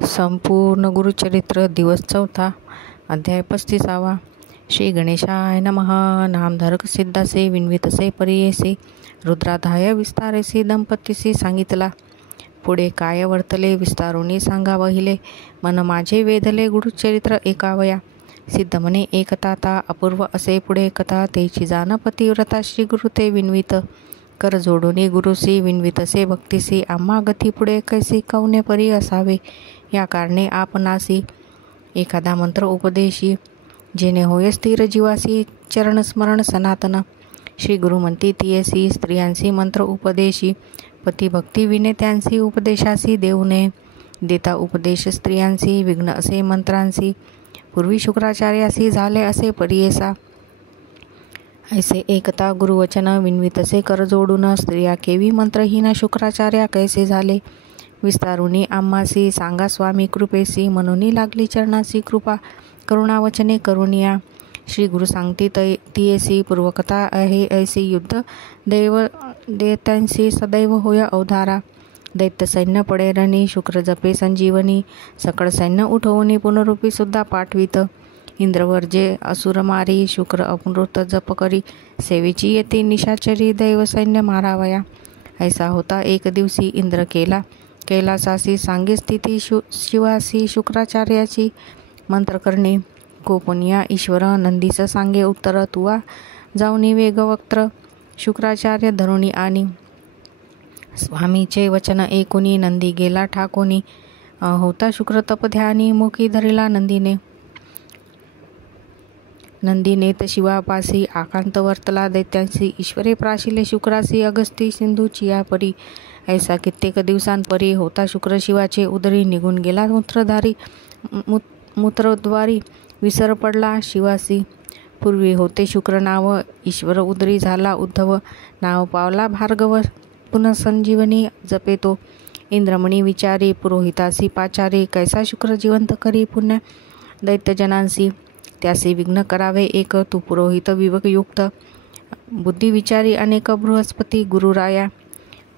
संपूर्ण गुरुचरित्र दिवस 4 अध्याय 35. श्री गणेशाय नमः. नामधारक सिद्धासे विन्वितसे परियेसे रुद्राधाय विस्तारेसी दंपतीसी सांगितला. पुढे काय वर्तले विस्तारुनी सांगा वहिले. मन माझे वेधले गुरुचरित्र एकावया. सिद्ध म्हणे एकताता अपूर्व असे पुढे कथा. तेची जाण पतिव्रता श्री गुरु ते विन्वित. कर जोडुनी गुरुसी विन्वितसे भक्तीसी. आम्हा गती पुढे कैसी कवने परी असावे. या कारणे आपणासी एखादा मंत्र उपदेशी. जेणे होय स्थिर जीवासी चरण स्मरण सनातन. श्री गुरु म्हणती तियेसी स्त्रियांसी मंत्र उपदेशी. पती भक्ती विनेत्यांसी उपदेशासी देऊ नये. देता उपदेश स्त्रियांसी विघ्न असे मंत्रांसी. पूर्वी शुक्राचार्यासी झाले असे परियेसा. ऐसे एकता गुरुवचन विन्वितसे कर जोडून. स्त्रिया केवी मंत्रहीन शुक्राचार्या कैसे झाले. विस्तारुनी आम्हासी सांगा स्वामी कृपेसी. म्हणून लागली चरणासी कृपा करुणावचने करुणिया. श्री गुरु सांगती तियेसी पूर्वकथा आहे ऐसी. युद्ध दैव दैत्यांसी सदैव होय अवधारा. दैत्य सैन्य पडे रणी शुक्र जपे संजीवनी. सकळ सैन्य उठवून पुनरुपी सुद्धा पाठवित. इंद्रवर जे असुर मारी शुक्र अमृत जप करी. सेवेची येती निशाचरी दैव सैन्य मारावया. ऐसा होता एक दिवशी इंद्र केला कैलासासी. सांगे स्थिती शिवासी शुक्राचार्याची मंत्र करणे. कोपनिया ईश्वर नंदीस सांगे उत्तर. तुवा जाऊनी वेगवक्त्र शुक्राचार्य धरुणी आणि. स्वामीचे वचन ऐकुनी नंदी गेला ठाकोनी. होता शुक्र तपध्यानी मुखी धरिला नंदीने. नंदीनेत शिवापासी आकांत वर्तला दैत्यांसी. ईश्वरे प्राशिले शुक्रासी अगस्ती सिंधूचिया परी. ऐसा कित्येक दिवसांपरी होता शुक्र शिवाचे उदरी. निघून गेला मूत्रद्वारी विसर पडला शिवासी. पूर्वी होते शुक्र नाव ईश्वर उदरी झाला उद्धव. नाव पावला भार्गव पुनःसंजीवनी जपेतो. इंद्रमणी विचारी पुरोहितासी पाचारी. कैसा शुक्र जिवंत करी पुण्य दैत्यजनांसी. त्यासी विघ्न करावे एक तू पुरोहित विवेकयुक्त. बुद्धी विचारी अनेक बृहस्पती गुरुराया.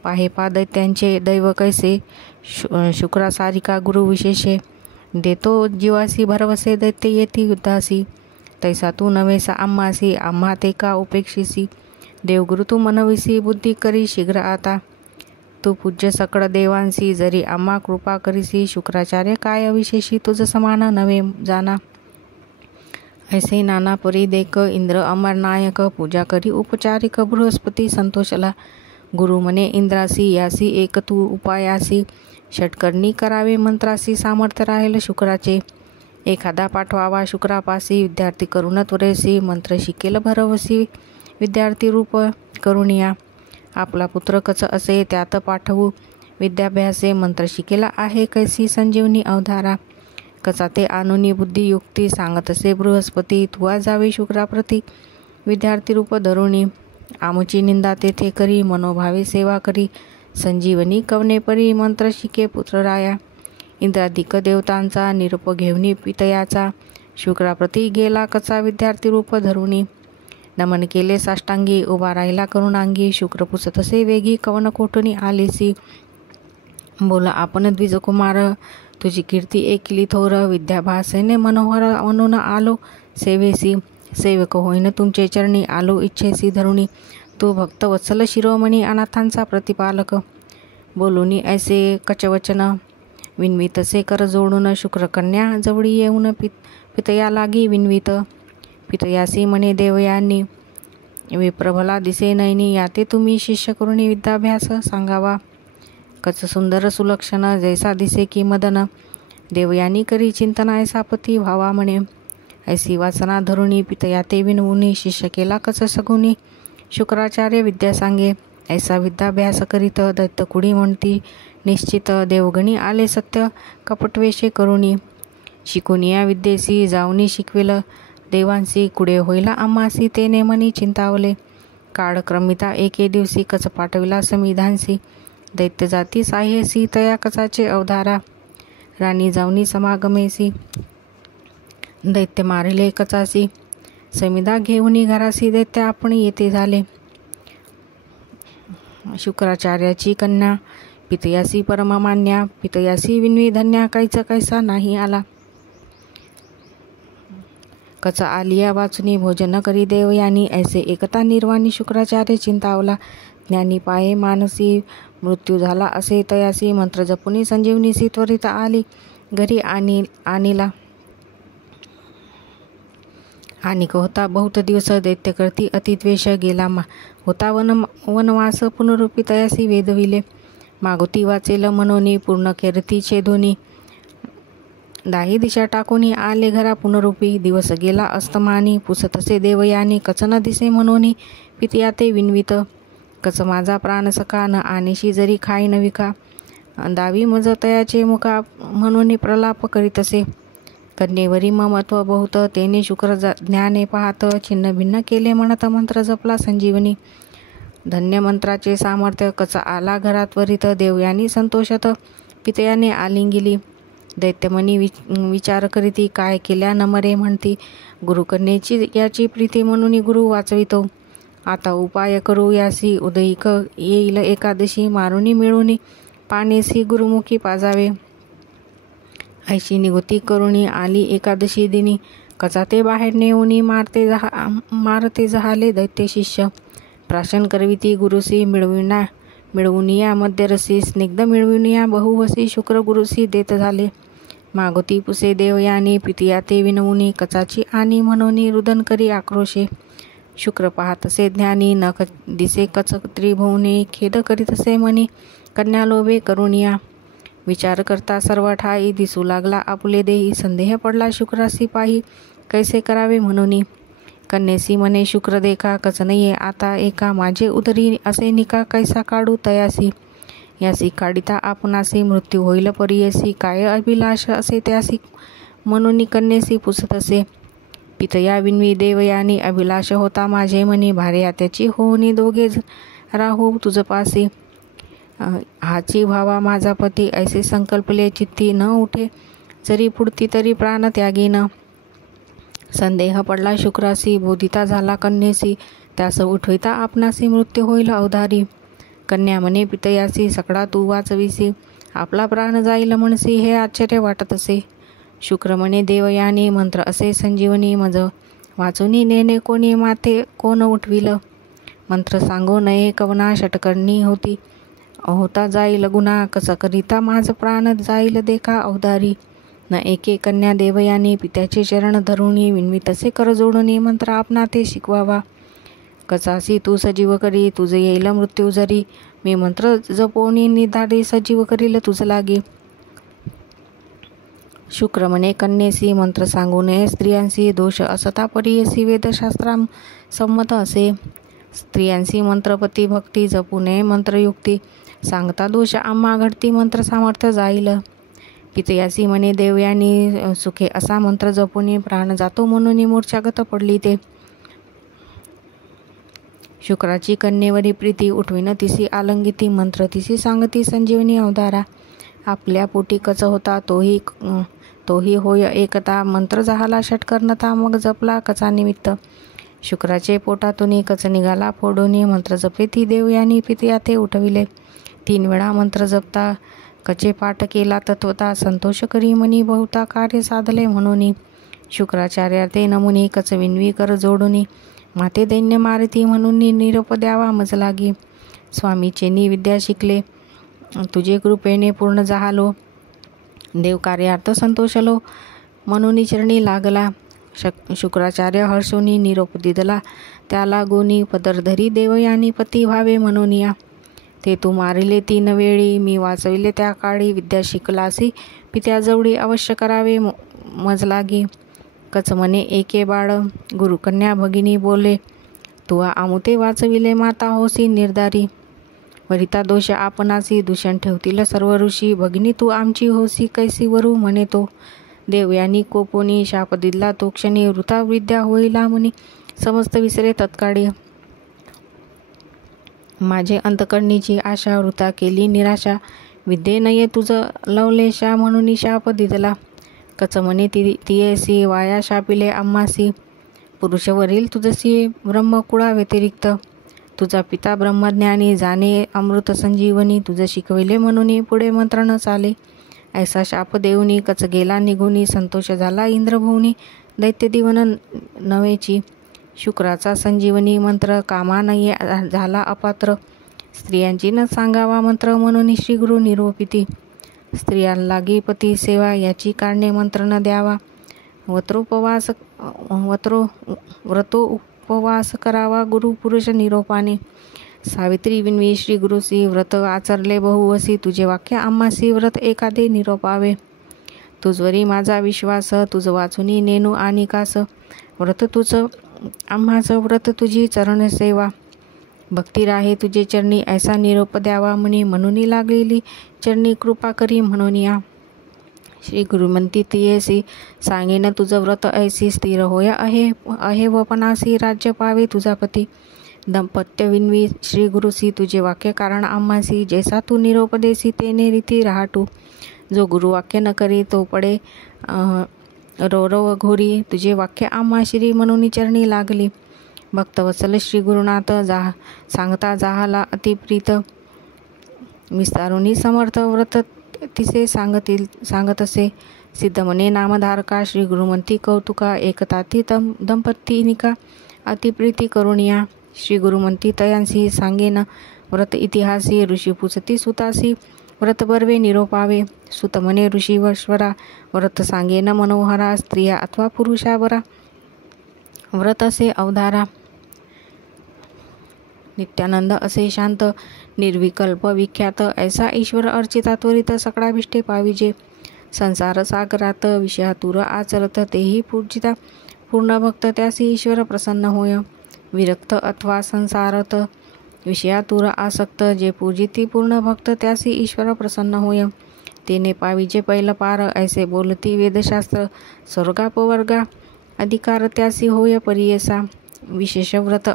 पाहे पा दैत्यांचे दैव कैसे. शुक्रासारिका गुरु विशेषे. देतो जीवासी भरवसे दैत्य येती युद्धासी. तैसा तू नवेसा आम्हासी आम्हा ते का उपेक्षिसी. देवगुरु तू मनविसी बुद्धी करी शीघ्र आता. तू पूज्य सकळ देवांसी जरी आम्हा कृपा करीसी. शुक्राचार्य काय विशेषी तुझ समान नवे जाना. ऐसे नाना परी देख इंद्र अमरनायक. पूजा करी उपचारिक बृहस्पती संतोषला. गुरु म्हणे इंद्रासी यासी एक तू उपायासी. षटकर्णी करावे मंत्रासी सामर्थ्य राहील शुक्राचे. एखादा पाठवावा शुक्रापासी. विद्यार्थी करून त्वरेसी मंत्र शिकेल भरवसी. विद्यार्थी रूप करुणिया. आपला पुत्र कच असे त्यात पाठवू विद्याभ्यासे. मंत्र शिकेला आहे कैसी संजीवनी अवधारा. कचा ते आणुनी बुद्धियुक्ती सांगतसे बृहस्पती. तुवा जावे शुक्राप्रती विद्यार्थी रूप धरुणी. आमुची निंदा तेथे करी मनोभावे सेवा करी. संजीवनी कवने परी मंत्र शिके पुत्रराया. इंद्रादिक देवतांचा निरूप घेऊनी पितयाचा. शुक्राप्रती गेला कचा विद्यार्थी रूप धरुणी. नमन केले साष्टांगी उभा राहिला करुणांगी. शुक्र पुसतसे वेगी कवन कोठुनी आलेसी. बोला आपण द्विजकुमार तुझी कीर्ती ऐकिली थोर. विद्याभासेने मनोहर म्हणून आलो सेवेसी. सेवक होईन तुमचे चरणी आलो इच्छेसी धरुणी. तू भक्त वत्सल शिरोमणी अनाथांचा प्रतिपालक. बोलूनी ऐसे कचवचन विन्वितसे कर जोडून. शुक्रकन्या जवळी येऊन पितया लागी विन्वित. पितयासी म्हणे देवयांनी विप्रभला दिसे नयनी. याते तुम्ही शिष्य करुणी विद्याभ्यास सांगावा. कच सुंदर सुलक्षण जैसा दिसे की मदन. देवयानी करी चिंतन ऐसा पती व्हावा म्हणे. ऐसी वासना धरुणी पितया ते विनवुनी. शिष्य केला कच सगुनी शुक्राचार्य विद्या सांगे. ऐसा विद्याभ्यास करीत दैत्य कुडी म्हणती निश्चित. देवगणी आले सत्य कपटवेशे करुणी. शिकुनिया विद्येसी जाऊनी शिकविल देवांसी. कुडे होईला आम्हासी ते नेमनी चिंतावले. काळक्रमिता एके दिवशी कच पाठविला समिधांसी. दैत्य जाती साह्यसी तया कचाचे अवधारा. राणी जाऊनी समागमेसी दैत्य मारिले कचासी. समिधा घेऊनी घरासी दैत्य आपण येते झाले. शुक्राचार्याची कन्या पितयासी परमामान्या पितयासी विन्वी धन्या कैच कैसा नाही आला. कच आलिया वाचुनी भोजन करी देवयानी ऐसे एकता निर्वाणी शुक्राचार्य चिंतावला. ज्ञानी पाये मानसी मृत्यू झाला असे तयासी मंत्र जपुनी संजीवनीसी त्वरित आली घरी आणीला. आणिक होता बहुत दिवस दैत्य करती अतिद्वेष गेला होता वनवास पुनरुपी तयासी वेदविले. मागुती वाचेल मनोनी पूर्ण केरती छेदोनी. दाही दिशा टाकोनी आले घरा पुनरुपी. दिवस गेला अस्तमानी पुसतसे देवयानी कचन दिसे मनोनी पितया ते विन्वित. कच माझा प्राण सखा न आनेशी जरी खाई न विका. दावी मज तयाचे मुका म्हणून प्रलाप करीतसे. कन्येवरी ममत्व बहुत तेने शुक्र ज्ञाने पाहत. छिन्न भिन्न केले म्हणत मंत्र जपला संजीवनी. धन्य मंत्राचे सामर्थ्य कच आला घरात त्वरित. देवयानी संतोषत पितयाने आलिंगिली. दैत्यमनी विचार करीती काय केल्या नमरे म्हणती. गुरुकन्येची याची प्रीती म्हणून गुरु वाचवितो. आता उपाय करू यासी उदयिक येईल एकादशी. मारुनी मिळूनी पानेसी गुरुमुखी पाजावे. ऐशी निगुती करुणी आली एकादशी दिनी. कचा ते बाहेर नेऊनी मारते जहाले दैत्य शिष्य. प्राशन करविती गुरुसी मिळवुनिया मध्यरसी. स्निग्ध मिळवुनिया बहुवसी शुक्र गुरुसी देत झाले. मागुती पुसे देवयानी पितिया ते विनवुनी. कचाची आणि म्हणूनी रुदन करी आक्रोशे. शुक्र पाहतसे ज्ञानी न दिसे कच त्रिभुवने. खेद करीतसे मनी कन्या लोभे करुणिया. विचार करता सर्व ठाई दिसू लागला आपुले देही. संदेह पडला शुक्रासी पाही कैसे करावे म्हणूनी. कन्येसी मने शुक्र देखा कच नये आता एका. माझे उदरी असे निका कैसा काढू तयासी. यासी काढिता आपणासी मृत्यू होईल परियसी. काय अभिलाष असे त्यासी म्हणून कन्येसी पुसतसे. पितया विन्वी देवयानी अभिलाष होता माझे मनी. भार्या त्याची होऊनी दोघे राहू तुझपासी. हाची भावा माझा पती ऐसे संकल्पले चित्ती. न उठे जरी पुढती तरी प्राण त्यागीन. संदेह पडला शुक्रासी बोधिता झाला कन्येसी. त्यास उठविता आपणासी मृत्यू होईल अवधारी. कन्या म्हणे पितयासी सकडा तू वाचविसी. आपला प्राण जाईल म्हणसी हे आश्चर्य वाटत असे. शुक्र म्हणे देवयानी मंत्र असे संजीवनी. मज वाचुनी नेणे कोणी माते कोण उठविल. मंत्र सांगो नये कवना षटकर्णी होती. होता जाईल गुन्हा कस करिता माझ प्राण जाईल देखा अवधारी. न एके कन्या देवयानी पित्याचे चरण धरुणी. विन्वितसे कर जोडुनी मंत्र आपणा ते शिकवावा. कचासी तू सजीव करी तुझ येईल मृत्यू जरी. मी मंत्र जपोनी निधाडी सजीव करील तुझ लागे. शुक्र म्हणे कन्येसी मंत्र सांगू नये स्त्रियांसी. दोष असता परियसी वेदशास्त्रा संमत असे. स्त्रियांसी मंत्रपती भक्ती जपू नये मंत्रयुक्ती. सांगता दोष आम्हा घडती मंत्र सामर्थ्य जाईल. पितयासी म्हणे देवयानी सुखे असा मंत्र जपुनी. प्राण जातो म्हणून मूर्छागत पडली ते. शुक्राची कन्येवरी प्रीती उठविन तिसी आलंगिती. मंत्र तिसी सांगती संजीवनी अवधारा. आपल्या पोटी कच होता तोही होय एकता. मंत्र झाला षटकर्णता मग जपला कचा निमित्त. शुक्राचे पोटातून कच निघाला फोडूनी. मंत्र जपले ती देवयानी पितया ते उठविले. 3 वेळा मंत्र जपता कचे पाठ केला तत्वता. संतोष करी मनी बहुता कार्य साधले म्हणून. शुक्राचार्या ते नमुनी कच विन्वी कर जोडुनी. माते दैन्य मारती म्हणून निरोप द्यावा मज लागी. स्वामीचेनी विद्या शिकले तुझे कृपेने पूर्ण जाहालो. देव कार्यार्थ संतोषलो म्हणून चरणी लागला. शुक्राचार्य हर्षोनी निरोप दिदला त्याला गोनी. पदरधरी देवयानी पती व्हावे म्हणून या. ते तू मारिले 3 वेळी मी वाचविले त्या काळी. विद्या शिकलासी पित्याजवळी अवश्य करावे मज लागी. कच म्हणे एके बाळ गुरुकन्या भगिनी बोले. तू आमुते वाचविले माता होसी निर्धारी. वरिता दोष आपणासी दूषण ठेवतील सर्व ऋषी. भगिनी तू आमची होसी कैसी वरू म्हणे तो. देवयानी कोपोनी शाप दिला तो क्षणी. वृथा विद्या होईला मुनी समस्त विसरे तत्काळी. माझे अंतकरणीची आशा वृथा केली निराशा. विद्ये नये तुझ लवलेशा म्हणून शाप दिदला. कच म्हणे तियेसी वाया शापिले आम्हासी. पुरुषवरील तुझसी ब्रह्मकुळा व्यतिरिक्त. तुझा पिता ब्रह्मज्ञानी जाणे अमृत संजीवनी, तुझं शिकविले म्हणून पुढे मंत्र न चाले. ऐसा शाप देऊनी कच गेला निघुनी, संतोष झाला इंद्रभुवनी दैत्य दिवन नवेची. शुक्राचा संजीवनी मंत्र कामा नाही झाला अपात्र, स्त्रियांची न सांगावा मंत्र म्हणून श्री गुरु निरोपिती. स्त्रियांलागी पती सेवा याची कारणे मंत्र न द्यावा, व्रतोपवास करावा गुरु पुरुष निरोपाने. सावित्री विनवी श्री गुरुसी व्रत आचरले बहुवसी, तुझे वाक्य आम्हासी व्रत एखादे निरोपावे. तुझवरी माझा विश्वास तुझ वाचुनी नेनू आणि कास, व्रत तुझं आम्हाचं व्रत तुझी चरण सेवा. भक्ती राहे तुझे चरणी ऐसा निरोप द्यावा म्हणी, म्हणून लागलेली चरणी कृपा करी म्हणून या. श्री गुरुमंती तियेसी सांगेन तुझं व्रत ऐसी, स्थिर होय आहे व पणासी राज्य पावे तुझा पती. दंपत्य विनवी श्री गुरुसी तुझे वाक्य कारण आम्हासी, जैसा तू निरोप देसी तेने रीती राहाटू. जो गुरुवाक्य न करी तो पडे रौरव घोरी, तुझे वाक्य आम्हा श्री म्हणून चरणी लागली. भक्तवत्सल श्री गुरुनाथ सांगता जाहाला अतिप्रीत, विस्तारुनी समर्थ व्रत तिसे सांगतसे. सिद्ध म्हणे नामधारका श्री गुरुमंती कौतुका, एकताती दंपत्तिनिका अतिप्रीती करुणिया. श्री गुरुमंती तयांसी सांगेन व्रत इतिहासी, ऋषी पुसती सुतासी व्रत बर्वे निरोपावे. सुत म्हणे ऋषीश्वरा व्रत सांगेन मनोहरा, स्त्रिया अथवा पुरुषा बरा व्रत असे अवधारा. नित्यानंद असे शांत निर्विकल्प विख्यात, ऐसा ईश्वर अर्चिता त्वरित सकळाभिष्टे पाविजे. संसार सागरात विषयातुर आचरत, तेही पूजिता पूर्ण भक्त त्यासी ईश्वर प्रसन्न होय. विरक्त अथवा संसारत विषयातुर आसक्त, जे पूजिती पूर्ण भक्त त्यासी ईश्वर प्रसन्न होय. तेने पाविजे पैल पार, ऐसे बोलती वेदशास्त्र. स्वर्गापवर्गा अधिकार त्यासी होय परियेसा. विशेष व्रत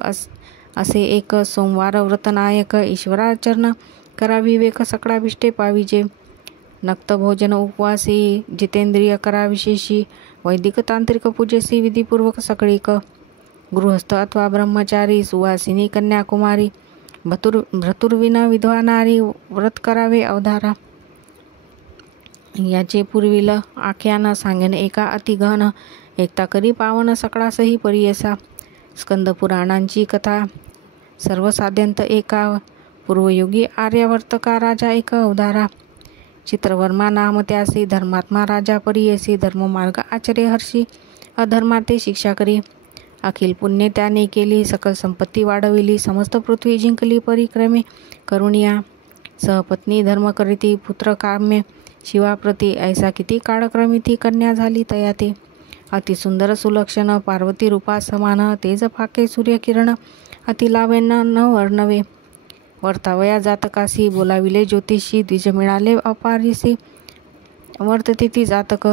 असे एक सोमवार व्रतनायक, ईश्वराचरण करा विवेक सकळाभिष्टे पाविजे. नक्त भोजन उपवासी, जितेंद्रिय करा विशेषी. वैदिक तांत्रिक पूजेसी विधीपूर्वक सकळीक. गृहस्थ अथवा ब्रह्मचारी, सुवासिनी कन्याकुमारी, भ्रतुर्विना विधवा नारी व्रत करावे अवधारा. याचे पूर्वील आख्यान सांगेन एका अतिगहन, एकता करी पावन सकळासही परियेसा. स्कंदपुराणांची कथा सर्वसाध्यंत एका, पूर्वयुगी आर्यावर्तका राजा एक अवधारा. चित्रवर्मा नाम त्यासी, धर्मात्मा राजा परियेसी. धर्ममार्ग आचरे हर्षी, अधर्माते शिक्षा करी. अखिल पुण्य त्याने केली, सकल संपत्ती वाढविली. समस्त पृथ्वी जिंकली परिक्रमे करुणिया. सहपत्नी धर्म करीती, पुत्र काम्य शिवाप्रती. ऐसा किती काळक्रमिती कन्या झाली तयाते. अतिसुंदर सुलक्षण पार्वती रूपा समान, तेज फाके सूर्यकिरण अति लावण्य न वर्णवे. वर्तावया जातकासी, बोलाविले ज्योतिषी. द्विज मिळाले अपारीसी, वर्तते ती जातक.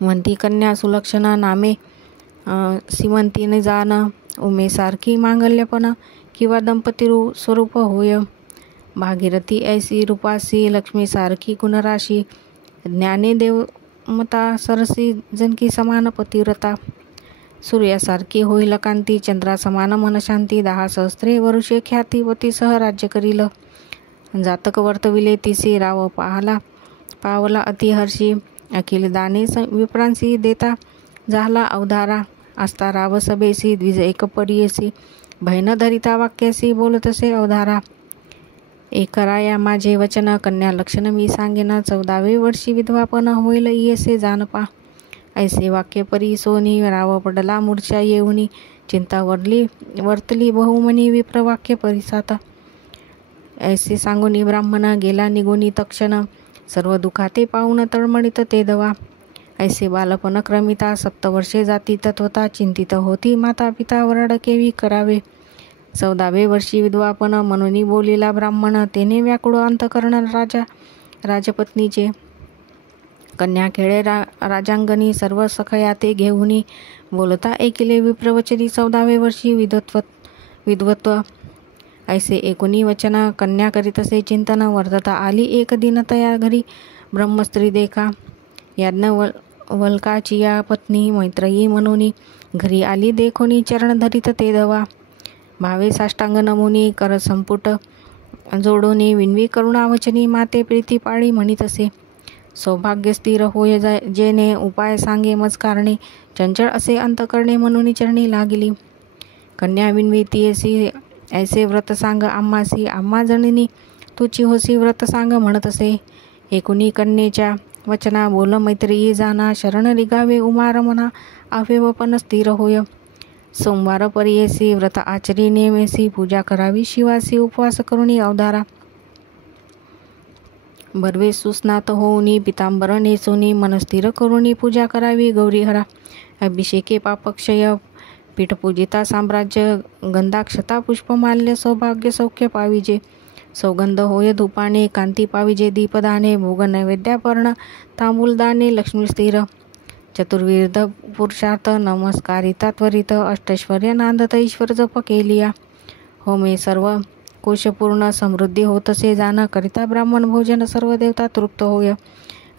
म्हणती कन्या सुलक्षण नामे सीमंतीने जाण. उमेसारखी मांगल्यपण किंवा दंपती स्वरूप होय. भागीरथी ऐसी रूपासी, लक्ष्मीसारखी गुणराशी. ज्ञाने देवमता सरसी, जनकी समान पतिव्रता. सूर्यासारखी होईल कांती, चंद्रासमान मनशांती. 10 सहस्त्रे वरुषे ख्याती, पतीसह राज्य करील. जातक वर्तविले तिसी, राव पावला अतिहर्षी. अखिल दाने विप्रांसी, देता झाला अवधारा. आस्था राव सभेसी, द्विज एक परियेसी. भयन धरिता वाक्यासी, बोलतसे अवधारा. एकराया माझे वचन, कन्या लक्षण मी सांगेन. 14वे वर्षी विधवापन होईल येसे जानपा. ऐसे वाक्य परी सोनी, राव पडला मूर्छा येऊनी. चिंता वर्तली बहुमनी, विप्रवाक्य परिसाता. ऐसे सांगुनी ब्राह्मण, गेला निगुनी तक्षण. सर्व दुखाते पाहून तळमळीत ते दवा. ऐसे बालपण क्रमिता, 7 वर्षे जाती तत्वता. चिंतित होती माता पिता, वरड केवी करावे. 14वे वर्षी विधवापन म्हणून बोलिला ब्राह्मण. तेने व्याकुळ अंतकरण राजपत्नीचे. कन्या खेळे राजांगणी, सर्व सखया ते घेऊनी. बोलता ऐकिले विप्रवचनी, 14वे वर्षी विद्वत्व. ऐसे एकुनी वचन, कन्या करीतसे चिंतन. वर्तता आली एक दिन तया घरी, ब्रह्मस्त्री देखा. याज्ञवल्काची या पत्नी मैत्रेयी म्हणून घरी आली देखोनी. चरण धरित ते दवा. भावे साष्टांग नमुनी कर संपुट जोडोनी विनवी करुणावचनी माते प्रीती पाळी म्हणीत असे. सौभाग्य स्थिर होय जेने उपाय सांगे मज कारणे चंचळ असे अंतकरणे म्हणून चरणी लागली. कन्या विनवी तियेसी ऐसे व्रत सांग आम्हासी आम्हा जणनी तुची होसी व्रत सांग म्हणत असे. एकुणी कन्येच्या वचना बोल मैत्रियी जाना शरण रिगावे उमार मना आवे व पण स्थिर होय. सोमवार परियेसी व्रत आचरी नेमेसी पूजा करावी शिवासी उपवास करुणी अवधारा. बर्वे सुस्नात होऊनी पितांबर नेसोनी मन स्थिर करुणी पूजा करावी गौरीहरा. अभिषेके पापक्षय पीठपूजिता साम्राज्य गंधाक्षता पुष्पमाल्य सौभाग्य सौख्य पाविजे. सौगंध होय धूपाने कांती पाविजे दीपदाने भोग नैवेद्यापर्ण तांबूलदाने लक्ष्मी स्थिर. चतुर्विध पुरुषार्थ नमस्कारिता त्वरित अष्टैश्वर्य नांदत ईश्वर जप केलिया. होमे सर्व कोशपूर्ण समृद्धी होतसे जान करिता ब्राह्मण भोजन सर्व देवता तृप्त होय.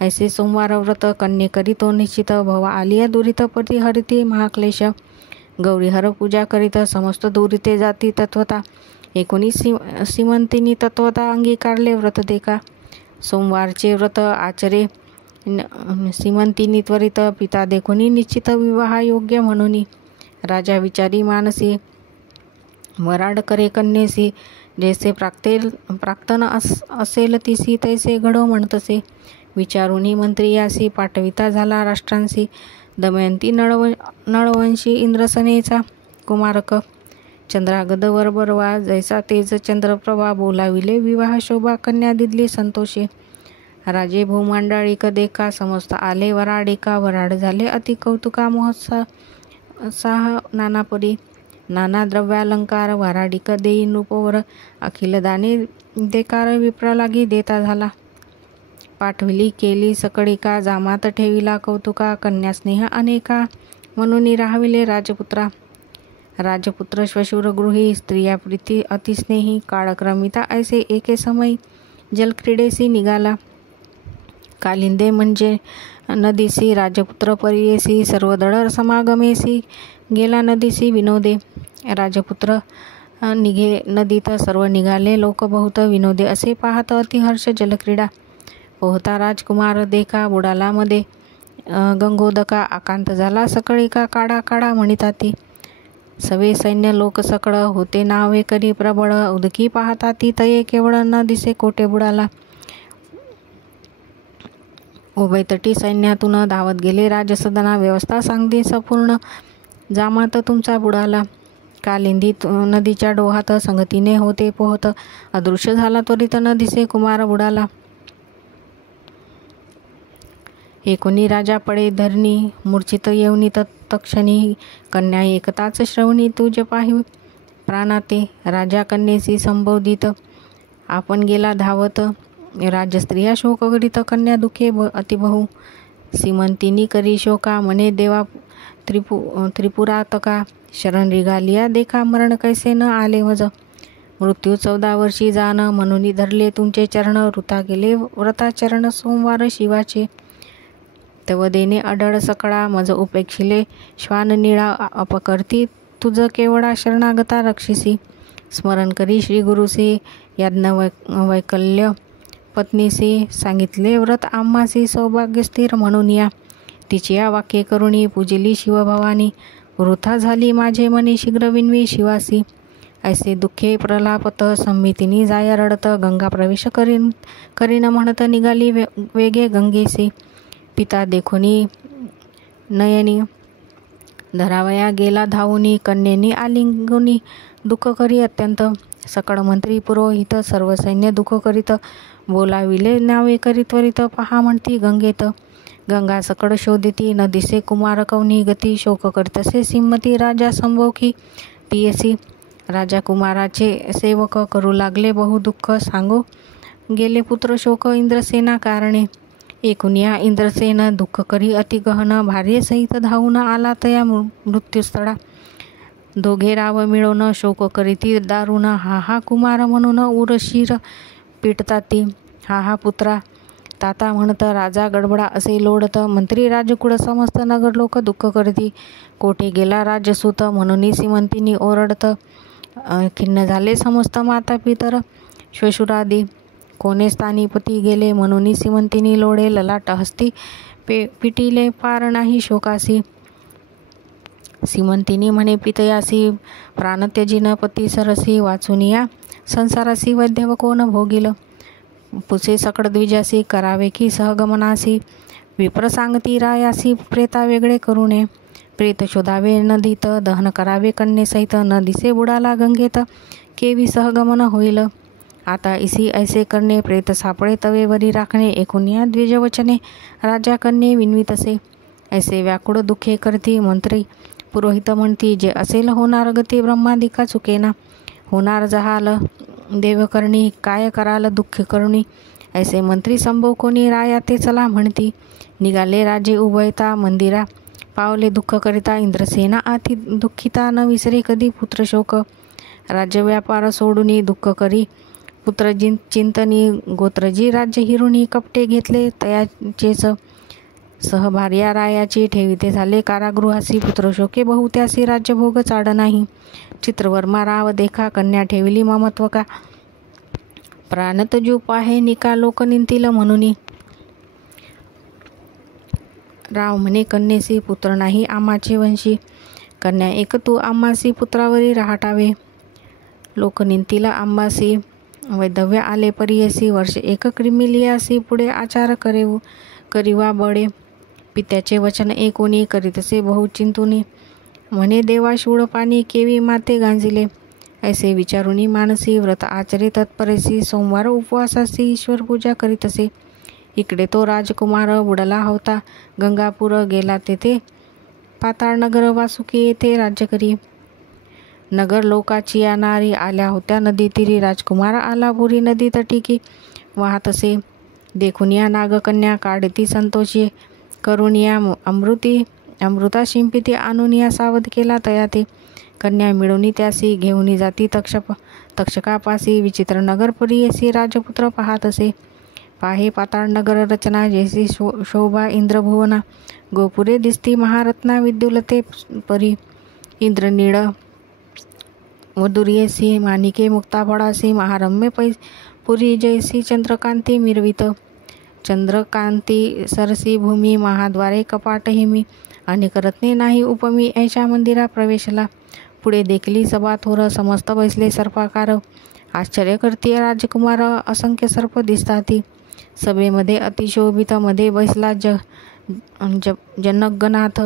ऐसे सोमवार व्रत कन्ये करीतो निश्चित भवा आलिया दुरित परिहरिती महाक्लेश. गौरीहर पूजा करीत समस्त दुरिते जाती तत्वता एकोणी सीमंतिनी तत्वता अंगीकारले व्रत देखा. सोमवारचे व्रत आचरे सीमंतिनी त्वरित पिता देखोनी निश्चित विवाह योग्य म्हणून. राजा विचारी मानसी वराड करे कन्येसी जैसे प्राक्तन असेल तिसी तैसे घडो म्हणतसे. विचारुनी मंत्री यासी पाठविता झाला राष्ट्रांसी दमयंती नळवंशी इंद्रसनेचा कुमारक. चंद्रागदवर बरवा जैसा तेज चंद्रप्रभा बोलाविले विवाह शोभा कन्या दिदली संतोषे. राजे भूमांडळीक देखा समस्त आले वराडिका वराड झाले अति कौतुका महोत्साह नानापरी. नाना द्रव्यालंकार वराडिक देई नृपवर अखिल दाने देकार विप्रा लागी देता झाला. पाठविली केली सकळिका जामात ठेविला कौतुका कन्या स्नेह अनेका म्हणून राहविले राजपुत्रा. राजपुत्र श्वशूर गृही स्त्रिया प्रीती अतिस्नेही काळक्रमिता ऐसे एके समयी जलक्रीडेसी निघाला. कालिंदे म्हणजे नदीसी राजपुत्र परियेसी सर्वदळ समागमेसी गेला नदीसी विनोदे. राजपुत्र निघे नदीत सर्व निघाले लोक बहुत विनोदे असे पाहत अतिहर्ष जलक्रीडा. पोहता राजकुमार देखा बुडाला मध्ये गंगोदका आकांत झाला सकळिका काढा काढा म्हणिता ती. सवे सैन्य लोक सकळ होते नावे करी प्रबळ उदकी पाहता ती तये केवळ न दिसे कोटे बुडाला. उभयतटी सैन्यातून धावत गेले राजसदना व्यवस्था सांगते संपूर्ण जामात तुमचा बुडाला. कालिंदी नदीच्या डोहात संगतीने होते पोहत अदृश्य झाला त्वरित न दिसे कुमार बुडाला. एकोणी राजा पडे धरणी मूर्छित येऊनी तत्क्षणी कन्या एकताच श्रवणी तुझ पाहि प्राणाते. राजा कन्येसी संबोधित आपण गेला धावत राजस्त्रिया शोक करीत कन्या दुखे अतिबहू. सीमंतिनी करी शोका मने देवा त्रिपुरातका शरण रिगालिया देखा मरण कैसे न आले वज. मृत्यू 14 वर्षी जाण म्हणून धरले तुमचे चरण वृथा गेले व्रताचरण सोमवार शिवाचे. तव देणे अडळ सकळा मज उपेक्षिले श्वान निळा अपकर्ती तुझ केवळा शरणागता रक्षिसी. स्मरण करी श्री गुरुसी याज्ञ वैकल्य पत्नीसी सांगितले व्रत आम्हासी सौभाग्य स्थिर म्हणून या. तिची या वाक्ये करुणी पूजिली शिवभवानी वृथा झाली माझे मनी शीघ्र विनवी शिवासी. ऐसे दुःखे प्रलापत संमितीनी जाय रडत गंगा प्रवेश करीन म्हणत निघाली वेगे गंगेसी. पिता देखोनी नयनी धरावया गेला धावुनी कन्येनी आलिंगुनी दुःख करी अत्यंत. सकळ मंत्री पुरोहित सर्व सैन्य दुःख करीत बोलाविले नावे करी त्वरित पहा म्हणती गंगेत. गंगा सकळ शोधिती न दिसे कुमार कवनी गती शोक करीतसे सिंमती राजा संभोखी तियेसी. राजा कुमाराचे सेवक करू लागले बहु दुःख सांगो गेले पुत्र शोक इंद्रसेना कारणे. एकुनिया इंद्रसेन दुःख करी अति गहन भार्ये सहित धावून आला तया मृत्यूस्थळा. दोघे राव मिळून शोक करीती दारुण हा हा कुमार म्हणून उरशीर पिटताती. हा हा पुत्रा ताता म्हणत राजा गडबडा असे लोडत मंत्री राजकुळ समस्त नगर लोक दुःख करती. कोठे गेला राजसूत म्हणून सीमंतिनी ओरडत खिन्न झाले समस्त माता पितर श्वशुरादी. कोणे स्थानी पती गेले म्हणून सीमंतिनी लोळे ललाट हस्ती पिटिले पार नाही शोकासी. सीमंतिनी म्हणे पितयासी प्राण त्यजिन पती सरसी. वाचून या संसारासी वैद्यव कोण भोगिल. पुसे सकड द्विजासी करावे की सहगमनासी. विप्र सांगती रायासी प्रेता वेगळे करुणे. प्रेत शोधावे नदीत दहन करावे कन्येसहित. न दिसे बुडाला गंगेत केवी सहगमन होईल. आता इसी ऐसे करणे प्रेत सापळे तवेवरी राखणे. एकूण या द्विजवचने राजा कन्ये विनवितसे. ऐसे व्याकुळ दुःखे करती मंत्री पुरोहित म्हणती. जे असेल होणार गती ब्रह्मादिका चुकेना. होणार जहाल देवकर्णी काय कराल दुःख करुणी. ऐसे मंत्री संभव कोणी राया ते चला म्हणती. निघाले राजे उभयता मंदिरा पावले दुःख करिता. इंद्रसेना आती दुःखिता न विसरे कधी पुत्र शोक. राज्य व्यापार सोडूनी दुःख करी पुत्र चिंतनी. गोत्रजी राज्य हिरुणी कपटे घेतले तयाचेच. सहभार्या रायाची ठेविते झाले कारागृहासी. पुत्र शोके बहुत्यासी राज्यभोग चाड नाही. चित्रवर्मा राव देखा कन्या ठेविली ममत्व का. प्राणत जू पाहे निका लोक निंतील म्हणूनी. राव म्हणे कन्येसी पुत्र नाही आमाचे वंशी. कन्या एक तू आम्हासी पुत्रावरी राहटावे. लोक निंतील आंबासी वैधव्य आले परियसी. वर्ष एक क्रिमिलियासी पुढे आचार करिवा बळे. पित्याचे वचन एकोणी करीतसे बहुचिंतुनी. म्हणे देवा शूळ पाणी केवी माते गांजिले. ऐसे विचारुनी मानसी व्रत आचरे तत्परेसी. सोमवार उपवासासी ईश्वर पूजा करीतसे. इकडे तो राजकुमार बुडला होता गंगापूर. गेला तेथे पाताळनगर वासुकी येथे राज्य करी. नगर लोकाची या नारी आल्या होत्या नदी तीरी. राजकुमार आला पुरी नदी तटीकी वाहतसे. देखून या नागकन्या काढती संतोषी. करून या अमृता शिंपिती आणून या सावध केला तयाते. कन्या मिळवणी त्यासी घेऊनी जाती तक्षकापासी. विचित्र नगर परियसी राजपुत्र पाहतसे. पाहे पाताळ नगर रचना जैसी शोभा इंद्रभुवना. गोपुरे दिसती महारत्ना विद्युलते परी. इंद्रनीळ वधुर्यसी माणिके मुक्ताफळासी. महारम्य पुरी जैसी चंद्रकांती मिरवित. चंद्रकांती सरसी भूमी महाद्वारे कपाट हिमी. अनेक रत्ने नाही उपमी ऐशा मंदिरा प्रवेशला. पुढे देखली सभा थोर समस्त बैसले सर्पाकार. आश्चर्य करती राजकुमार असंख्य सर्प दिसताती. सभेमध्ये अतिशोभित मध्ये बैसला जनकगणाथ.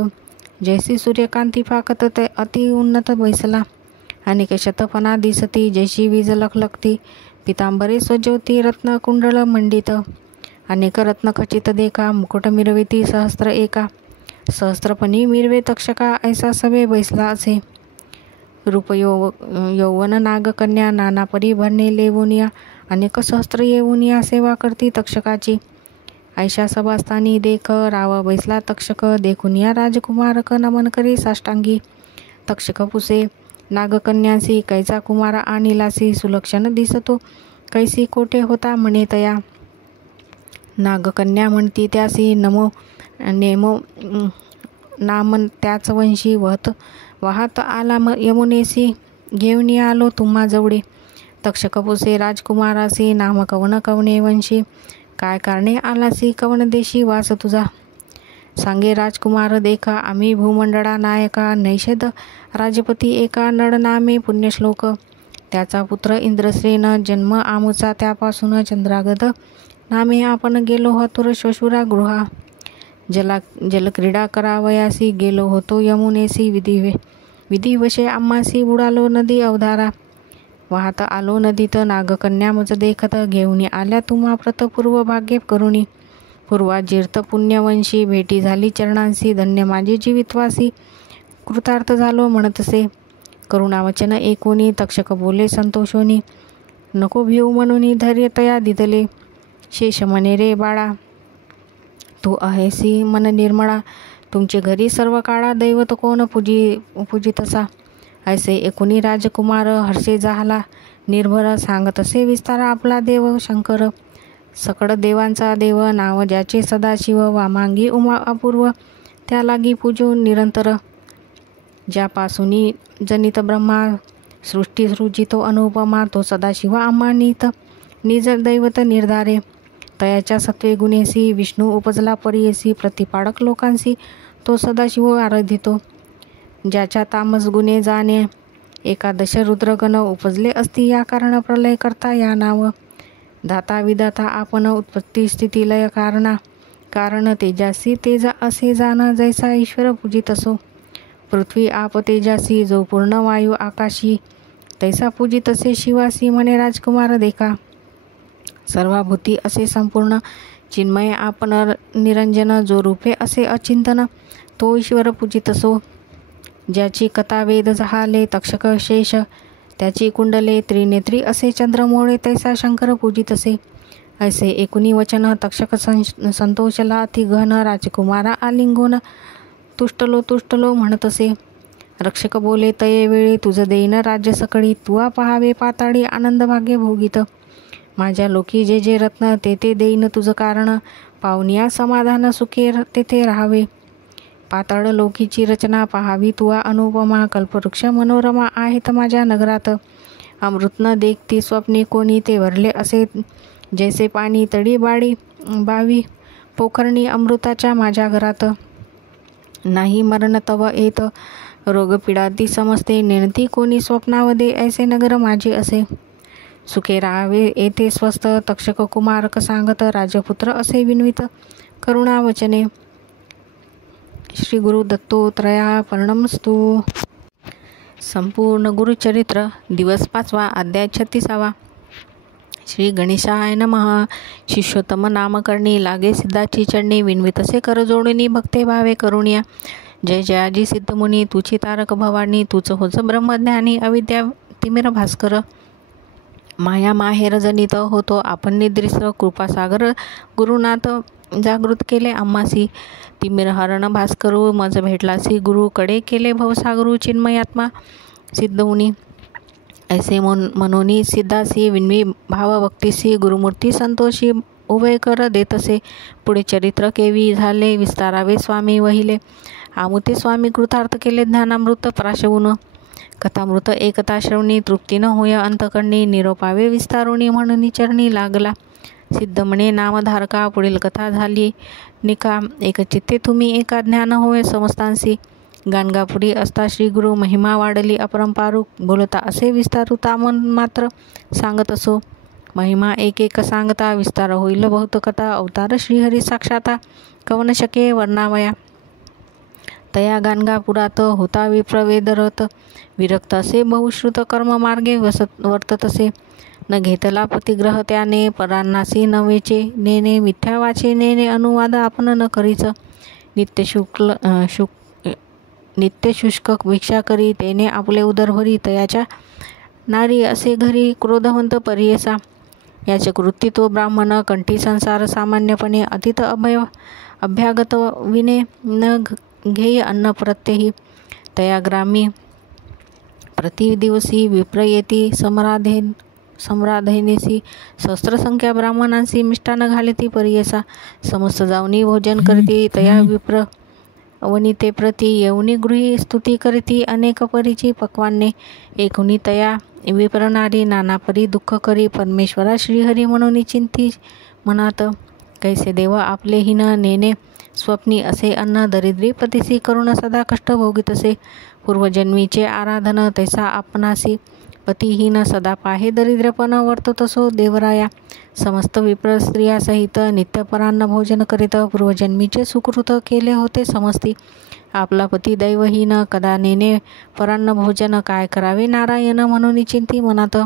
जैसी सूर्यकांती फाकत ते अति उन्नत बैसला. अनेक शतफणा दिसती जैशी वीज लखलखती. पितांबरे स्वज्योती रत्न कुंडल मंडित. अनेक रत्न खचित देखा. मुकुट मिरविती सहस्त्र एका. सहस्त्रपणी मिरवे तक्षका ऐसा सभे बैसला असे. रूप यौवन नागकन्या नाना परी भरणे लेवुनिया. अनेक सहस्त्र येऊनिया सेवा करती तक्षकाची. ऐशा सभास्थानी देख राव बैसला तक्षक. देखुनिया राजकुमारक नमन करी साष्टांगी. तक्षक पुसे नागकन्यासी कैचा कुमार आणिलासी. सुलक्षण दिसतो कैसी कोठे होता म्हणे तया. नागकन्या म्हणती त्यासी नमो नेमो नाम त्याच वंशी. वाहत आला यमुनेसी घेऊन आलो तुम्हा जवळे. तक्षक पुसे राजकुमारासी नाम कवन कवने वंशी. काय कारणे आलासी कवन देशी वास तुझा. सांगे राजकुमार देखा आम्ही भूमंडळा नायका. नैषद राजपती एका नड नामे पुण्यश्लोक. त्याचा पुत्र इंद्रसेन जन्म आमुचा. त्यापासून चंद्रागत नामे आपण गेलो हतुर श्वशुरा गृहा. जलक्रीडा करावयासी गेलो होतो यमुनेसी. विधिवशे आम्हासी बुडालो नदी अवधारा. वाहत आलो नदीत नागकन्या मज देखत. घेऊन आल्या तुम्हा प्रत पूर्व भाग्य करुणी. पूर्वाजीर्थ पुण्यवंशी भेटी झाली चरणांसी. धन्य माझे जीवितवासी कृतार्थ झालो म्हणतसे. करुणावचन एकोणी तक्षक बोले संतोषोनी. नको भिऊ म्हणून धैर्य तया दिदले. शेष म्हणे रे बाळा तू आहेसी मन निर्मळा. तुमचे घरी सर्व काळा दैवत कोण पूजितसा. ऐसे एकोणी राजकुमार हर्षे झाला निर्भर. सांगतसे विस्तार आपला देव शंकर. सकळ देवांचा देव नाव ज्याचे सदाशिव. वामांगी उमा अपूर्व त्या लागी पूजू निरंतर. ज्यापासूनी जनित ब्रह्मा सृष्टी सृजितो अनुपमा तो सदाशिव आम्हानित निज दैवत निर्धारे. तयाच्या सत्वे गुणेसी विष्णू उपजला परियेसी प्रतिपाडक लोकांसी तो सदाशिव आराधितो. ज्याच्या तामस गुणे जाणे एकादश रुद्रगण उपजले असती या कारण प्रलय करता या नाव. दाता विदाता आपण उत्पत्ती स्थिती लय कारणा कारण तेजासी तेज असे जाण जैसा ईश्वर पूजित असो. पृथ्वी आप तेजासी जो पूर्ण वायू आकाशी तैसा पूजित असे शिवासी म्हणे राजकुमार देखा. सर्वाभूती असे संपूर्ण चिन्मय आपण निरंजन जो रूपे असे अचिंतन तो ईश्वर पूजित असो. ज्याची कथा वेद झाले तक्षक शेष त्याची कुंडले त्रिनेत्री असे चंद्रमोळे तैसा शंकर पूजित असे. ऐसे एकुणी वचन तक्षक संतोषला अतिघन राजकुमारा आलिंगोन तुष्टलो म्हणत असे. रक्षक बोले तये वेळी तुझ देईन राज्य सकळी तुवा पहावे पाताळी आनंद भाग्य भोगित. माझ्या लोकी जे जे रत्न ते देईन तुझ कारण पावनिया समाधान सुखे तेथे राहावे. पाताळ लोकीची रचना पहावी तुवा अनुपमा कल्पवृक्ष मनोरमा आहेत माझ्या नगरात. अमृत न देखती स्वप्ने कोणी ते भरले असे जैसे पाणी तडी बावी पोखरणी अमृताच्या माझ्या घरात. नाही मरण तव येत रोगपीडा ती समजते नेणती कोणी स्वप्नावदे ऐसे नगर माझे असे. सुखे राहावे येथे स्वस्त तक्षक कुमारक सांगत राजपुत्र असे विनवित करुणा वचने. श्री गुरु दत्तोत्रया पर्णमस्तु. संपूर्ण गुरुचरित्र दिवस 5वा अध्याय 36वा. श्री गणेशाय नमः. शिष्योत्तम नामकरणी लागे सिद्धाची चरणी विनवितसे कर जोडणी भक्ते भावे करुणिया. जय जयाजी सिद्धमुनी तुची तारक भवानी तूच होच ब्रह्मज्ञानी अविद्या तिमिर भास्कर. माया माहेर जनित होतो आपण निद्रिस कृपासागर गुरुनाथ जागृत केले आम्हासी. तिमिर हरण भास्करू मज भेटलासी गुरु कडे केले भवसागरू चिन्मयात्मा सिद्धमुनी. ऐसे मनोनी सिद्धासी विन्वी भावभक्तीसी गुरुमूर्ती संतोषी उभय कर देतसे. पुढे चरित्र केवी झाले विस्तारावे स्वामी वहिले. आमुते स्वामी कृतार्थ केले ज्ञानामृत प्राशवून. कथामृत एकता श्रवणी तृप्ती न होय अंतकरणी निरोपावे विस्तारुणी म्हणून चरणी लागला. सिद्ध म्हणे नामधारका पुढील कथा झाली निका. एकचित्ते तुम्ही एका ज्ञान होय समस्तांसी. गाणगापुरी असता श्री गुरु महिमा वाढली अपरंपारू बोलता असे विस्तारू तामन मात्र सांगत असो. महिमा एक एक सांगता विस्तार होईल बहुत कथा अवतार श्रीहरी साक्षाता कवन शके वर्णावया. तया गाणगापुरात होता विप्रवेदरत विरक्त असे बहुश्रुत कर्म मार्गे वर्तत असे. न घेतला प्रतिग्रह त्याने परांनासी न वेचे नेने मिथ्या वाचे नेने अनुवाद आपण न करीच. नित्य शुष्क भिक्षा करी तेने आपले उदर भरी तयाच्या नारी असे घरी क्रोधवंत परियेसा. याचे कृती तो ब्राह्मण कंठी संसार सामान्यपणे अतित अभ्यागत विने न घेई अन्न प्रत्यही. तया ग्रामी प्रतिदिवसी विप्रयेती सम्राधेनेसी सहस्त्रसंख्या ब्राह्मणांसी मिष्टान घालिती परियेसा. समस्त जावनी भोजन करती तया विप्र वनिते प्रती येऊनी गृही स्तुती करीती अनेक परीची पक्वान्ने. एकूणी तया विप्रनारी नाना परी दुःख करी परमेश्वरा श्रीहरी म्हणून चिंती मनात. कैसे देव आपले हिन नेने स्वप्नी असे अन्न दरिद्री पतीसी करुण सदा कष्ट भोगित असे. पूर्वजन्मीचे आराधन तैसा आपणासी पतिहीन सदा पाहे दरिद्रपण वर्तत असो देवराया. समस्त विप्र स्त्रिया सहित नित्यपरान्न भोजन करीत पूर्वजन्मीचे सुकृत केले होते समजती. आपला पती दैवहीन कदा नेने परान्न भोजन काय करावे नारायण म्हणून चिंती मनात.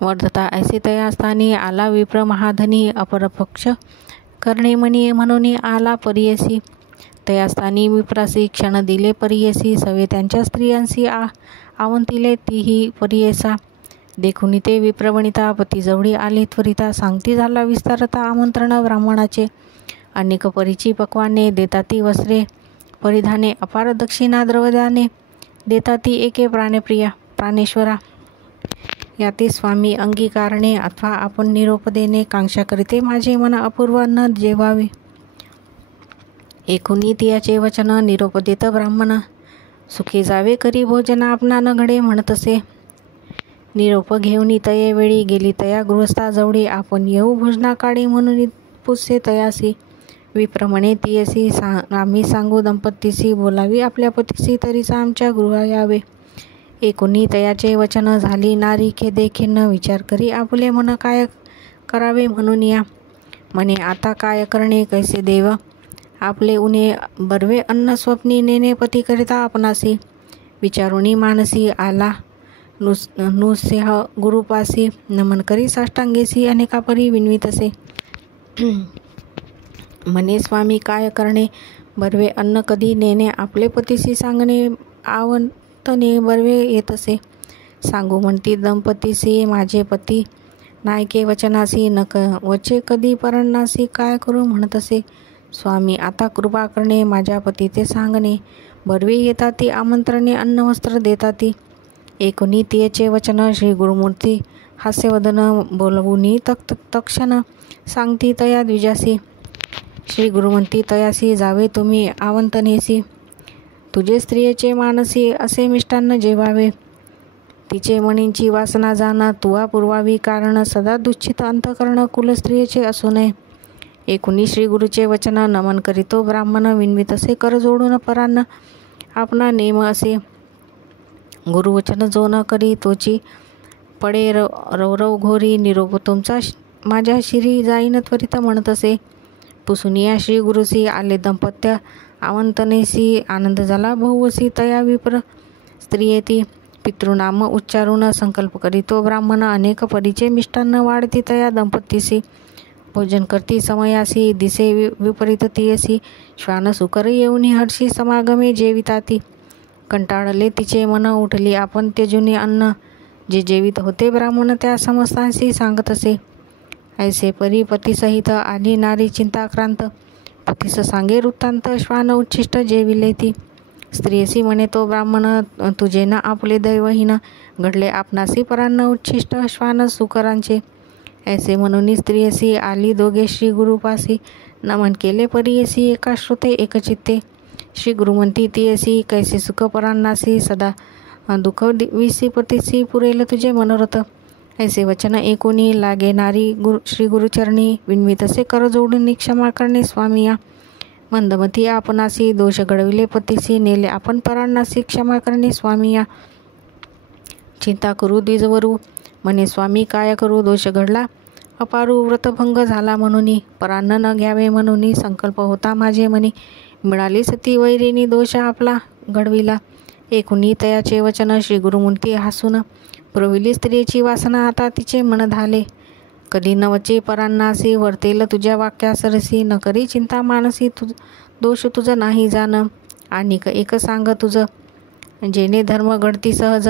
वर्धता ऐसे तया स्थानी आला विप्र महाधनी अपरपक्ष करणे मनी म्हणून आला परियसी. तया स्थानी विप्रासी क्षण दिले परियसी सवे त्यांच्या स्त्रियांसी आवंतिले तीही परियेसा. देखुनी ते विप्रवणिता पतीजवळी आली त्वरिता सांगती झाला विस्तारता आमंत्रण ब्राह्मणाचे. अनेक परीची पक्वाने देताती वस्त्रे परिधाने अपार दक्षिणा द्रवदाने देताती एके प्राणप्रिया प्राणेश्वरा. याती स्वामी अंगीकारणे अथवा आपण निरोप देणे कांक्षा करीते माझे मन अपूर्व अन्न जेवावे. एकूणी तियाचे वचन निरोप देत ब्राह्मण सुखे जावे करी भोजन आपणा न घडे म्हणतसे. निरोप घेऊनी तये वेळी गेली तया गृहस्था जवळी. आपण येऊ भोजना काळी म्हणून पुसे तयासी. विप्र म्हणे तियसी आम्ही सांगू दंपतीसी. बोलावी आपल्या पतीसी तरीचा आमच्या गृहा यावे. एकुणी तयाचे वचन झाली नारी खेदे खिन्न. विचार करी आपले मन काय करावे म्हणून या. म्हणे आता काय करणे कैसे देव. आपले उणे बर्वे अन्न स्वप्नी नेणे पती करिता आपणासी. विचारुणी मानसी आला नुसेह गुरुपासी. नमन करी साष्टांगेसी अनेका परी विनवितसे. म्हणे स्वामी काय करणे बर्वे अन्न कधी नेणे. आपले पतीसी सांगणे आवंतने बर्वे येतसे. सांगू म्हणती दंपतीसी माझे पती नायके वचनासी. नक वचे कधी परणासी काय करू म्हणतसे. स्वामी आता कृपा करणे माझ्या पती ते सांगणे. बर्वे येता ती आमंत्रणे अन्न वस्त्र देता ती. एकुणी तियेचे वचन श्री गुरुमूर्ती हास्यवदन. बोलवुनी तक्षण सांगती तया द्विजासी. श्री गुरुमंती तयासी जावे तुम्ही आवंतनेसी. तुझे स्त्रियेचे मानसी असे मिष्टान्न जेवावे. तिचे मनींची वासना जाणं तुवा पुरवावी. कारण सदा दुच्छित अंतकरण कुलस्त्रियेचे असू नये. एकुणी श्री गुरुचे वचन नमन करीतो ब्राह्मण. विनवित असे कर जोडून परान्न आपणा नेम असे. गुरुवचन जो न करी तोची पडे रवरव घोरी. निरोप तुमचा माझ्या शिरी जाईन त्वरित म्हणतसे. पुसुनिया श्री गुरुसी आले दंपत्य आवंतनेसी. आनंद झाला बहुवसी तया विप्र स्त्रियेती. पितृनाम उच्चारून संकल्प करीतो ब्राह्मण. अनेक परीचे मिष्टान्न वाढती तया दंपतीसी. भोजन करती समयासी. दिसे विपरीत तियसी. श्वान सुकर येऊनी हर्षी समागमे जेविताती. कंटाळले तिचे मन उठली आपण त्यजुनी अन्न. जे जेवित होते ब्राह्मण त्या समस्तांशी सांगतसे. ऐसे परी पतीसहित आली नारी चिंताक्रांत. पतीस सांगे वृत्तांत श्वान उच्छिष्ट जेविले ती. स्त्रियसी म्हणे तो ब्राह्मण तुझे न आपले दैवहीन. घडले आपणासी परान्न उच्छिष्ट श्वान सुकरांचे. ऐसे म्हणून स्त्रियसी आली दोघे श्री गुरुपासी. नमन केले परियसी एका श्रुते एकचित्ते. श्री गुरुमंती तियसी कैसे सुख परांनासी. सदा दुःख विसी पतीसी पुरेल तुझे मनोरथ. ऐसे वचन एकुणी लागे नारी श्री गुरुचरणी. विनवितसे कर जोडून क्षमा करणे स्वामिया. मंदमती आपणासी दोष घडविले पतीसी. नेले आपण परांनासी क्षमा करणे स्वामिया. चिंता करू द्विजवरू म्हणे स्वामी काय करू. दोष घडला अपारू व्रतभंग झाला म्हणून. परान्न न घ्यावे म्हणून संकल्प होता माझे मनी. मिळाली सती वैरिणी दोष आपला घडविला. एकुणी तयाचे वचन श्री गुरुमूर्ती हासून. पुरविली स्त्रियेची वासना आता तिचे मन झाले. कधी न वचे परांनासी. वर्तेल तुझ्या वाक्या सरसी. न करी चिंता मानसी दोष तुझ नाही जाण. आणिक एक सांग तुझ जेणे धर्म घडती सहज.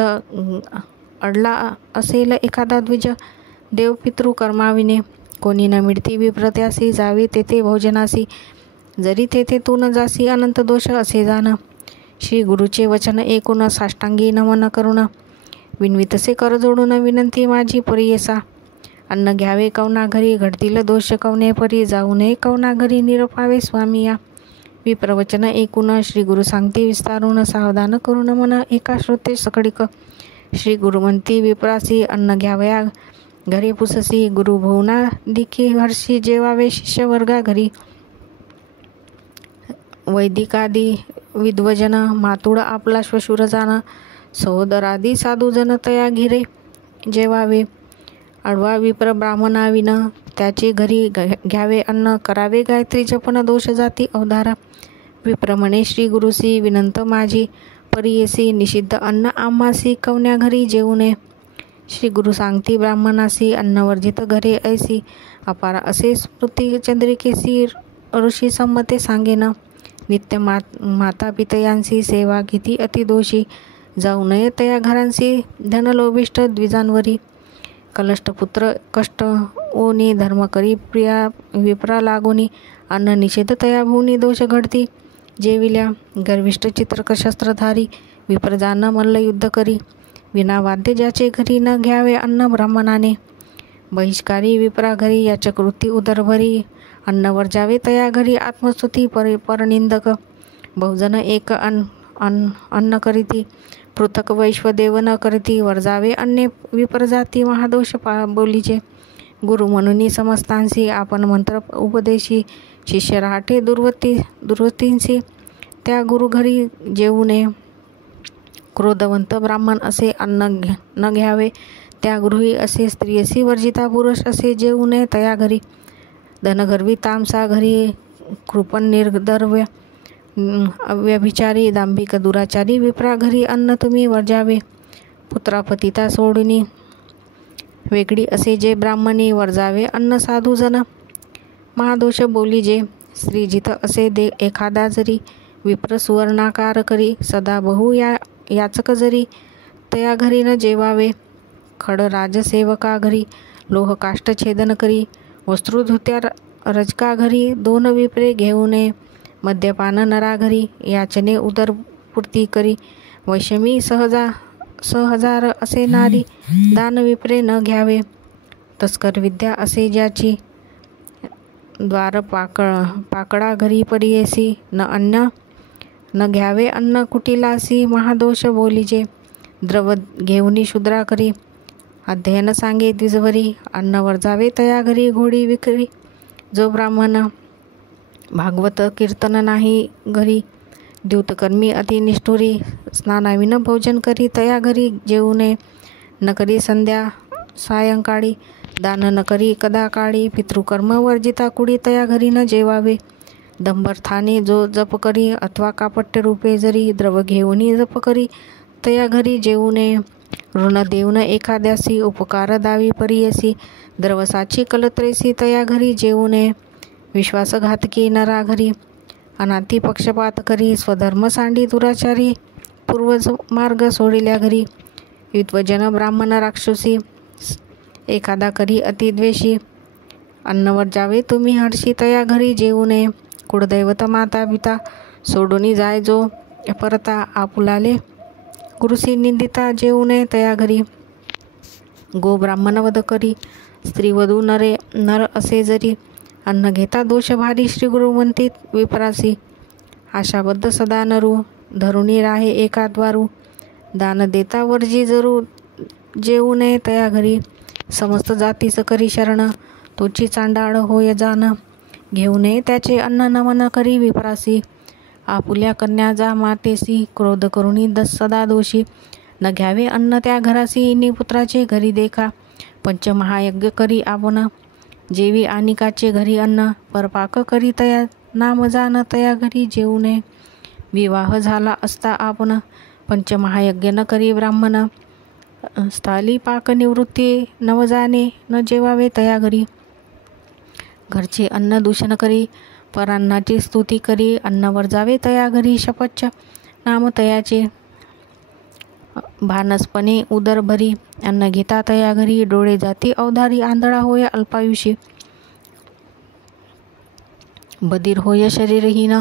अडला असेल एखादा द्विज देव पितृ कर्माविने. कोणी न मिळती विप्रत्यासी. जावे तेथे भोजनासी. जरी तेथे तू न जासी अनंत दोष असे जाण. श्री गुरुचे वचन ऐकून साष्टांगी नमन करुण. विनवितसे कर जोडून विनंती माझी परियेसा. अन्न घ्यावे कवना घरी. घडतील दोष कवने परी. जाऊ नये कवना घरी निरपावे स्वामिया. विप्रवचन ऐकून श्री गुरु सांगती विस्तारून. सावधान करून मन एका श्रोते सकडिक. श्री गुरुमंती विप्रासी अन्न घ्यावया घरी पुससी. गुरु भुवना दिखी हर्षी जेवावे शिष्य वर्गा घरी. वैदिकादी विद्वजन मातुळ आपला श्वशुर जाण. सहोदरादी साधुजन तया घिरे जेवावे. आडवा विप्र ब्राह्मणाविन त्याचे घरी घ्यावे अन्न. करावे गायत्री जपन दोष जाती अवधारा. विप्र म्हणे श्री गुरुसी विनंत माझी परियेसी. निषिद्ध अन्न आम्हासी कवन्या घरी जेवू नये. श्री गुरु सांगती ब्राह्मणासी अन्नवर्जित घरे ऐसी. अपार असे स्मृती चंद्रिकेसी ऋषी संमते सांगेन. नित्य माता पितयांसी सेवा किती अतिदोषी. जाऊ नये तया घरांसी धनलोभिष्ट द्विजांवरी. कलष्टपुत्र कष्ट ओनी धर्म करी प्रिया विप्रा लागोनी. अन्न निषेध तया भूनी दोष घडती जेविल्या. गर्विष्ठ चित्रक शस्त्रधारी विप्रजान मल्ल युद्ध करी. विना वाद्य ज्याचे घरी न घ्यावे अन्न ब्राह्मणाने. बहिष्कारी विप्रा घरी याच्या कृती उदरभरी. अन्न वर्जावे तया घरी आत्मस्तुती परनिंदक. बहुजन एक अन्न करीती पृथक वैश्वदेव न करीती वर्जावे अन्य विप्रजाती महादोष बोलीचे. गुरु म्हणून समस्तांशी आपण मंत्र उपदेशी शिष्य राहते दुर्वतींशी त्या गुरु घरी जेवू नये. क्रोधवंत ब्राह्मण असे अन्न न घ्यावे त्या गृही असे स्त्रियसी वर्जिता पुरुष असे जेवू नये तया घरी. धनगर्वी तामसा घरी कृपण निर्दर्व्य अव्यभिचारी दांभिक दुराचारी विप्रा घरी अन्न तुम्ही वर्जावे. पुत्रापतिता सोडूनी वेगळी असे जे ब्राह्मणी वर्जावे अन्न साधू जन महादोष बोली जे. श्रीजित असे एखादा जरी विप्र सुवर्णाकार करी सदा बहु याचक जरी तया घरी न जेवावे. खड राजसेवका घरी लोह काष्ट छेदन करी वस्त्रुधुत्या रजका घरी दोन विप्रे घेऊ नये. मद्यपान नरा घरी याचने उदरपूर्ती करी वैषमी सहजार असे नारी दान विप्रे न घ्यावे. तस्कर विद्या असे ज्याची द्वार पाकडा घरी पडियेसी न अन्न न घ्यावे अन्न कुटिलासी महादोष बोलीजे. द्रव घेऊनी शूद्रा करी अध्ययन सांगे द्विजवरी अन्न वर्जावे तया घरी घोडी विक्री. जो ब्राह्मण भागवत कीर्तन नाही घरी द्यूतकर्मी अतिनिष्ठुरी स्नानाविन भोजन करी तया घरी जेवू नये. न करी संध्या सायंकाळी दान न करी कदा काळी पितृकर्म वर्जिता कुडी तया घरी न जेवावे. दंभर्थाने जो जप करी अथवा कापट्य रूपे जरी द्रव घेऊनी जप करी तया घरी जेवू नये. ऋण देऊन एखाद्यासी उपकार दावी परियसी द्रवसाची कलत्रेसी तया घरी जेवू नये. विश्वासघातकी नरा घरी अनाती पक्षपात करी स्वधर्म सांडी दुराचारी पूर्वज मार्ग सोडिल्या घरी. विद्वजन ब्राह्मण राक्षसी एखादा करी अतिद्वेषी अन्न वर्जावे तुम्ही हर्षी तया घरी जेवू नये. कुळदैवत माता पिता सोडून जाय जो परता आपुलाले गुरुसी निंदिता जेवू नये तया घरी. गो ब्राह्मण वध करी स्त्रीवधू नर असे जरी अन्न घेता दोष भारी श्री गुरु म्हणतीत विपरासी. आशाबद्ध सदा नरू धरुणी राहे एका द्वारू दान देता वर्जी जरू जेवू नये तया घरी. समस्त जातीच करी शरण तोची चांडाळ होय जाण घेऊ नये त्याचे अन्न नमन करी विपरासी. आपुल्या कन्या जा मातेसी क्रोध करुणी सदा दोषी न घ्यावे अन्न त्या घरासी इनी पुत्राचे घरी देखा. पंचमहायज्ञ करी आपण जेवी आनिकाचे घरी अन्न परपाक करी तया नाम जान तया घरी जेवू नये. विवाह झाला असता आपण पंचमहायज्ञ न करी ब्राह्मण स्थाली पाक निवृत्ती नव जाणे न जेवावे तया घरी. घरचे अन्न दूषण करी परान्नाची स्तुती करी अन्न वर्जावे तया घरी. शपथ नाम तयाचे भानसपणे उदर भरी अन्न घेता तया घरी. डोळे जाती अवधारी आंधळा होय अल्पायुषी बधीर होय शरीरहीन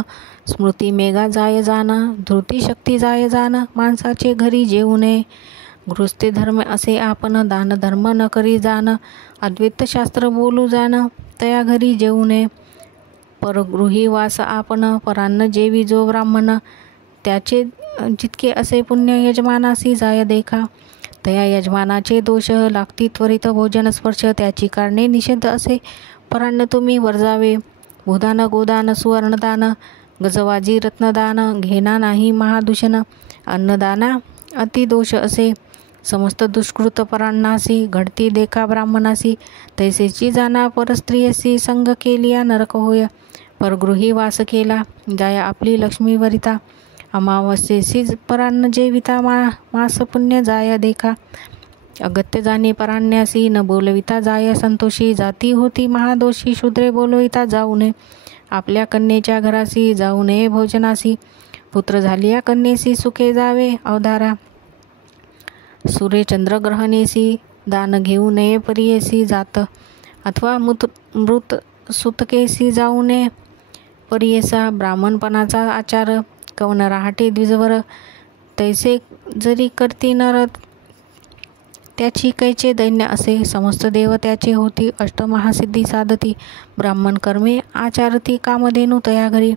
स्मृती मेघा जाय जान धृती शक्ती जाय जान माणसाचे घरी जेवू नये. गृहस्थे धर्म असे आपण दान धर्म न करी जान अद्वैत शास्त्र बोलू जान तया घरी जेवू नये. परगृही वास आपण परान्न जेवी जो ब्राह्मण त्याचे जितके असे पुण्य यजमानासी जाय देखा. तया यजमानाचे दोष लागती त्वरित भोजन स्पर्श त्याची कारणे निषेध असे परान्न तुम्ही वर्जावे. भूदान गोदान सुवर्णदान गजवाजी रत्नदान घेना नाही महादूषण अन्नदाना अतिदोष असे. समस्त दुष्कृत परान्नासी घडती देखा ब्राह्मणासी तैसेची जाना परस्त्रियसी संग केलिया नरक होय. परगृही वास केला जाया आपली लक्ष्मी वरिता अमावस्येसी परान्न जेविता मास पुण्य जाय देखा. अगत्य जाणे पराण्यासी न बोलविता जाय संतोषी जाती होती महादोषी शूद्रे बोलविता जाऊ नये. आपल्या कन्येच्या घरासी जाऊ नये भोजनासी पुत्र झालिया कन्येसी सुखे जावे अवधारा. सूर्य चंद्रग्रहणेसी दान घेऊ नये परियेसी जात अथवा मृत सुतकेसी जाऊ नये परियेसा. ब्राह्मणपणाचा आचार कवन राहते द्विजवर तैसे जरी करती नर त्याची कैचे दैन्य असे. समस्त देव त्याचे होती अष्टमहासिद्धी साधती ब्राह्मण कर्मे आचारती कामधेनू तया घरी.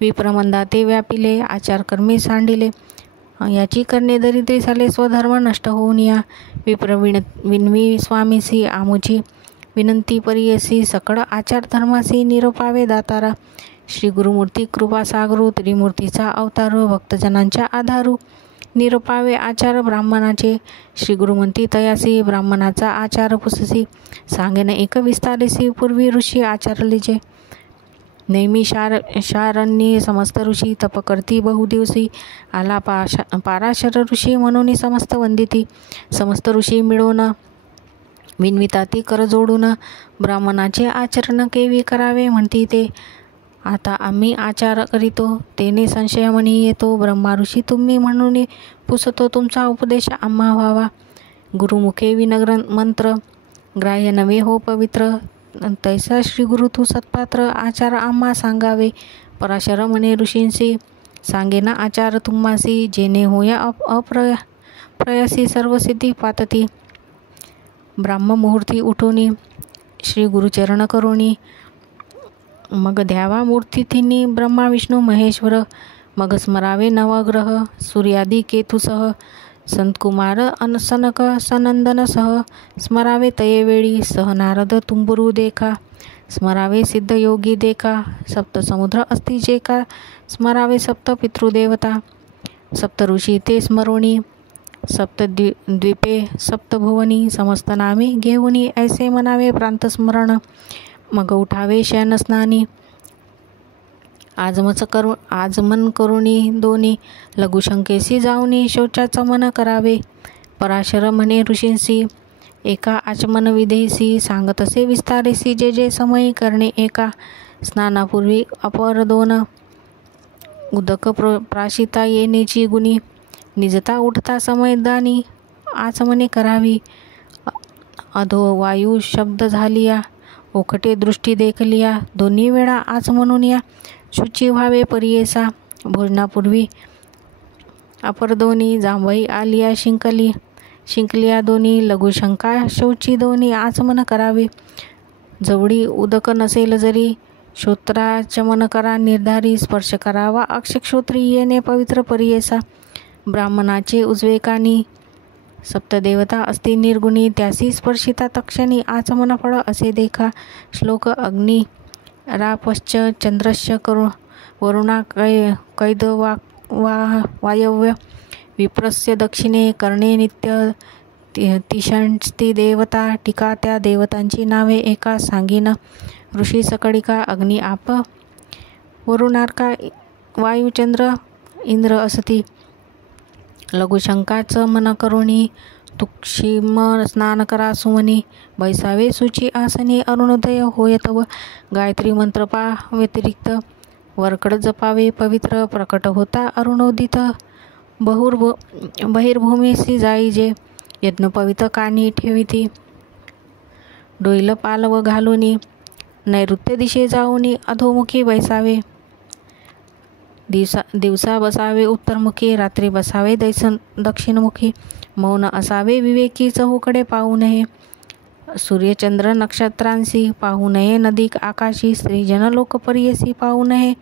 विप्रमंदा ते व्यापिले, आचार कर्मे सांडिले. याची करणे दरिद्री झाले, स्वधर्म नष्ट होऊन या. विप्र विनवी स्वामीसी आमुची विनंती परियसी, सकळ आचार धर्मासी निरोपावे दातारा. श्री गुरुमूर्ती कृपा सागरू, त्रिमूर्तीचा अवतारू, भक्तजनांच्या आधारू. निरोपावे आचार ब्राह्मणाचे, श्री गुरुमंती तयासी, ब्राह्मणाचा आचार पुससी. सांगेन एक विस्तारेसी, पूर्वी ऋषी आचारलीचे. नेहमी शारण्ये समस्त ऋषी, तप करती बहुदिवसी. आला पाराशर ऋषी, म्हणून समस्त वंदिती. समस्त ऋषी मिळून विनविता ती कर जोडून, ब्राह्मणाचे आचरण केवी करावे म्हणती ते. आता आम्ही आचार करीतो, तेने संशय म्हणी येतो. ब्रह्मा ऋषी तुम्ही म्हणून पुसतो, तुमचा उपदेश आम्हा व्हावा. गुरुमुखे विनग्र मंत्र, ग्राह्य नवे हो पवित्र. तैसा श्री गुरु तू सत्पात्र, आचार आम्हा सांगावे. पराशर म्हणे ऋषींसी, सांगेना आचार तुम्हासी. जेणे होया प्रयसी, सर्व सिद्धी पातती. ब्राह्म मुहूर्ती उठोनी, श्री गुरुचरण करोनी. मग द्यावा मूर्ती तिन्ही, ब्रह्मा विष्णू महेश्वर. मग स्मरावे नवग्रह, सूर्यादी केतुसह. संतकुमार सनक सनंदन सह. स्मरावे तयेवेळी, सह नारद तुंबुरू देखा. स्मरावे सिद्ध योगी देखा, सप्त समुद्र असती जे का. स्मरावे सप्त पितृदेवता, सप्त ऋषी ते स्मरोणी. सप्त द्वीपे सप्तभुवनी, समस्त नामे घेऊनी. ऐसे म्हणावे प्रांतस्मरण, मग उठावे शयनस्नानी. आजमन करुणी दोन्ही, लघुशंकेसी जाऊनी. शौचाचं मन करावे. पराशर म्हणे ऋषींसी, एका आचमन विधेसी. सांगतसे विस्तारेसी, जे जे समयी करणे एका. स्नानापूर्वी अपर दोन, उदक प्राशिता येण्याची गुणी. निजता उठता समयदानी, आचमने करावी. अधो वायू शब्द झालिया, ओखटे दृष्टी देखलिया. दोन्ही वेळा आचमनून या, शुची व्हावे परियेसा. भोजनापूर्वी अपर दोन्ही, जांभई आलिया शिंकलिया दोन्ही. लघुशंका शौची दोन्ही, आचमन करावे. जवळी उदक नसेल जरी, श्रोत्राचमन करा निर्धारी. स्पर्श करावा अक्षक्षोत्री, येणे पवित्र परियेसा. ब्राह्मणाचे उजवे कानी, सप्तदेवता असती निर्गुणी. त्यासी स्पर्शिता तक्षणी, आचमन फळ असे देखा. श्लोक अग्नी रापश्च चंद्रश्च वरुणा कैद वायव्य. विप्रस्य दक्षिणे करणे नित्य. तिषंती देवता, टीका त्या देवतांची नावे एका. सांगीन ऋषी सकळिका, अग्नी आप वरुणार्का. वायुचंद्र इंद्र असती. लघुशंकाच मन करुणी, तुक्षिम स्नान करा सुमनी. बैसावे सुची आसनी, अरुणोदय होय तव. गायत्री मंत्रपा व्यतिरिक्त, वरकड जपावे पवित्र. प्रकट होता अरुणोदित, बहिर्भूमीसी जाई जे. यज्ञपवित कानी ठेविती, डोईल पालव घालुनी. नैऋत्य दिशे जाऊनी, अधोमुखी बैसावे. दिवसा बसावे उत्तरमुखी, रात्री बसावे दक्षिणमुखी. मौन असावे विवेकी, चहूकडे पाहू नये. सूर्यचंद्र नक्षत्रांसी पाहू नये. नदीक आकाशी, स्त्रीजन लोक परियसी पाहू नये.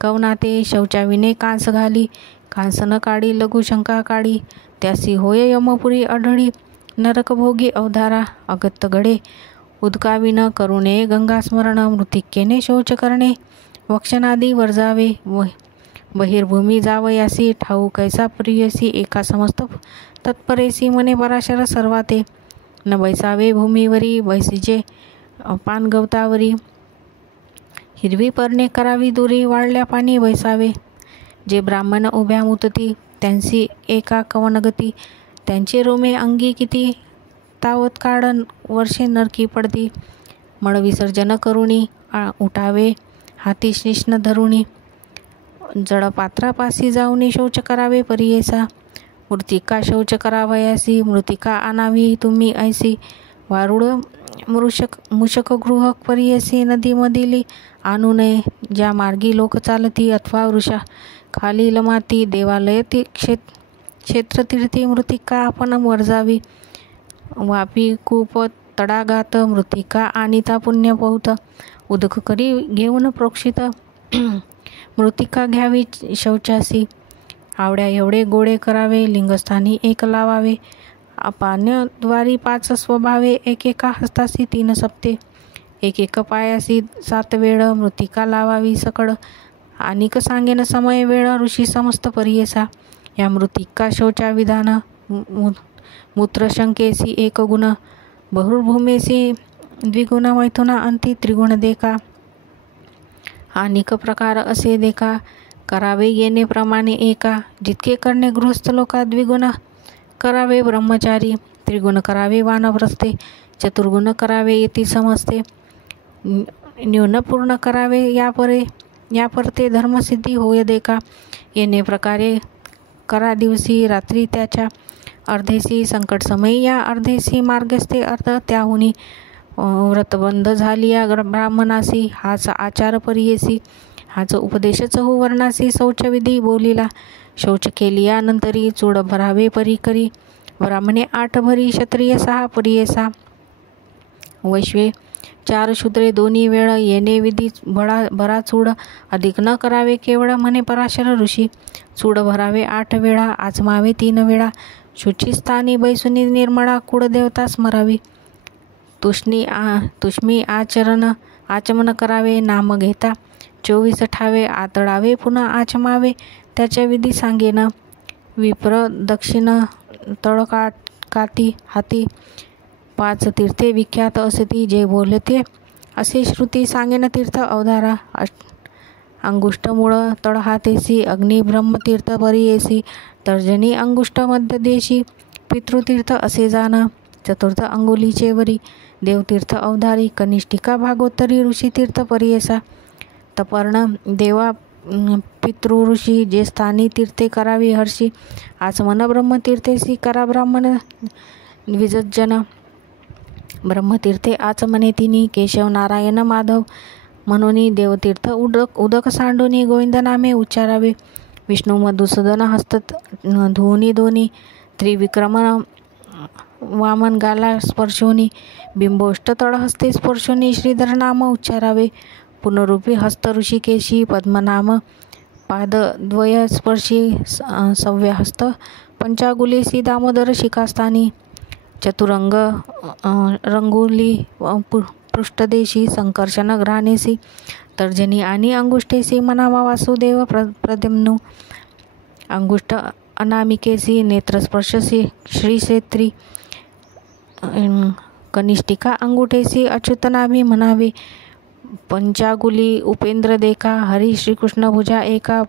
कवनाते शौचाविने कांस घाली, कांसन काढी लघुशंका काढी. त्यासी होय यमपुरी आढळी, नरकभोगी अवधारा. अगत्य घडे उदकाविन करू नये गंगा स्मरण. मृतिकेने शौच करणे, वक्षणादी वर्जावे. बहिर्भूमी जावयासी, ठाऊ कैसा प्रियसी. एका समस्त तत्परेसी, मने पराशर सर्वाते. न बैसावे भूमीवरी, बैसीचे पान गवतावरी. हिरवी पर्णे करावी दुरी, वाळल्या पाणी बैसावे. जे ब्राह्मण उभ्या मुतती, त्यांची एका कवनगती. त्यांचे रोमे अंगी किती, तावत काढ वर्षे नरकी पडती. मळ विसर्जन करुणी, उठावे हाती शिष्ण धरुणी. जळपात्रापासी जाऊनी, शौच करावे परियेसा. मृतिका शौच करावयासी, मृतिका आणावी तुम्ही ऐसी. वारुळ मूषक गृह परियसी, नदीमधीली आणू नये. ज्या मार्गी लोक चालती, अथवा वृषा खालील माती. देवालय क्षेत्रतीर्थी, मृतिका आपण वर्जावी. वापी कूप तडागात, मृतिका आणिता पुण्य बहुत. उदक करी घेऊन प्रोक्षित, मृतिका घ्यावी शौचासी, आवड्या एवढे गोडे करावे, लिंगस्थानी एक लावावे, अपान्यद्वारी 5 स्वभावे, एकेका हस्तासी 3 सप्ते, एक पायासी 7 वेळ, मृतिका लावावी सकळ, अनिक सांगेन समय वेळ, ऋषी समस्त परियेसा, या मृतिका शौचा विधान, मूत्रशंकेसी 1 गुण, बहुर्भूमेसी द्विगुण, मैथुना अंती 3 देखा, अनिक प्रकार असे देखा, करावे येणे प्रमाणे एका, जितके करणे गृहस्थ लोका, 2 करावे ब्रह्मचारी, 3 करावे वानप्रस्थे, 4 करावे येती समजते, न्यून पूर्ण करावे या परते धर्मसिद्धी होय देखा, येणे प्रकारे करा दिवसी रात्री त्याच्या अर्धेसी, संकट समयी या अर्धेसी, मार्गस्थे अर्ध त्याहुनी, व्रतबंध झाली या ब्राह्मणासी, हाच आचार परियेसी, हाच उपदेश चहू वर्णासी, शौचविधी बोलिला, शौच केलिया नंतरी, चूड भरावे परी करी, ब्राह्मणे 8 भरी, क्षत्रिय 6 परियेसा, वैश्वे 4 शूद्रे 2 वेळ, येणे विधी भरा चूड, अधिक न करावे केवळ, म्हणे पराशर ऋषी, चूड भरावे 8 वेळा, आचमावे 3 वेळा, शुची स्थानी बैसुनी निर्मळा, कुळदेवता स्मरावी, तुष्मी आचमन करावे, नाम घेता 24 ठावे, आतडावे पुन्हा आचमावे, त्याच्या विधी सांगेन, विप्र दक्षिण तळकाती हाती, 5 तीर्थे विख्यात असती, जे बोलते असे श्रुती, सांगेन तीर्थ अवधारा, अंगुष्ट मूळ तळहातेसी, अग्नि ब्रह्मतीर्थ परियेसी, तर्जनी अंगुष्ट मध्यदेशी, पितृतीर्थ असे जाण, 4 अंगुलीचे वरी, देवतीर्थ अवधारी, कनिष्ठिका भागोत्तरी, ऋषीतीर्थ परियेसा, तपर्ण देवा पितृऋषी, जे स्थानी तीर्थे करावी हर्षी, आचमन ब्रह्मतीर्थेसी, करा ब्राह्मण विजज्जन, ब्रह्मतीर्थे आचमने तिनी, केशव नारायण माधव म्हणून, देवतीर्थ उदक सांडूनी, गोविंद नामे उच्चारावे, विष्णू मधुसूदन हस्त धुनी 2, त्रिविक्रम वामन गाला स्पर्शोनी, बिंबोष्ट तळहस्ते स्पर्शोनी, श्रीधर नाम उच्चारावे, पुनरूपी हस्त ऋषिकेशी, पद्मनाम पादद्वय स्पर्शी, सव्यहस्त पंचागुलेसी, दामोदर शिखास्थानी, चतुरंग रंगुली पृष्ठदेशी, संकर्षण घ्राणेसी, तर्जनी आणि अंगुष्ठेसी, मनावा वासुदेव प्रद्युम्नु, अंगुष्ठ अनामिकेसी, नेत्रस्पर्शसी श्रीक्षेत्री, कनिष्ठिका अंगुठेसी, अच्युतनाभी म्हणावे, पंचागुली उपेंद्र देखा, हरी श्रीकृष्ण भुजा एका,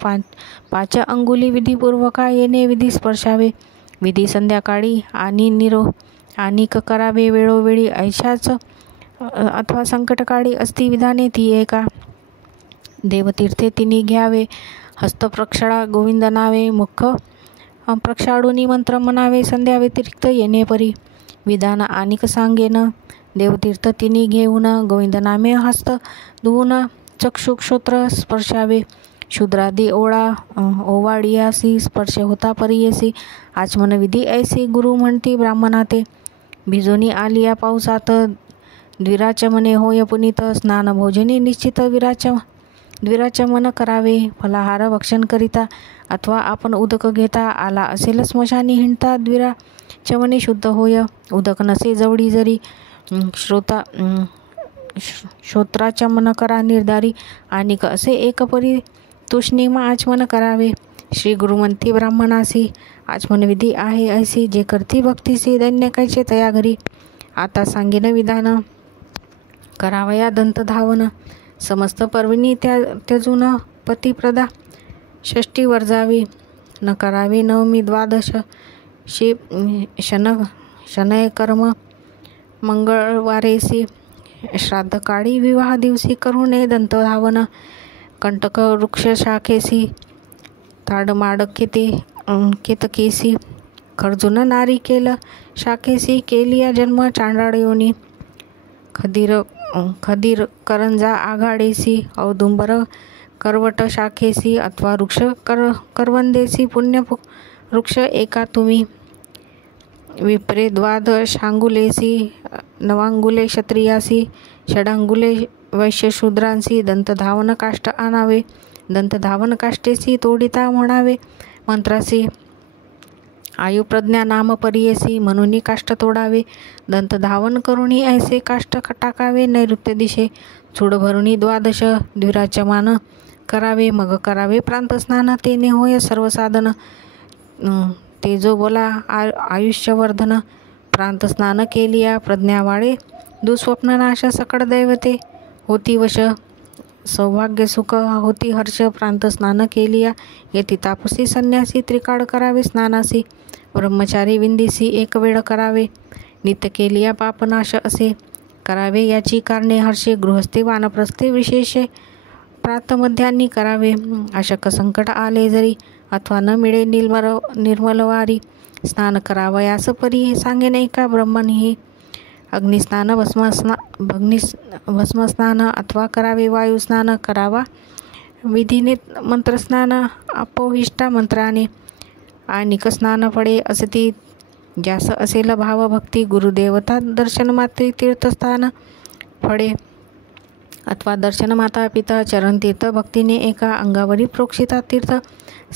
5 अंगुली विधीपूर्वका, येणे विधी स्पर्शावे, विधी संध्याकाळी आणि अनिक करावे वेळोवेळी, ऐशाच अथवा संकटकाळी असती विधाने ती एका, देवतीर्थे तिनी घ्यावे, हस्तप्रक्षळा गोविंद नावे, मुख प्रक्षाळूनी मंत्र म्हणावे, संध्या व्यतिरिक्त येणे परी, विधान अनिक सांगेन, देवतीर्थ तिनी घेऊन, गोविंद नामे हस्त धुवून, चक्षुक्षोत्र स्पर्शावे, शूद्रादी ओवाडियासी, स्पर्श होता परियेसी, आचमन विधी ऐसी, गुरु म्हणती ब्राह्मणाते, भिजोनी आलिया पावसात, द्विराचमने होय पुनीत, स्नान भोजनी निश्चित, द्विराचमन करावे, फलाहार भक्षण करिता, अथवा आपण उदक घेता, आला असेल स्मशानी हिंडता, द्विराचमने शुद्ध होय, उदक नसे जवळी जरी, श्रोत्राचमन करा निर्धारी, आणि असे एक परी तुष्णीमा आचमन करावे, श्री गुरुमंती ब्राह्मणासी, आचमन विधी आहे ऐसी, जे करती भक्तीसी, दैन्यकायचे तया घरी, आता सांगेन विधान, करावया दंत धावन, समस्त पर्वणी त्यजून पतिप्रदा, षष्टी वर्जावी, न करावे नवमी 12 शनय कर्म, मंगळवारेसी, श्राद्धकाळी विवाह दिवशी करू नये दंत धावन, कंटक वृक्ष शाखेसी, ताडमाड केतकेसी, खर्जुन नारिकेल शाखेसी, केलिया जन्म चांडाळ योनी, खदीर करंजा आघाडेसी, औदुंबर करवट शाखेसी, अथवा वृक्ष करवंदेसी, पुण्य वृक्ष एका तुम्ही, विप्रे द्वाद शांगुलेसी, नवांगुले क्षत्रियासी, षडांगुले वैश्यशूद्रांसी, दंतधावन काष्ट आणावे, दंत धावन काष्टेसी तोडिता म्हणावे मंत्रासी आयु प्रज्ञा नाम परियेसी म्हणून काष्ट तोडावे दंत धावन करुणी ऐसे काष्ट टाकावे नैऋत्य दिशे चूड भरुणी द्वादश द्विराचमान करावे मग करावे प्रांत स्नान तेने होय सर्व साधन तेजो बोला आयुष्यवर्धन प्रांत स्नान केलिया प्रज्ञावाळे दुःस्वप्न नाश सकळ दैवते होती वश सौभाग्य सुख होती हर्ष प्रांत स्नान केलिया येती तापसी संन्यासी त्रिकाळ करावे स्नानासी ब्रह्मचारी विंदीसी एक वेळ करावे नित्य केलिया पापनाश असे करावे याची कारणे हर्षे गृहस्थी वानप्रस्थे विशेषे प्रातमध्यान्नी करावे अशक संकट आले जरी अथवा न मिळे निर्मलवारी स्नान करावयास परी सांगेन एका ब्रह्मणी अग्निस्नान भस्मस्नान अथवा करावे वायुस्नान करावा विधीने मंत्रस्नान अपोहिष्टा मंत्राने आनिक स्नान पडे असती ज्यास असेल भावभक्ती गुरुदेवता दर्शन मात्री तीर्थस्थान फळे अथवा दर्शन माता पिता चरण तीर्थ भक्तीने एका अंगावरी प्रोक्षिता तीर्थ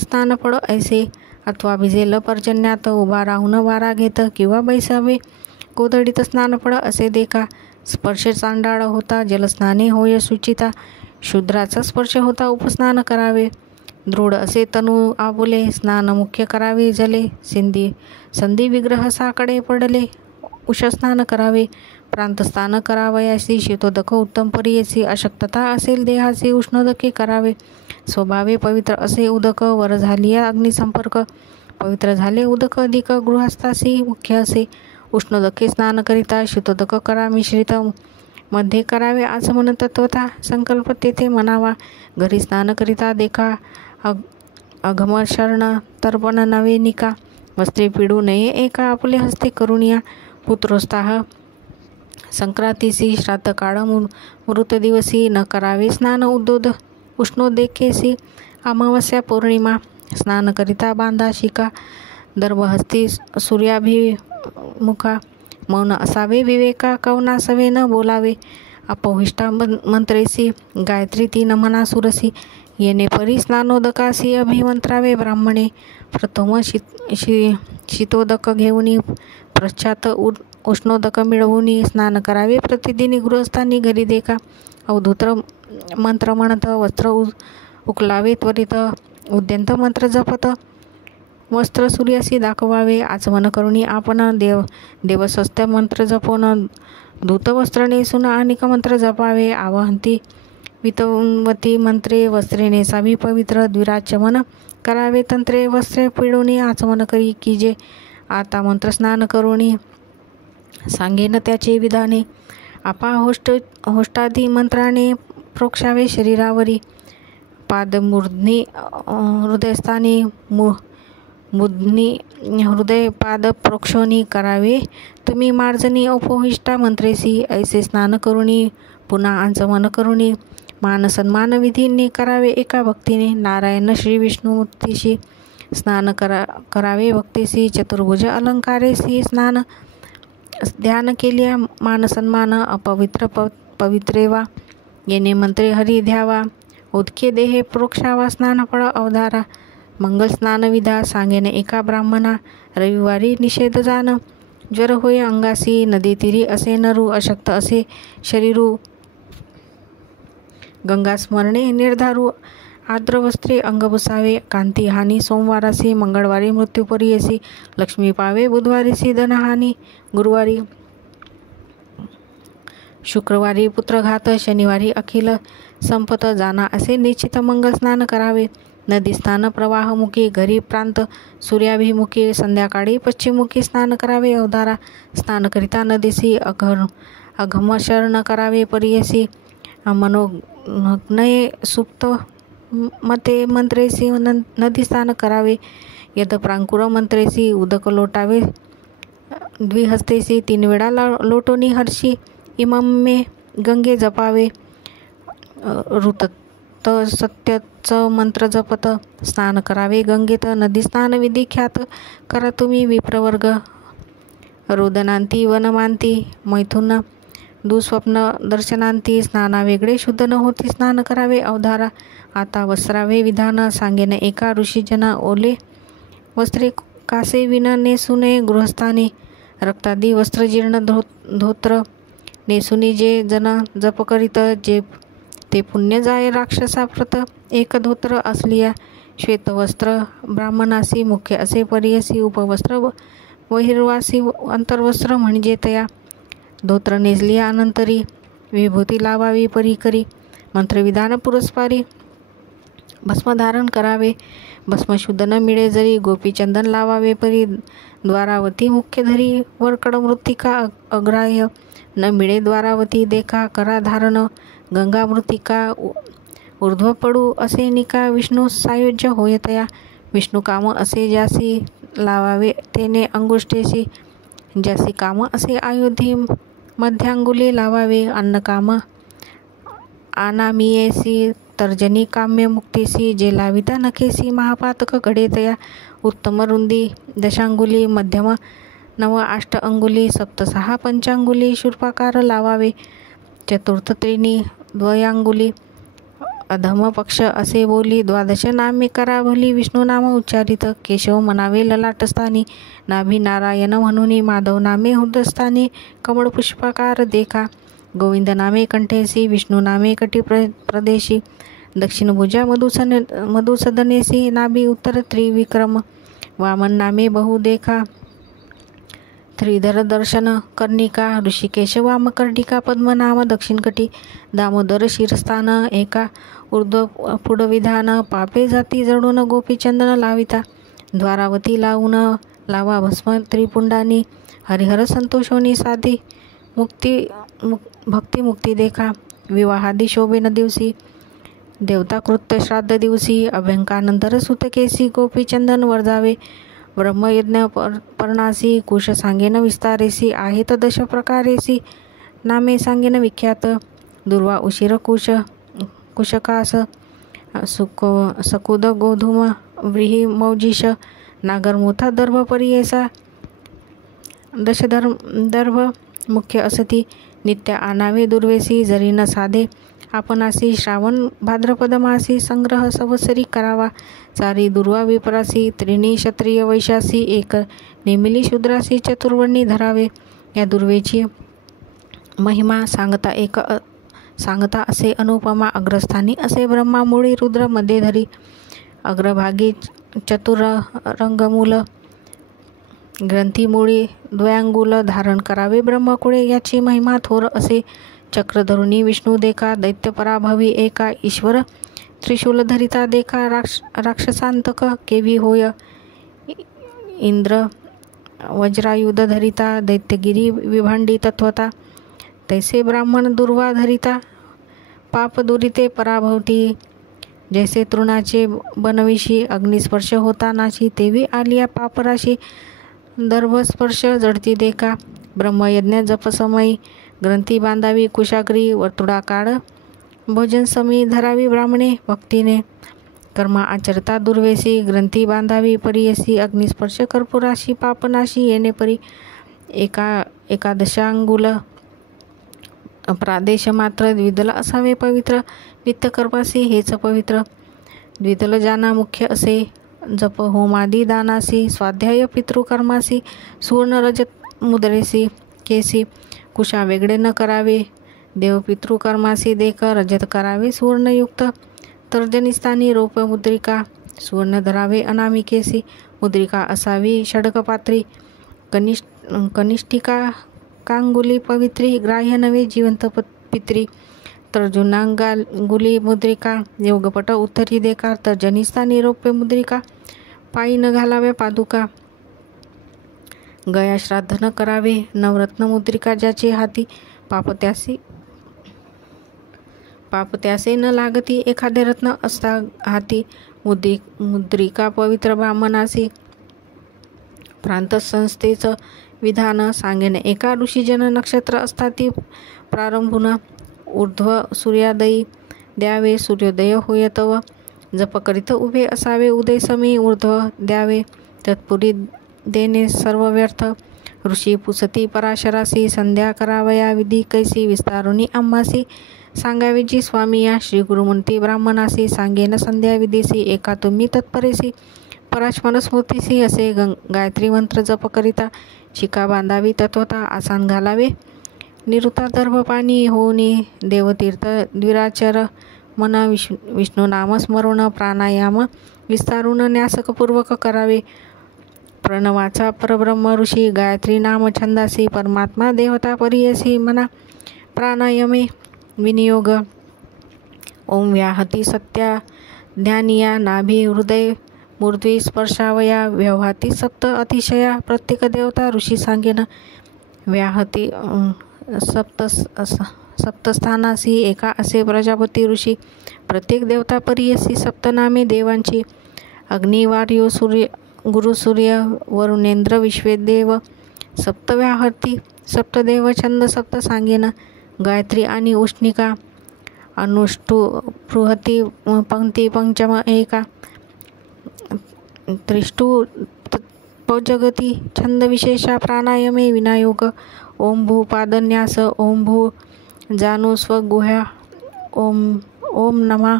स्नान पड ऐसे अथवा भिजेल पर्जन्यात उभा राहून वारा घेत किंवा बैसावे कोदडीत स्नान पड असे देखा स्पर्श चांडाळ होता जलस्नाने होय सुचिता शूद्राचा स्पर्श होता उपस्नान करावे दृढ असे तनू आबुले स्नान मुख्य करावे जले संधी विग्रह साकडे पडले उषस्नान करावे प्रांतस्नान करावयासी शीतोदक उत्तम परियेसी अशक्तता असेल देहाचे उष्णोदके करावे स्वभावे पवित्र असे उदक वर झालिया अग्निसंपर्क पवित्र झाले उदक अधिक गृहस्थासी मुख्य असे उष्णोदके स्नान करिता शीतोदक करा मिश्रित मध्ये करावे आचमन तत्वता संकल्प तेथे म्हणावा घरी स्नान करिता देखा अघमशरण तर्पण नवेनिका वस्त्रे पिडू नये एका आपले हस्ते करुणिया पुत्रोत्साह संक्रांतीसी श्राद्ध काळ मृत दिवसी न करावे स्नान उष्णोदेकेसी अमावस्या पौर्णिमा स्नान करिता बांधा शिका दर्भहस्ती सूर्याभिमुखा मौन असावे विवेका कवनासवे न बोलावे अपोहिष्टा मंत्रेसी गायत्री तीन म्हणा सुरसी येणे परी स्नानोदकासी अभिमंत्रावे ब्राह्मणे प्रथम शीतोदक घेऊनी पश्चात उष्णोदक मिळवून स्नान करावे प्रतिदिनी गृहस्थांनी घरी देखा अवधूत मंत्र म्हणत वस्त्र उकलावे त्वरित उद्यंत मंत्र जपत वस्त्र सूर्यासी दाखवावे आचमन करुणी आपण देवस्वस्त्य मंत्र जपून धूत वस्त्र नेसून अनेक मंत्र जपावे आवहंती वितवती मंत्रे वस्त्रे नेसावी पवित्र द्विराचमन करावे तंत्रे वस्त्रे पिळून आचमन करी कीजे आता मंत्रस्नान करुणी सांगेन त्याचे विधाने आपा होष्टादी मंत्राने प्रोक्षावे शरीरावरी पादमूर्ध्नी हृदयस्थानी मुद्नी हृदय पाद प्रोक्षोनी करावे तुम्ही मार्जनी अपोहिष्टा मंत्रेसी ऐसे स्नान करुणी पुन्हा आचमन करुणी मान सन्मान विधींनी करावे एका भक्तीने नारायण श्री विष्णुमूर्तीशी स्नान करावे भक्तीसी चतुर्भुज अलंकारेसी स्नान ध्यान केल्या मान सन्मान अपवित्र पवित्रेवा येणे मंत्रे हरी ध्यावा उदके देहे प्रोक्षावा स्नान फळ अवधारा मंगल स्नान विधा सांगेन एका ब्राह्मणा रविवारी निषेध जाण ज्वर होय अंगासी नदी तीरी असे नरू अशक्त असे शरीरू गंगा स्मरणे निर्धारू आर्द्र वस्त्रे अंग पुसावे कांती हानी सोमवारासी मंगळवारी मृत्यूपरियेसी लक्ष्मी पावे बुधवारीसी धनहानी गुरुवारी शुक्रवारी पुत्रघात शनिवारी अखिल संपत जाना असे निश्चित मंगल स्नान करावे नदी स्नान प्रवाहमुखी घरी प्रांत सूर्याभिमुखी संध्याकाळी पश्चिममुखी स्नान करावे अवधारा स्नान करिता नदीसी अघमशरण करावे परियसी मनोज्ञये सुप्त मते मंत्रेसी नदी स्नान करावे यद प्रांकुर मंत्रेसी उदक लोटावे द्विहस्तेसी 3 वेळा लोटोनी हर्षी इमम्मे गंगे जपावे ऋतत सत्यच मंत्र जपत स्नान करावे गंगेत नदी स्नान विधी ख्यात करा तुम्ही विप्रवर्ग रोदनांती वनमांती मैथुन दुःस्वप्न दर्शनांती स्नाना वेगळे शुद्ध न होती स्नान करावे अवधारा आता वस्त्रावे विधान सांगेन एका ऋषीजना ओले वस्त्रे कासे विना नेसुने गृहस्थाने रक्तादी वस्त्रजीर्ण धोत्र नेसुनी जे जन जप करीत जे ते पुण्य जाय राक्षसाप्रत एक धोत्र असलिया श्वेतवस्त्र ब्राह्मणासी मुख्य असे परियसी उपवस्त्र बहिर्वासी अंतर्वस्त्र म्हणजे तया धोत्र नेसलिया अनंतरी विभूती लावावी परी करी मंत्रविधान पुरस्पारी भस्म धारण करावे भस्म शुद्ध न मिळे जरी गोपीचंदन लावावे परी द्वारावती मुख्य धरी वरकड मृत्तिका अग्राह्य न मिळे द्वारावती देखा करा धारण गंगा मृत्तिका ऊर्ध्व पडू असे निका विष्णू सायुज्य होय तया विष्णू काम असे ज्यासी लावावे तेने अंगुष्ठेशी ज्यासी काम असे आयुधी मध्यांगुली लावावे अन्न काम आनामियेसी तर्जनी काम्य मुक्तीसी जे लाविता नखेसी महापातक घडे तया उत्तम रुंदी दशांगुली मध्यम नव अष्ट अंगुली सप्त सहा पंचांगुली शूर्पाकार लावावे चतुर्थ त्रिणी द्वयांगुली अधम पक्ष असे बोली द्वादश नामे करा भली विष्णू नाम उच्चारित केशव म्हणावे ललाटस्थानी नाभी नारायण म्हणून माधव नामे हृदस्थानी कमळ पुष्पाकार देखा गोविंद नामे कंठेसी विष्णू नामे कटी प्रदेशी दक्षिण भुजा मधुसदनेसी नाभी उत्तर त्रिविक्रम वामन नामे बहु देखा त्रिधर दर्शन कर्णिका ऋषिकेश वामकर्णिका पद्मनाम दक्षिणकटी दामोदर शिरस्थान एका ऊर्ध्व पुढविधान पापे जाती जडून गोपीचंदन लाविता द्वारावती लावून लावा भस्म त्रिपुंडानी हरिहर संतोषोनी साधी भक्ती मुक्ती देखा विवाहादी शोभेन दिवसी देवता कृत्य श्राद्ध दिवसी अभ्यंकानंतर सुतकेसी गोपीचंदन वर्जावे ब्रह्मयज्ञ पर्णासी कुश सांगेन विस्तारेसी आहेत दश प्रकारेसी नामे सांगेन विख्यात दुर्वा उशीर कुशकास सकुद गोधूम व्रीही मौजिष नागरमोथा दर्भ परियेसा दर्भ मुख्य असती नित्य आनावे दुर्वेसी जरी न साधे आपणासी श्रावण भाद्रपद मासी संग्रह संवत्सरी करावा चारी दुर्वा विपरासी त्रिणी क्षत्रिय वैशासी एक नेमिली शूद्रासी चतुर्वर्णी धरावे या दुर्वेची महिमा सांगता असे अनुपमा अग्रस्थानी असे ब्रह्मा मुळी रुद्र मध्ये धरी अग्रभागी चतुरंगमूल ग्रंथीमुळी द्वयांगुल धारण करावे ब्रह्मकुळे याची महिमा थोर असे चक्रधरुणी विष्णू देखा दैत्य पराभवी एका ईश्वर त्रिशूल धरिता देखा राक्षसांतक केवी होय इंद्र वज्रायुध धरिता दैत्यगिरी विभांडी तत्वता तैसे ब्राह्मण दुर्वा धरिता पाप दुरिते पराभवती जैसे तृणाचे बनविशी अग्निस्पर्श होता नाशी तेवी आलिया पापराशी दर्भस्पर्श जडती देखा ब्रह्मयज्ञ जपसमयी ग्रंथी बांधावी कुशाग्री वर्तुळाकाळ भोजन समी धरावी ब्राह्मणे भक्तीने कर्मा आचरता दुर्वेसी ग्रंथी बांधावी परियसी अग्निस्पर्श कर्पुराशी पापनाशी येणे परी एकादशांगुल प्रादेश मात्र द्विदल असावे पवित्र नित्यकर्मासी हेच पवित्र द्विदल जाना मुख्य असे जप होमादी दानासी स्वाध्याय पितृकर्मासी सुवर्ण रजत मुद्रेसी केसी कुशा वेगळे न करावे देव पितृकर्मासी देख रजत करावे सुवर्णयुक्त तर्जनीस्थानी रोप मुद्रिका सुवर्ण धरावे अनामिकेसी मुद्रिका असावी षडकपात्री कनिष्ठिका कांगुली पवित्री ग्राह्य नवे जिवंत पित्री तर्जुनांगांगुली मुद्रिका योगपट उत्तरी देखा तर्जनीस्थानी रौप्य मुद्रिका पायी न घालाव्या पादुका गया श्राद्ध न करावे नवरत्न मुद्रिका ज्याचे हाती पाप त्यासे न लागती एखादे रत्न असता हाती मुद्रिका पवित्र ब्राह्मणासी प्रांत संस्थेचं विधान सांगेन एका ऋषीजन नक्षत्र असताती प्रारंभून ऊर्ध्व सूर्योदयी द्यावे सूर्योदय होय तव जप करीत उभे असावे उदय समी ऊर्ध्व द्यावे तत्पुरी देणे सर्व व्यर्थ ऋषी पुसती पराशरासी संध्या करावया विधी कैसी विस्तारुनी आम्हासी सांगावेची स्वामी या श्री गुरुमूर्ती ब्राह्मणासी सांगेन संध्या विदेसी एका तुम्ही तत्परेसी पराचमन स्मृतीसी असे गायत्री मंत्र जप करिता शिका बांधावी तत्वता आसान घालावे निरुता दर्भ पाणी होऊनी देवतीर्थ द्विराचर मन विष्णू नाम स्मरण प्राणायाम विस्तारून न्यासकपूर्वक करावे प्रणवाचा परब्रह्म ऋषी गायत्री नाम छंदासी परमात्मा देवता परियसी मना प्राणायामे विनियोग ओम व्याहती सत्या ज्ञानिया नाभी हृदय मूर्ती स्पर्शावया व्यवहाती सप्त अतिशया प्रत्येक देवता ऋषी सांगेन व्याहती सप्तस्थानासी एका असे प्रजापती ऋषी प्रत्येक देवता परियसी सप्तनामे देवांची अग्नी वार्यो सूर्य गुरु सूर्य वरुणेंद्र विश्वेदेव सप्तव्याहती सप्तदेव छंद सप्त सांगेन गायत्री आणि उष्णिका अनुष्टु बृहती पंक्ती पंचम एका त्रिष्टु जगती छंद विशेषा प्राणायामे विनायोग ओम भू पादन्यास ओम भू जानु स्वगुह्या ओम नमा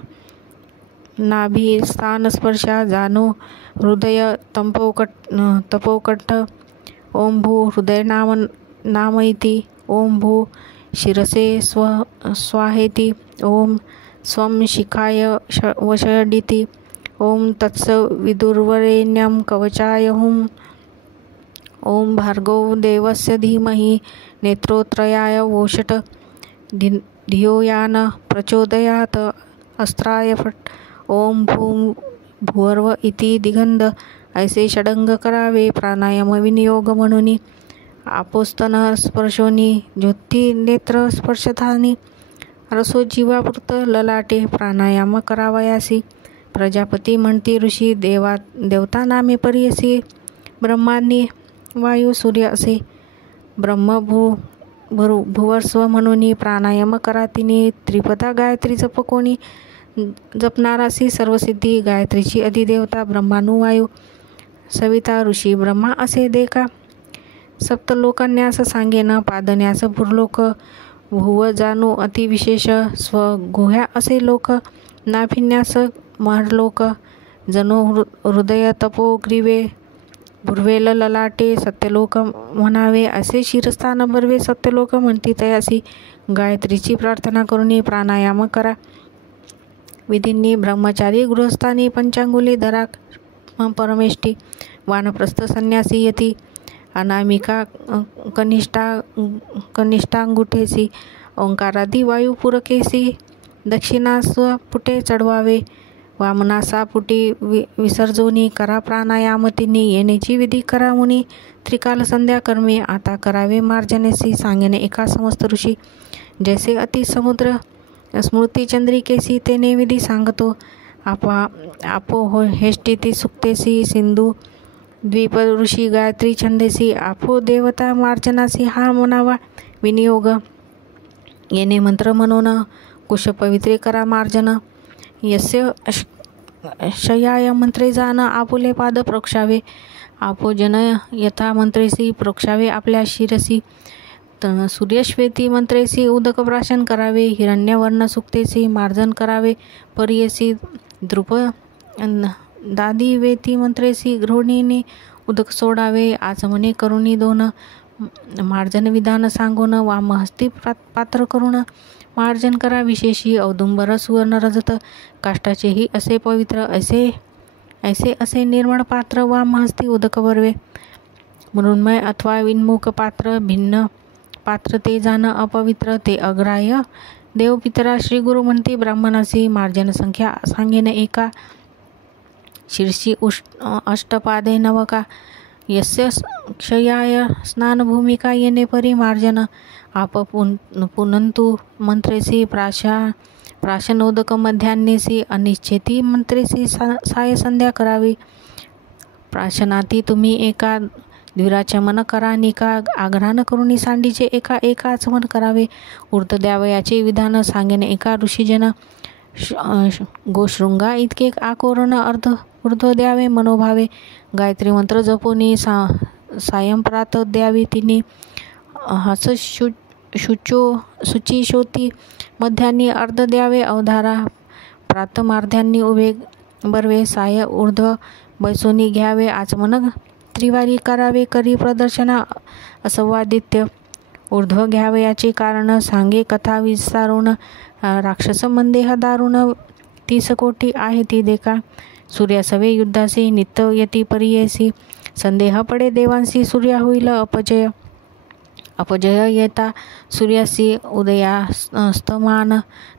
नाभी स्थान स्पर्शा जानु हृदय तपोकट्ठ ओम भू हृदय नामयती ओम भू शिरसे स्वाहेती ओम स्वं शिखाय वषडिति ओम तत्स विदुर्वरेण्यं कवचाय हुम ओम भार्गव देवस्य धीमहि नेत्रोत्रयाय वोषट धियोयान प्रचोदयात अस्त्राय फट ओम भूर्व इति दिगंध ऐसे षडंग करावे प्राणायाम विनियोग म्हणून आपोस्तन स्पर्शोनी ज्योती नेत्र स्पर्शधानी रसो जीवापुरत ललाटे प्राणायाम करावयासी प्रजापती म्हणती ऋषी देवता नामे परियसी ब्रह्मांनी वायू सूर्य असे ब्रह्म भुवर्स्व म्हणून प्राणायाम करा तिने त्रिपदा गायत्री जपकोणी जपणारासी सर्वसिद्धी गायत्रीची अधिदेवता ब्रह्मानु वायू सविता ऋषी ब्रह्मा असे देका सप्तलोकान्यास सांगेन पादन्यास भूर्लोक भुव जानु अतिविशेष स्वगुह्या असे लोक नाभिन्यास महर्लोक जनो हृदय तपो ग्रीवे भुर्वेल ललाटे सत्यलोक म्हणावे असे शिरस्थान बर्वे सत्यलोक म्हणती तयासी गायत्रीची प्रार्थना करून प्राणायाम करा विधींनी ब्रह्मचारी गृहस्थानी पंचांगुली धरा परमेष्ठी वानप्रस्थ संन्यासी यती अनामिका कनिष्ठांगुठेसी ओंकारादी वायू पुरकेसी दक्षिणास पुटे चढवावे वामनासा पुटी विसर्जोनी करा प्राणायाम तिनी येण्याची विधी करा मुनी त्रिकाल संध्या कर्मे आता करावे मार्जनेसी सांगेने एका समस्त ऋषी जैसे अति समुद्र स्मृती चंद्रिकेसी तेने विधी सांगतो आपो हेष्टिती सुक्तेसी सिंधू द्वीप ऋषी गायत्री छंदेसी आपो देवता मार्जनासी हा म्हणावा विनियोग येणे मंत्र म्हणून कुश पवित्रे करा मार्जन यस्य शयाय मंत्रे जान आपुले पाद प्रोक्षावे आपो जन यथा मंत्रेसी प्रोक्षावे आपल्या शिरसी सूर्यश्वेती मंत्रेसी उदक प्राशन करावे हिरण्यवर्ण सुक्तेसी मार्जन करावे परियसी द्रुप दादिवेती मंत्रेसी गृहिणीने उदक सोडावे आचमने करुणी दोन मार्जन विधान सांगून वामहस्ती पात्र करून मार्जन करा विशेषी औदुंबर सुवर्ण रजत काष्टाचेही असे पवित्र ऐसे निर्मळ पात्र वामहस्ती उदक बरवे मृण्मय अथवा विन्मुख पात्र भिन्न पात्र ते जाण अपवित्र ते अग्राह्य देवपितरा श्री गुरु म्हणती ब्राह्मणासी मार्जन संख्या सांगेन एका शीर्षी अष्टपादे नवका यस्य क्षयाय स्नानभूमिका येणे परी मार्जन आप पुनंतु मंत्रेसी प्राशनोदक मध्यान्नेसी अनिश्चेती मंत्रेसी साय संध्या करावी प्राशनाती तुम्ही एका द्विराचमन करा निका आग्रहान करुणी सांडीचे एका आचमन करावे ऊर्त द्यावयाचे विधान सांगेने एका ऋषीजन गोशृंगा इतके आकोरण ऊर्ध्व द्यावे मनोभावे गायत्री मंत्र जपोनी सायंप्रात द्यावी तिने शुचिशोती मध्यान्नी अर्ध द्यावे अवधारा प्रातमार्ध्यांनी उभे बर्वे साय ऊर्ध्व बैसोनी घ्यावे आचमन त्रिवारी करावे करी प्रदर्शना असवादित्य ऊर्ध्व घ्यावे याचे कारण सांगे कथा विस्तारून राक्षस मंदेह दारुण 30 कोटी आहे ती देखा सूर्यासवे युद्धासी नित्य यती परियेसी संदेह पडे देवांसी सूर्या होईल अपजय येता सूर्यासी उदयास्तमान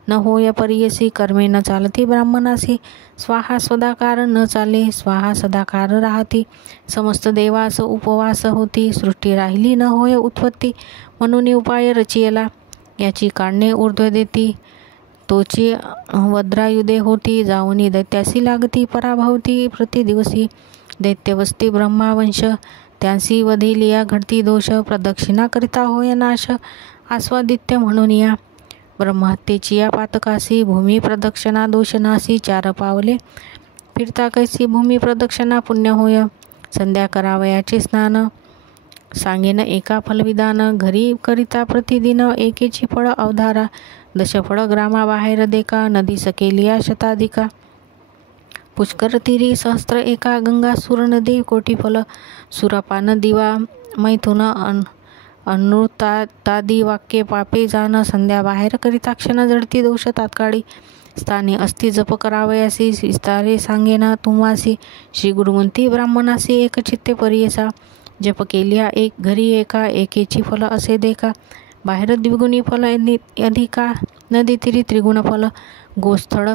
न होय परियेसी कर्मे न चालती ब्राह्मणासी स्वाहा सदाकार न चाले स्वाहा सदाकार राहती समस्त देवास उपवास होती सृष्टी राहिली न होय उत्पत्ती म्हणून उपाय रचियला याची काढणे ऊर्ध्व देती तोची वज्रायुधे होती जाऊनी दैत्यासी लागती पराभवती प्रतिदिवसी दैत्यवस्ती ब्रह्मावंश त्यांसी वधिलिया घडती दोष प्रदक्षिणा करिता होय नाश आस्वादित्य म्हणून या ब्रह्महत्येची या पातकासी भूमी प्रदक्षिणा दोषनासी 4 पावले फिरता कैसी भूमी प्रदक्षिणा पुण्य होय संध्या करावयाचे स्नान सांगेन एका फलविधान घरी करिता प्रतिदिन एकेची फळ अवधारा दशफळ ग्रामाबाहेर देखा नदी सकेलिया शताधिका पुष्कर तीरी सहस्त्र एका गंगा सूर नदी कोटी फल सुरापान दिवा मैथुन अनुतादी वाक्ये पापे जाण संध्या बाहेर करिता क्षण जडती दोष तात्काळी स्थानी अस्ति जप करावयासी विस्तारे सांगेना तुम्हासी श्री गुरुमंती ब्राह्मणासी एक चित्ते परियेसा जप केलिया एक घरी एका एकेची फल असे देखा बाहेर द्विगुणी फल अधिका नदी तिरी त्रिगुण फल गोस्थळ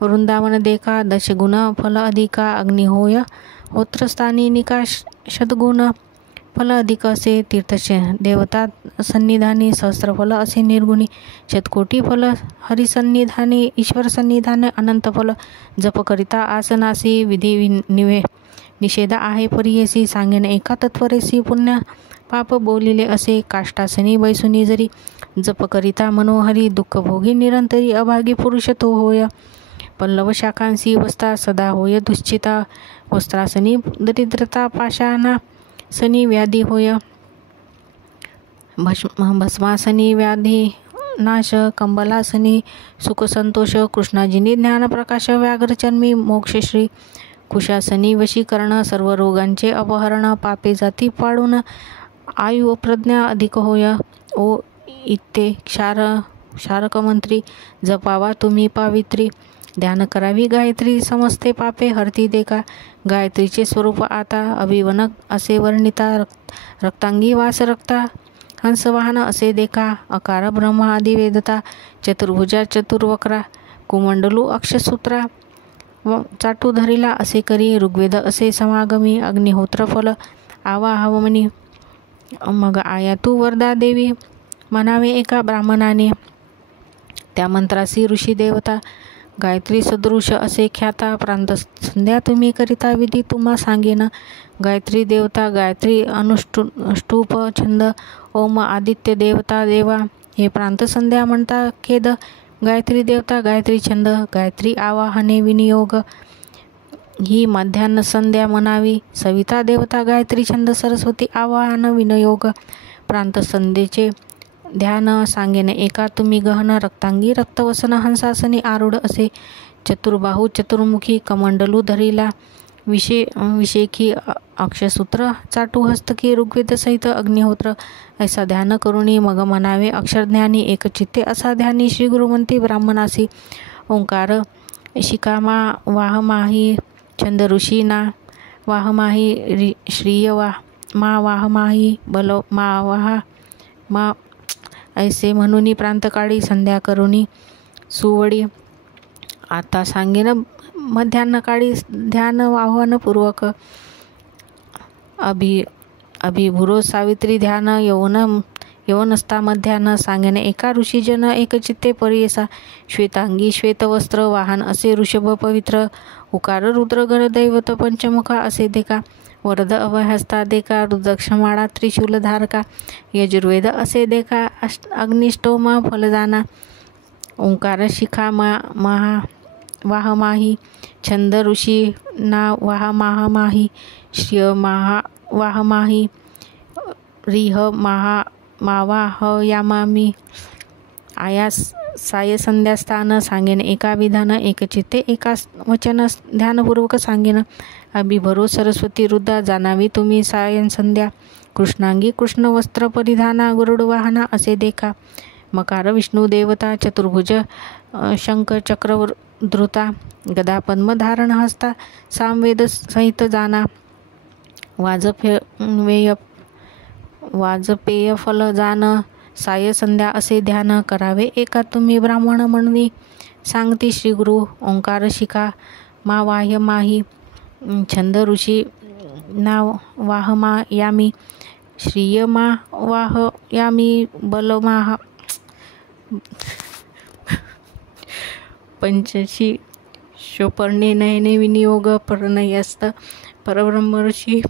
वृंदावन देखा दशगुण फल अधिका अग्निहोय होत्रस्थानी निका शतगुण फल अधिक असे तीर्थ देवता सन्निधानी सहस्रफल असे निर्गुणी शतकोटी फल हरिसन्निधानी ईश्वर सन्निधान अनंत फल जप करिता आसनासी विधी निषेध आहे परियेसी सांगेन एका तत्वरेसी पुण्य पाप बोलिले असे काष्टासनी बैसुनी जरी जप करिता मनोहरी दुःख भोगी निरंतरी अभागी पुरुष तो होय पल्लव शाखांसी वस्ता सदा होय दुश्चिता वस्त्रासनी दरिद्रता पाषाणा सनी व्याधी होय भस्मासनी व्याधी नाश कंबलासनी सुख संतोष कृष्णाजिनी ज्ञान प्रकाश व्याघ्रचन्मी मोक्षश्री कुशासनी वशीकरण सर्व रोगांचे अपहरण पापे जाती पाडून आयु प्रज्ञा अधिक होय ओ इत्ते क्षारक मंत्री जपावा तुम्ही पावित्री ध्यान करावी गायत्री समजते पापे हरती देखा गायत्रीचे स्वरूप आता अभिवनक असे वर्णिता रक्तांगी वास रक्ता हंसवाहन असे देखा अकार ब्रह्मा आदी वेदता चतुर्भुजा चतुर्वक्रा कुमंडलू अक्षसूत्रा चाटू धरिला असे करी ऋग्वेद असे समागमी अग्निहोत्र फल आवाहवमनी मग आया तू वरदा देवी म्हणावे एका ब्राह्मणाने त्या मंत्रासी ऋषी देवता गायत्री सदृश असे ख्याता प्रांत संध्या तुम्ही करिता विधी तुम्हा सांगेन गायत्री देवता गायत्री अनुष्टूप छंद ओम आदित्य देवता देवा हे प्रांत संध्या म्हणता खेद गायत्री देवता गायत्री छंद गायत्री आवाहने विनियोग ही मध्यान्ह संध्या म्हणावी सविता देवता गायत्री छंद सरस्वती आवाहन विनियोग प्रांत संध्येचे ध्यान सांगेन एका तुम्ही गहन रक्तांगी रक्तवसन हंसासनी आरूढ असे चतुर्बाहू चतुर्मुखी कमंडलू धरिला विशेखी अक्षसूत्र चाटू हस्तकी ऋग्वेद सहित अग्निहोत्र ऐसा ध्यान करुणी मग म्हणावे अक्षरज्ञानी एकचित्ते असा ध्यानी श्री गुरुमंती ब्राह्मणासी ओंकार शिकामा वाहमाही छंद ऋषी ना वाहमाही श्रीय मा वाहमाही बल मा वाहा मा ऐसे म्हणून प्रांतकाळी संध्या करुणी सुवडी आता सांगेन मध्यान्हकाळी ध्यान आव्हानपूर्वक अभिभुरो सावित्री ध्यान यवनस्था मध्यान्ह सांगेन एका ऋषीजन एकचित्ते परियेसा श्वेतांगी श्वेतवस्त्र वाहन असे ऋषभ पवित्र उकार रुद्र गणदैवत पंचमुखा असे देखा वरद अभयहस्ता देखा रुद्रक्षमाळा त्रिशूलधारका यजुर्वेद असे देखा अग्निष्टोम फलदाना ओंकार शिखा महा वाहमाही छंद ऋषी ना वाहमाही श्रिय महा वाहमाही रिह महा मावाहयामामी आयास साय संध्यास्थान सांगेन एका विधान एकचित्ते एका वचन ध्यानपूर्वक सांगेन. अभिभरो सरस्वती रुद्रा जाणावी तुम्ही सायन संध्या. कृष्णांगी कृष्ण वस्त्र परिधाना गरुड वाहना असे देखा. मकार विष्णू देवता चतुर्भुज शंख चक्र धृता. गदा पद्म धारण हस्ता सामवेद सहित जाना. वाजपेय फल जान साय संध्या असे ध्यान करावे एका तुम्ही ब्राह्मण म्हणून सांगती श्री गुरु. ओंकार शिखा मा वाह्य माही छंद ऋषी नाव वाहमा यामी. श्रीय मा वाह यामी बलमाह पंचशी शोपर्णे नयने विनियोग प्रणयस्त परब्रह्म ऋषी.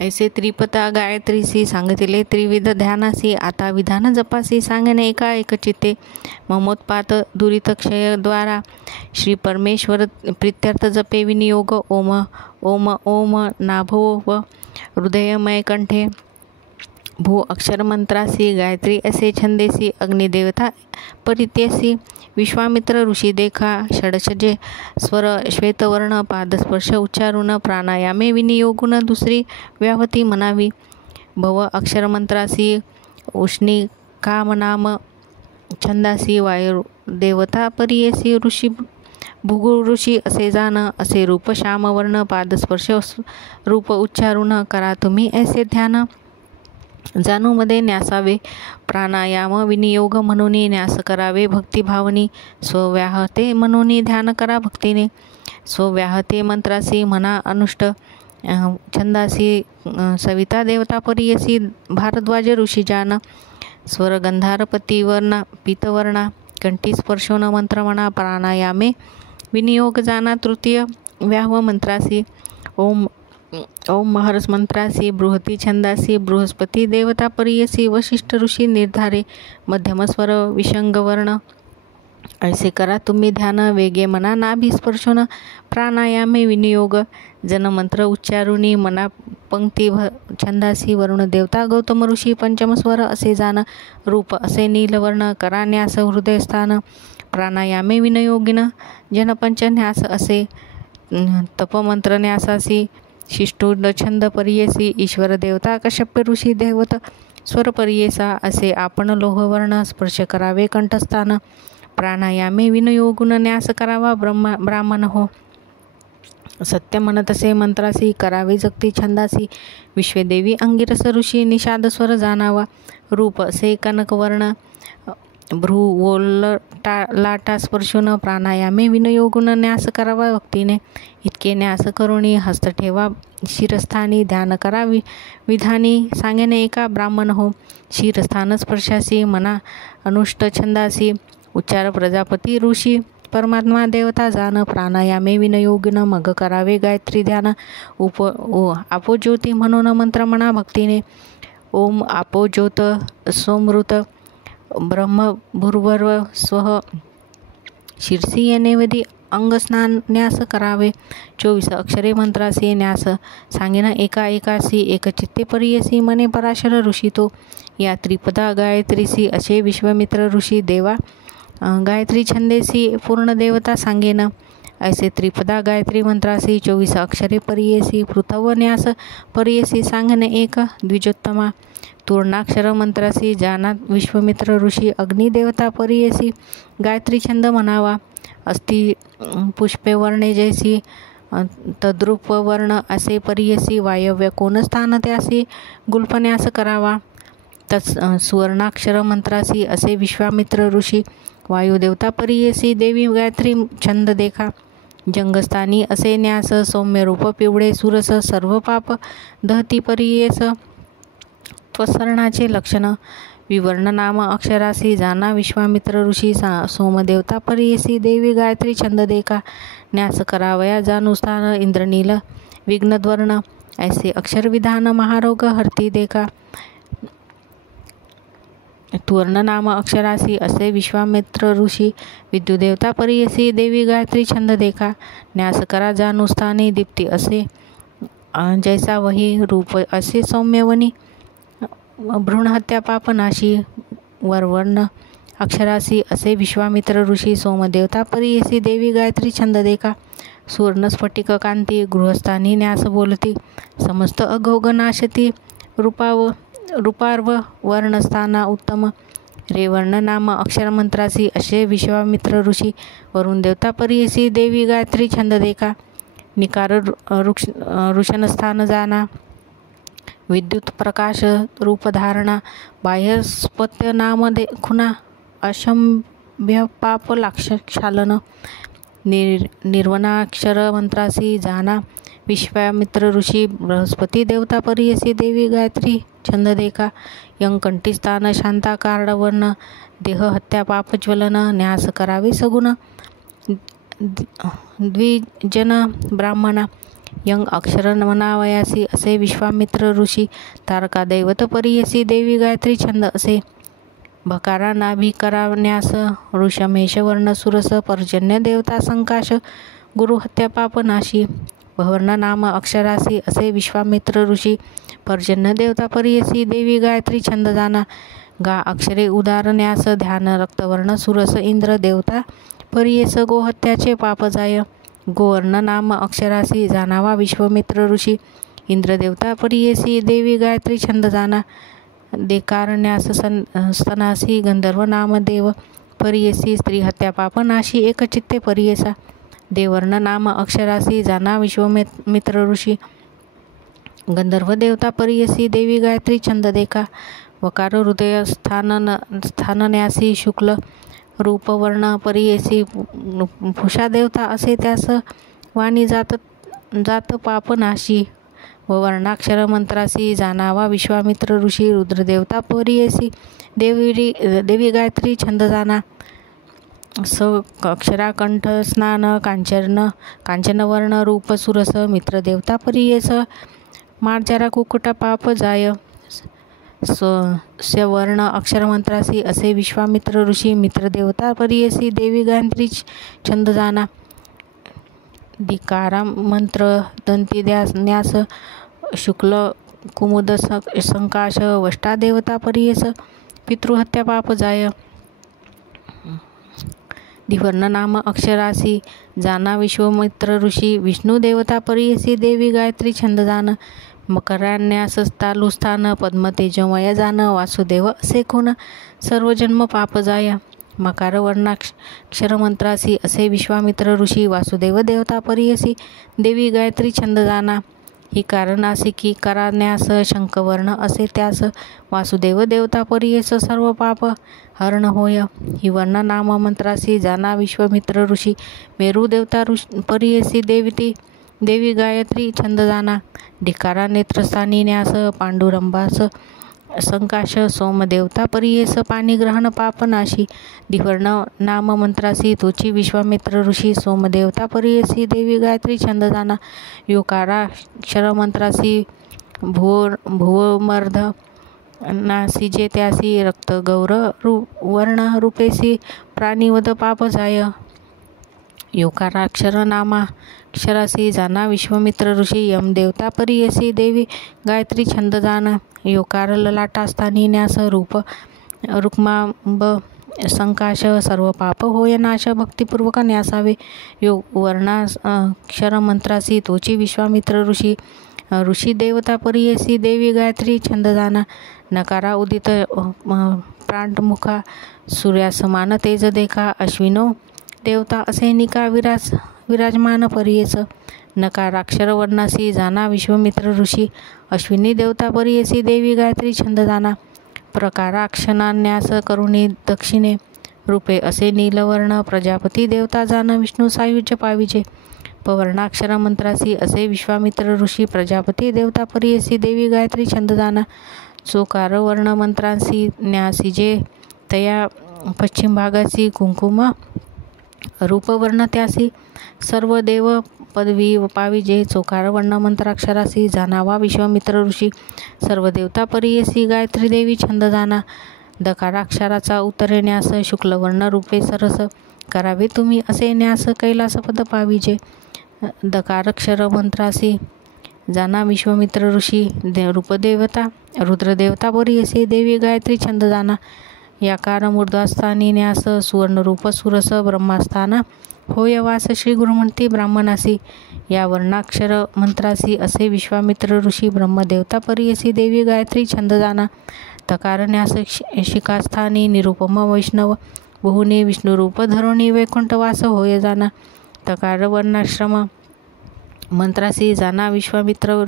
ऐसे त्रिपता गायत्रीसी सांगितले त्रिविध ध्यानासी. आता विधान जपासी सांगणे एका एकचित्ते. ममोत्पात दुरित क्षय द्वारा श्री परमेश्वर प्रीत्यर्थ जपे विनियोग. ओम ओम ओम नाभो व हृदयमय कंठे. भू अक्षर मंत्रासी गायत्री असे छंदेसी. अग्निदेवता परित्यसी विश्वामित्र ऋषी देखा. षडशजे स्वर श्वेतवर्ण पादस्पर्श उच्चारून प्राणायामे विनियोगुन दुसरी व्याहती म्हणावी. भव अक्षर मंत्रासी उष्णी कामनाम छंदासी. वायुदेवता परियसी ऋषी भृगु ऋषी असे जाण. असे रूप श्यामवर्ण पादस्पर्श रूप उच्चारून करा तुम्ही ऐसे ध्यान. जाणू मध्ये न्यासावे प्राणायाम विनियोग म्हणून न्यास करावे भक्तिभावनी. स्वव्याहते म्हणून ध्यान करा भक्तीने. स्वव्याहते मंत्रासी म्हणा अनुष्ट छंदासी. सविता देवता परियसी भारद्वाज ऋषी जान. स्वर गंधारपती वर्णा पीतवर्णा कंठी स्पर्शोन मंत्र म्हणा प्राणायामे विनियोग जाना. तृतीय व्याहव मंत्रासी ओम ओम महर्ष मंत्रासी. बृहती छंदासी बृहस्पती देवता परियसी वशिष्ठ ऋषी निर्धारे. मध्यम स्वर विषंग वर्ण ऐसे करा तुम्ही ध्यान. वेगे मना नाभी स्पर्शोन प्राणायामे विनियोग. जनमंत्र उच्चारुणी मना पंक्ती छंदासी. वरुण देवता गौतम ऋषी पंचम स्वर असे जाण. रूप असे नीलवर्ण करा न्यास हृदयस्थान. प्राणायामे विनियोगिन जनपंच न्यास असे. तपमंत्र न्यासासी शिष्टुड छंद परियसी. ईश्वर देवता कश्यप ऋषी देवत स्वर परियेसा असे. आपण लोहवर्ण स्पर्श करावे कंठस्थान. प्राणायामे विनियोगुन न्यास करावा ब्राह्मण हो. सत्य म्हणतसे मंत्रासी करावे जगती छंदासी. विश्वेदेवी अंगिरस ऋषी निषाद स्वर जाणावा. रूप असे कनकवर्ण भ्रू वोल लाटा स्पर्शून प्राणायामे विनियोगुन न्यास करावा भक्तीने. इतके न्यास करुणी हस्त ठेवा शिरस्थानी. ध्यान करा विधानी सांगेने एका ब्राह्मण हो. शिरस्थान स्पर्शासी मना अनुष्ट छंदासी. उच्चार प्रजापती ऋषी परमात्मा देवता जाण. प्राणायामे विनियोगुन मग करावे गायत्री ध्यान. आपोज्योती म्हणून मंत्र म्हणा भक्तीने. ओम आपोज्योत सोमृत ब्रह्म भूर्भुव स्वः शिरसी येणे विधी अंगस्नान न्यास करावे. 24 अक्षरे मंत्रासी न्यास सांगेन एका एकासी. एकचित्ते परियसी मने पराशर ऋषी तो. या त्रिपदा गायत्रीसी असे विश्वामित्र ऋषी देवा. गायत्री छंदेसी पूर्ण देवता सांगेन. ऐसे त्रिपदा गायत्री मंत्रासी 24 अक्षरे परियसी. पृथव न्यास परियसी सांगणे एक द्विजोत्तमा. तूर्णाक्षर मंत्रासी जाना विश्वामित्र ऋषी. अग्निदेवता परियसी गायत्री छंद म्हणावा. अस्ति पुष्पे वर्णे जैसी तद्रूप वर्ण असे परियसी. वायव्य कोण स्थान त्यासी गुल्पन्यास करावा. सुवर्णाक्षर मंत्रासी असे विश्वामित्र ऋषी. वायुदेवता परियसी देवी गायत्री छंद देखा. जंगस्थानी असे न्यास. सौम्य रूप पिवळे सुरस सर्व पाप दहती परियेस. त्वसरणाचे लक्षण विवर्ण नाम अक्षरासी जाना विश्वामित्र ऋषी. सोमदेवता परियसी देवी गायत्री छंद देखा. न्यास करावया जाणू स्थान इंद्रनील विघ्नद्वर्ण. ऐसे अक्षर विधान महारोग हरती देखा. तुवर्ण नाम अक्षरासी असे विश्वामित्र ऋषी. विद्युदेवता परियसी देवी गायत्री छंद देखा. न्यास करा जाणू स्थानी दीप्ती असे. जैसा वही रूप असे सौम्यवनी. भ्रूणहत्या पापनाशी वरवर्ण अक्षरासी असे विश्वामित्र ऋषी सोमदेवता परीयसी देवी गायत्री छंद देखा. सुवर्ण स्फटिक कांती गृहस्थानी न्यास बोलती. समस्त अघोग नाशती रूपार्व वर्णस्थाना उत्तम. रेवर्ण नाम अक्षरमंत्रासी असे विश्वामित्र ऋषी वरुण देवता परीयसी देवी गायत्री छंद देखा. निकार ऋषणस्थान जाना. विद्युत प्रकाश रूपधारणा. बाह्यस्पत्य नाम खुना. अशंभ्य पाप लाक्षालन. निर्वनाक्षर मंत्रासी जाना. विश्वामित्र ऋषी बृहस्पती देवता परीयसी देवी गायत्री छंद देखा. यंकंठीस्थान शांताकारणवर्ण. देह हत्या पाप ज्वलन. न्यास करावे सगुण. द्विजन ब्राह्मणा. यंग अक्षर मनावयासी असे विश्वामित्र ऋषी तारका दैवत परीयसी देवी गायत्री छंद असे. भकारा नाभिकरा न्यास. ऋषमेश वर्ण सुरस. पर्जन्य देवता संकाश. गुरु हत्या पाप नाशी. वर्ण नाम अक्षरासी असे विश्वामित्र ऋषी पर्जन्य देवता परीयसी देवी गायत्री छंद जाना. गा अक्षरे उदार न्यास. ध्यान रक्तवर्ण सुरस. इंद्र देवता परीयस गोहत्याचे पाप जाय. गोवर्ण नाम अक्षरासी जानावा विश्वामित्र ऋषी इंद्रदेवता परीयसी देवी गायत्री छंद जाना. देकारण्यास स्तनासी. गंधर्व नाम देव परीयसी स्त्री हत्या पाप नाशी एकचित्ते परीयसा. देवर्ण नाम अक्षरासी जाना विश्वामित्र ऋषी गंधर्व देवता परीयसी देवी गायत्री छंद देखा. वकार हृदय स्थानन्यासी शुक्ल रूपवर्ण परीयसी भूषा देवता असे त्यास वाणी जात पाप नाशी. व वर्णाक्षर मंत्रासी जानावा विश्वामित्र ऋषी रुद्रदेवता परीयसी देवी गायत्री छंद जाना. स अक्षरा कंठ स्नान. कांचनवर्ण रूप सुरस. मित्रदेवता परीयस मार्जारा कुकुटा पाप जाय. स्यवर्ण अक्षरमंत्रासी असे विश्वामित्र ऋषी मित्रदेवता परीयसी देवी गायत्री छंद जाना. दिकारा मंत्र दंती न्यास. शुक्ल कुमुद संकाश. वष्टा देवता परीयस पितृहत्या पाप जाय. दिवर्ण नाम अक्षरासी जाना विश्वामित्र ऋषी विष्णू देवता परीयसी देवी गायत्री छंद जान. मकरान्यास तालुस्थान. पद्मतेजमय जान. वासुदेव असे खून. सर्व जन्म पाप जाय. मकार वर्णाक्षरमंत्रासी असे विश्वामित्र ऋषी वासुदेव देवता परीयसी देवी गायत्री छंद जाना. ही कारणासी की करान्यास शंखवर्ण असे त्यास वासुदेव देवता परीयस सर्व पाप हरण होय. ही वर्ण नाम मंत्रासी जाना विश्वामित्र ऋषी मेरू देवता परीयसी देवी गायत्री छंद जाना. ढिकारा नेत्रस्थानी न्यास. पांडुरंबास संकाश. सोमदेवता परीयस पाणीग्रहण पापनाशी. दिवर्ण नाम मंत्रासी तोची विश्वामित्र ऋषी सोमदेवता परीयसी देवी गायत्री छंद जाना. योकारा क्षरमंत्रासी भुवमर्ध नासी जे त्यासी रक्त गौर वर्ण रूपेसी प्राणीवध पाप जाय. योकाराक्षर नामाक्षरासी जाना विश्वामित्र ऋषी यमदेवता परीयसी देवी गायत्री छंद जान. योकार ललाटास्थानी न्यास. रुक्मांब संकाश. सर्व पाप होय नाश. भक्तिपूर्वक न्यासावे. योग वर्णाक्षर मंत्रासी तोची विश्वामित्र ऋषी देवता परीयसी देवी गायत्री छंद जाना. नकारा उदित प्राणमुखा. सूर्यासमान तेज देखा. अश्विनो देवता असे निका विराजमान परीयस. नकाराक्षर वर्णासी जाना विश्वामित्र ऋषी अश्विनी देवता परीयसी देवी गायत्री छंद जाना. प्रकाराक्षनान्यास करुणी दक्षिणे. रूपे असे नीलवर्ण प्रजापती देवता जान विष्णू सायुज्य पाविजे. पवर्णाक्षर मंत्रासी असे विश्वामित्र ऋषी प्रजापती देवता परीयसी देवी गायत्री छंद जाना. चोकार वर्ण मंत्रांसी न्यासीजे तया पश्चिम भागासी कुंकुम रूपवर्ण त्यासी सर्व देव पदवी पाविजे. चोकार वर्ण मंत्राक्षरासी जानावा विश्वामित्र ऋषी सर्व देवता परीयसी गायत्री देवी छंद जाना. दकाराक्षराचा उत्तरे न्यास. शुक्लवर्ण रूपे सरस करावे तुम्ही असे न्यास कैलासपद पाविजे. दकाराक्षर मंत्रासी जाना विश्वामित्र ऋषी रूपदेवता रुद्रदेवता असे देवी गायत्री छंद जाना. याकार मूर्धास्थानी न्यास सुवर्णरूप सुरस ब्रह्मास्थाना होय वास श्री गुरुमंती ब्राह्मणासी. या वर्णाक्षर मंत्रासी असे विश्वामित्र ऋषी ब्रह्मदेवता असे देवी गायत्री छंद जाना. तकार न्यास शिखास्थानी निरुपम वैष्णव बहुने विष्णुरूप धरुणी वैकुंठवास होय जाना. तकार वर्णाश्रम मंत्रासी जाना विश्वामित्र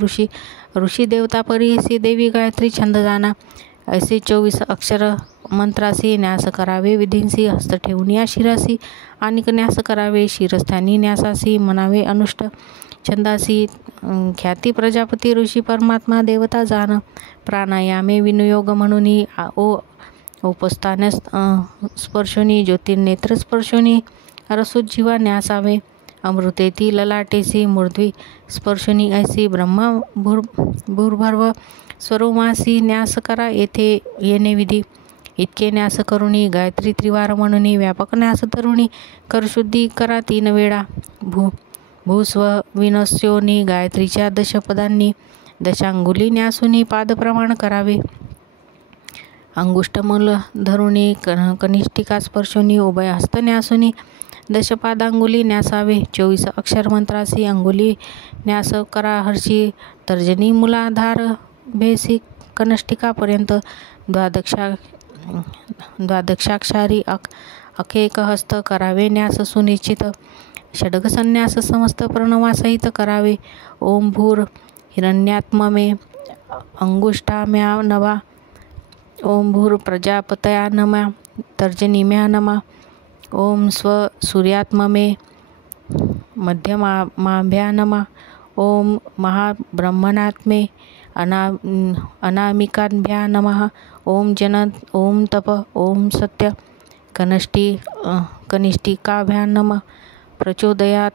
ऋषी देवता असे देवी गायत्री छंद जाना. असे 24 अक्षर मंत्रासी न्यास करावे विधींसी हस्त ठेवून या शिरासी. आणि न्यास करावे शिरस्थानी न्यासासी म्हणावे अनुष्ठ छंदासी. ख्याती प्रजापती ऋषी परमात्मा देवता जान. प्राणायामे विनियोग म्हणून उपस्थान स्पर्शोनी ज्योतिर्नेत्र स्पर्शोनी रसोज्जीवा न्यासावे. अमृतेती ललाटेसी मूर्ध्वी स्पर्शोनी ऐसी ब्रह्मा भूर्भर्व स्वरूमासी न्यास करा येथे येणे विधी. इतके न्यास करुणी गायत्री त्रिवार म्हणून व्यापक न्यास तरुणी करशुद्धी करा 3 वेळा. भूस्व विनस्योनी गायत्रीच्या दशपदांनी दशांगुली न्यासुनी पादप्रमाण करावे. अंगुष्ठमूल धरुणी कनिष्ठिका स्पर्शोनी उभय हस्त न्यासुनी दशपादांगुली न्यासावे. 24 अक्षर मंत्रासी अंगुली न्यास करा हर्षी. तर्जनी मूलाधार भेसी कनिष्ठिकापर्यंत द्वादशाक्षारी अखेक हस्त करावे न्यास सुनिश्चित. षडग संन्यास समस्त प्रणवासहित करावे. ओम भूर हिरण्यात्ममे अंगुष्ठाम्या नवा. ओम भूर प्रजापतया नमा तर्जनीम्या नमा. ओम स्व सूर्यात्ममे मध्यमाभ्या नमा. ओम महाब्रह्मणात्मे अनामिकाभ्या नमः. ओम जन ओम तप ओम सत्य कनिष्ठिकाभ्या नमः. प्रचोदयात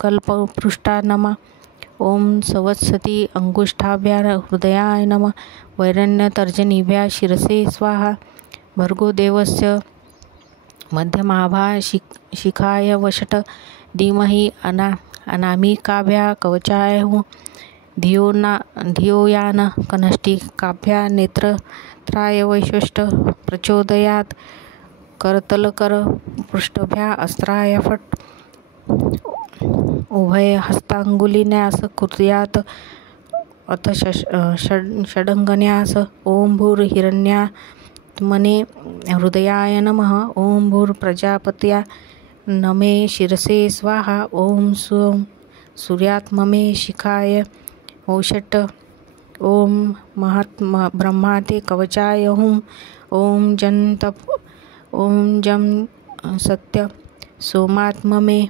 कल्पपृष्ठा नमः. ओम संवत्सती अंगुष्ठाभ्या हृदयाय नमः. वैरण्य तर्जनीभ्या शिरसे स्वाहा. भर्गो देवस्य मध्यमाभा शिखाय वषट. धीमहि अनामिकाभ्या कवचाय हूँ. धियोयान कनिष्ठिकाभ्या नेत्रत्राय वैशिष्ट. प्रचोदयात करतलकर पृष्ठभ्या अस्त्राय फट. उभय हस्तांगुलिन्यास कुर्यात अथ षडंगन्यास. ओम भूर हिरण्यात्मने हृदयाय नमः. ओम भूर प्रजापत्या नमे शिरसे स्वाहा. ओम सूर्यात्ममे शिखाय ओषट. ओम महात्मा ब्रह्माते कवचाय हूँ. ओम जन तप ओम जम सत्य सोमात्ममे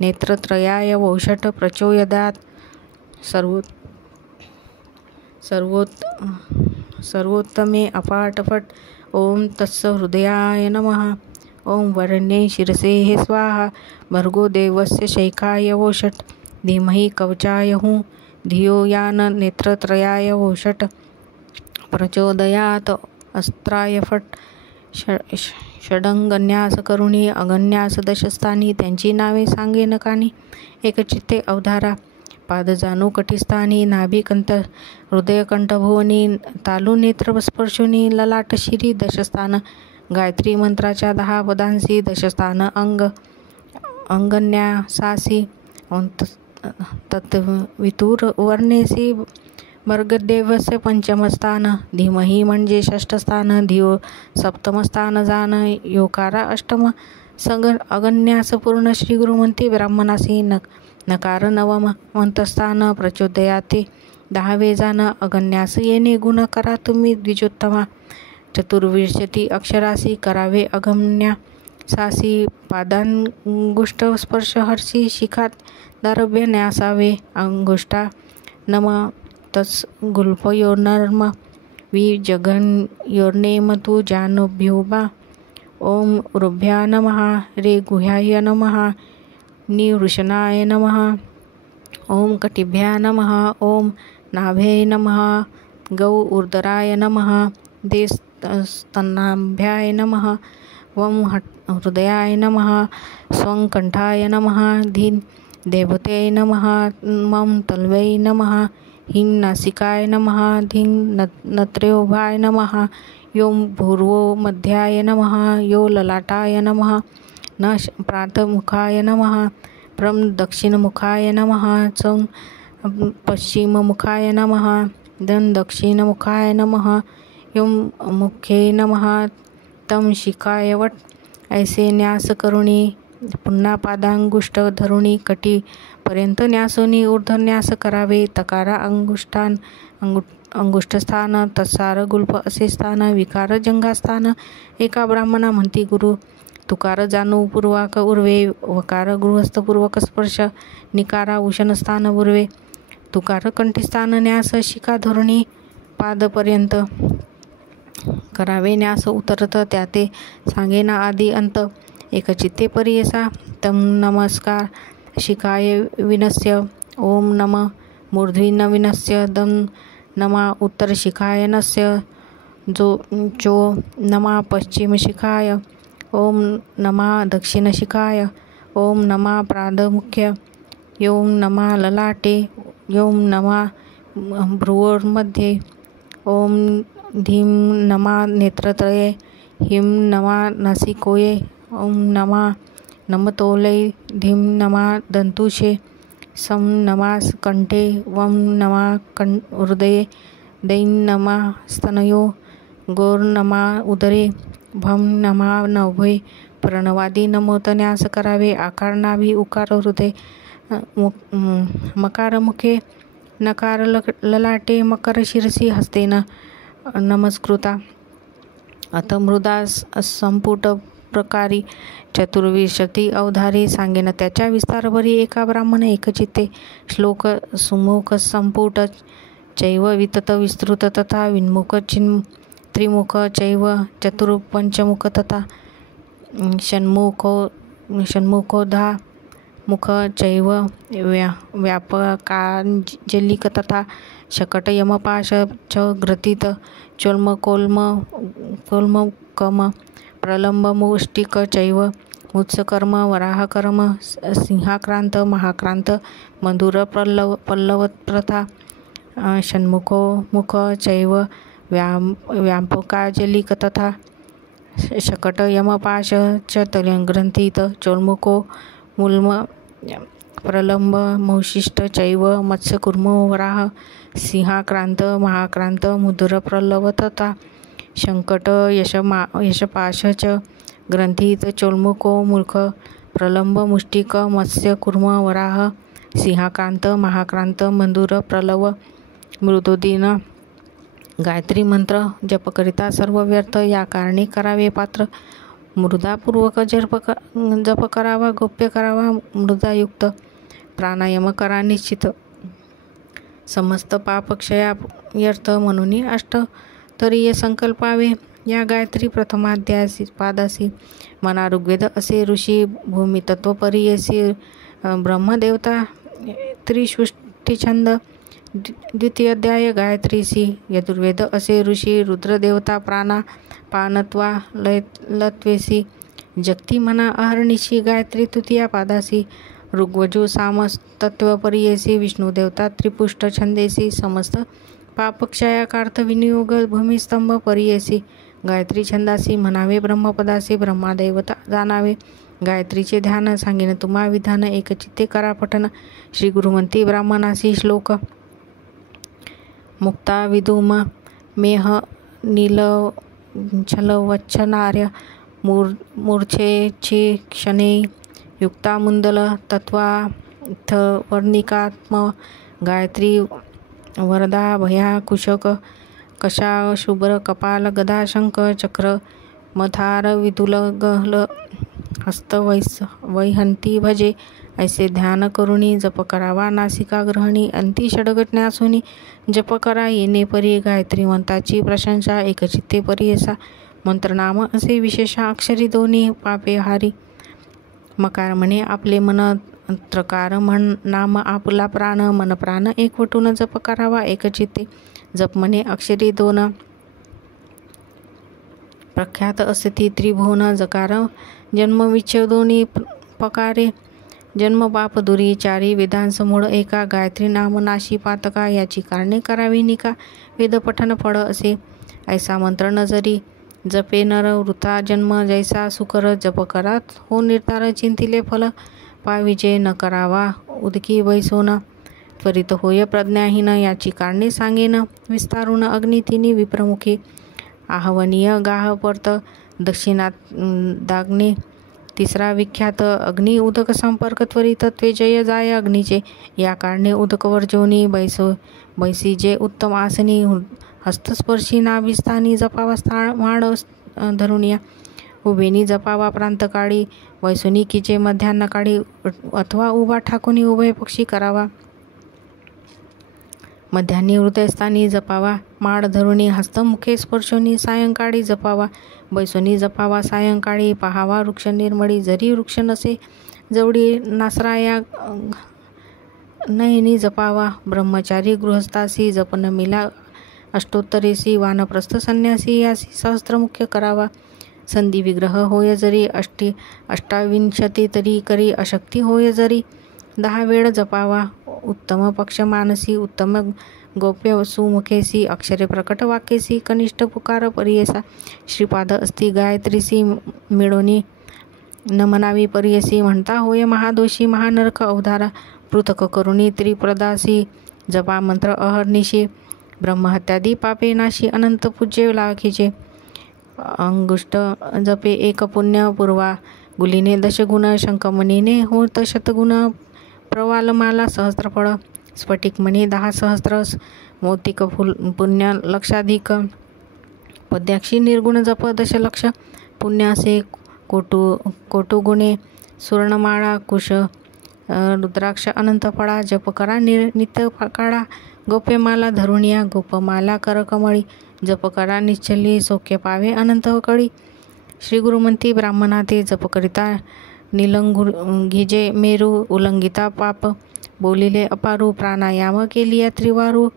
नेत्रत्रयाय वौषट. प्रचोदयात सर्वोत्तमे अपाटफट. ओम तत्स हृदयाय नमः. ओम वरण्ये शिरसे हे स्वाहा. भर्गो देवस्य शैखाय वोषट. धीमहि कवचाय हूँ. धियो यान नेत्रत्रयाय वोषट. प्रचोदयात अस्त्राय फट. षडंगन्यास करुणी अगन्यास दशस्थानी. त्यांची नावे सांगे नकानी एकचित्ते अवधारा. पाद जाणू कटिस्थानी नाभिकंठ हृदयकंठभुवनी. तालू नेत्र स्पर्शुनी ललाट शिरी दशस्थान. गायत्री मंत्राच्या 10 पदांसी दशस्थान अंगन्यासासी. तत्वितुर वर्णेसी भर्गदेवस्य पंचमस्थान. धीमहि म्हणजे षष्ठस्थान. धियो सप्तमस्थान जान. योकारा अष्टम सगर अगन्यास पूर्ण श्री गुरुमंती ब्राह्मणासी. नकार नवम मंतस्थान. प्रचोदयाते 10वे जान. अगन्यास येणे गुण करा तुम्ही द्विजोत्तमा. चतुर्विंशती अक्षरासी करावे अगम्या सासी. पादांगुष्ठ स्पर्श हर्षी. शिखात दारभ्य न्यासावे. अंगुष्ठा नम तस् गुल्फयोर्नर्म वि जगन्योर्नेम तु जानुभ्योबा. ओम ऋभ्या नमः. रे गुह्याय नमः. निवृषणाय नमः. ओम कटिभ्या नमः. ओम नाभे नमः. गौ उर्दराय नमः. दे स्तनाभ्याय नमः. वम हृदयाय नमः. स्वं कंठाय नमः. धीन देवते नमः. मम तल्वै नमः. ह्रीं नासिकाय नमः धिं नत्र्योभाय नमः यों भूर्वो मध्याय नमः यो ललाटाय नमः न प्रातमुखाय नमः प्रं दक्षिणमुखाय नमः चं पश्चिममुखाय नमः दं दक्षिणमुखाय नमः यों मुखे नमः तं शिखाय वट ऐसे न्यास करुणी पुन्हा पादांगुष्ठ धरुणी कटीपर्यंत न्यासोनी ऊर्ध्वन्यास करावे. तकारा अंगुष्ठस्थान तत्सार गुल्फ असे स्थान विकार जंगास्थान एका ब्राह्मणा म्हणती गुरु. तुकार जाणू पूर्वाक उर्वे वकार गृहस्थपूर्वक स्पर्श निकारा उषणस्थान उर्वे तुकार कंठीस्थान न्यास शिखा धरुणी पादपर्यंत करावे न्यास उतरत त्याते सांगेना आदी अंत एकचित्ते परियसा तम नमस्कार शिखाय विनस्य ओम नम मूर्ध्वी नविनस्य दम नमा उत्तर शिखाय नस्य जो नमा पश्चिम शिखाय ओम नमा दक्षिण शिखाय ओम नमा प्रादमुख्य योम नमा ललाटे योम नमा भ्रुवोर्मध्ये ओम धीं नमा नेत्रत्रये हिं नमा नासिकोये ओम नमा नमतोलै धीं नमा दंतुषे सं नमा कंठे वं नमा हृदये दैं नमा स्तनयो गोर नमा उदरे भं नमा नभे प्रणवादी नमोतन्यास करावे. आकार नाभी उकार हृदय मकार मुखे नकार ललाटे मकर शिरसी हस्तेन नमस्कृता अथ मृदा संपुट प्रकारी चतुर्विंशती अवधारी सांगेन त्याच्या विस्तारभरी एका ब्राह्मण एकचित्ते. श्लोक सुमुख संपुट चैव वितत विस्तृत तथा विन्मुख त्रिमुख चैव चतुर्पंचमुख तथा षण्मुखोधा मुख चैव व्यापकांजलिक तथा शकट यमपाश च ग्रथित चोल्मकम प्रलंब मुष्टिक चैव मुत्सकर्म वराहकर्म सिंहाक्रांत महाक्रांत मधुर पल्लव प्रथा षण्मुखो मुख चैव व्यापकाजलिक तथा शकट यमपाश च ग्रंथित चोल्मुखो मूल्म प्रलंब मौशिष्ट चैव मत्स्यकुर्मो वराह सिंहाक्रांत महाक्रांत मुधुर प्रलव तथा शंकट यशपाश च ग्रंथित चोल्मुखो मूर्ख प्रलंब मुष्टिक मत्स्य कुर्म वराह सिंहाक्रांत महाक्रांत मधुर प्रलव मृदोदीन. गायत्री मंत्र जपकरिता सर्व व्यर्थ या कारणे करावे पात्र. मृदापूर्वक जप करावा गोप्य करावा मृदायुक्त. प्राणायाम करा निश्चित. समस्त पापक्षयार्थ म्हणून अष्टतरीय संकल्पावे. या गायत्री प्रथमाध्यायासी पादासी मना ऋग्वेद असे ऋषी भूमितत्व परियसी ब्रह्मदेवता त्रिसृष्टिछंद. द्वितीय अध्याय गायत्रीसी यजुर्वेद असे ऋषी रुद्रदेवता प्राणा पानत्वा लत्वेसी जगती मना अहर्निशी गायत्री तृतीया पादासी ऋग्वजु सामस्तत्व परियसी विष्णुदेवता त्रिपुष्ट छंदेसी समस्त पापक्षयाकार्थ विनियोग भूमिस्तंभ परियसी गायत्री छंदासी म्हणावे ब्रह्मपदासी ब्रह्मादेवता जाणावे. गायत्रीचे ध्यान सांगेन तुम्हा विधान एकचित्ते करा पठन. श्री गुरुमंती ब्राह्मणासी श्लोक मुक्ता विदुम मेह नील छलवच्छनार्य मूर्छेची क्षणे युक्ता मुंदल तत्वाथ वर्णिकात्म गायत्री वरदा भया कुशक कशा शुभ्र कपाल गदा शंख चक्र मथार विदुल गहल हस्त वैहंती भजे ऐसे ध्यान करुणी जप करावा नासिका ग्रहणी अंती षडगटण्यासुनी जप करा येणे परी गायत्री मंत्राची प्रशंसा एकचित्ते परियसा मंत्रनाम असे विशेषा अक्षरी दोन्ही पापे हारी. मकार म्हणे आपले मन त्रकार म्हण नाम आपला प्राण मन प्राण एकवटून जप करावा एकचित्ते. जप म्हणे अक्षरी दोन प्रख्यात असती त्रिभुवन जकार जन्म विच्छेद दोन्ही पकारे जन्म पाप दुरी चारी वेदांसमूळ एका गायत्री नाम नाशी पातका याची कारणे करावी निका वेद पठन फळ असे ऐसा मंत्र न जरी जपे नर वृथा जन्म जैसा सुकर जप करात हो निर्धार चिंतिले फल पाविजे न करावा उदकी बैसोन त्वरित होय प्रज्ञाहीन याची कारणे सांगेन विस्तारून अग्नी तिनी विप्रमुखी आहवनीय गाह परत दक्षिणात दाग्ने तिसरा विख्यात अग्नी उदक संपर्क त्वरित त्वेजय जाय अग्नीचे या कारणे उदक वर्जोनी बैसीजे उत्तम आसनी हस्तस्पर्शी नाभिस्थानी जपावा स्थाळ माड धरुनिया उभेनी जपावा प्रांतकाळी वैसुनिकीचे मध्यान्हकाळी अथवा उभा ठाकुनी उभय पक्षी करावा मध्यान्ही हृदयस्थानी जपावा माड धरुणी हस्तमुखे स्पर्शोनी सायंकाळी जपावा बैसोनी जपावा सायंकाळी पहावा वृक्ष निर्मळी जरी वृक्ष नसे जवळी नासराया नयनी जपावा ब्रह्मचारी गृहस्थासी जपन मिला अष्टोत्तरेसी वानप्रस्थ संन्यासी यासी सहस्त्रमुख्य करावा संधी विग्रह होय जरी अष्टाविंशती तरी करी अशक्ती होय जरी 10 वेळ जपावा उत्तम पक्ष मानसी उत्तम गोप्य सुमुखेसी अक्षरे प्रकट वाक्यसी कनिष्ठ पुकार परियेसा श्रीपाद अस्ति गायत्रीसी मिळोनी न म्हणावी परियसी म्हणता होय महादोषी महानरक अवधारा पृथक करुणी त्रिप्रदासी जपा मंत्र अहर्निशी ब्रह्महत्यादी पापे नाशी अनंत पूज्य लाखीचे अंगुष्ट जपे एक पुण्य पूर्वा गुलीने दशगुण शंखमणीने होत शतगुण प्रवालमाला सहस्त्रफळ स्फटिकमणी 10 सहस्त्र मोतिक पुण्य लक्षाधिक पद्याक्षी निर्गुण जप दशलक्ष पुण्य असे कोटुगुणे सुवर्णमाळा कुश रुद्राक्ष अनंत फळा जप करा नित्य काळा गोप्यमाला धरुणिया गोपमाला करकमळी जप करा निश्चली सौख्य पावे अनंत कळी श्री गुरुमंती ब्राह्मणा ते जप करिता निलंघिजे मेरू उल्लंघिता पाप बोलिले अपारू प्राणायाम केलिया त्रिवारू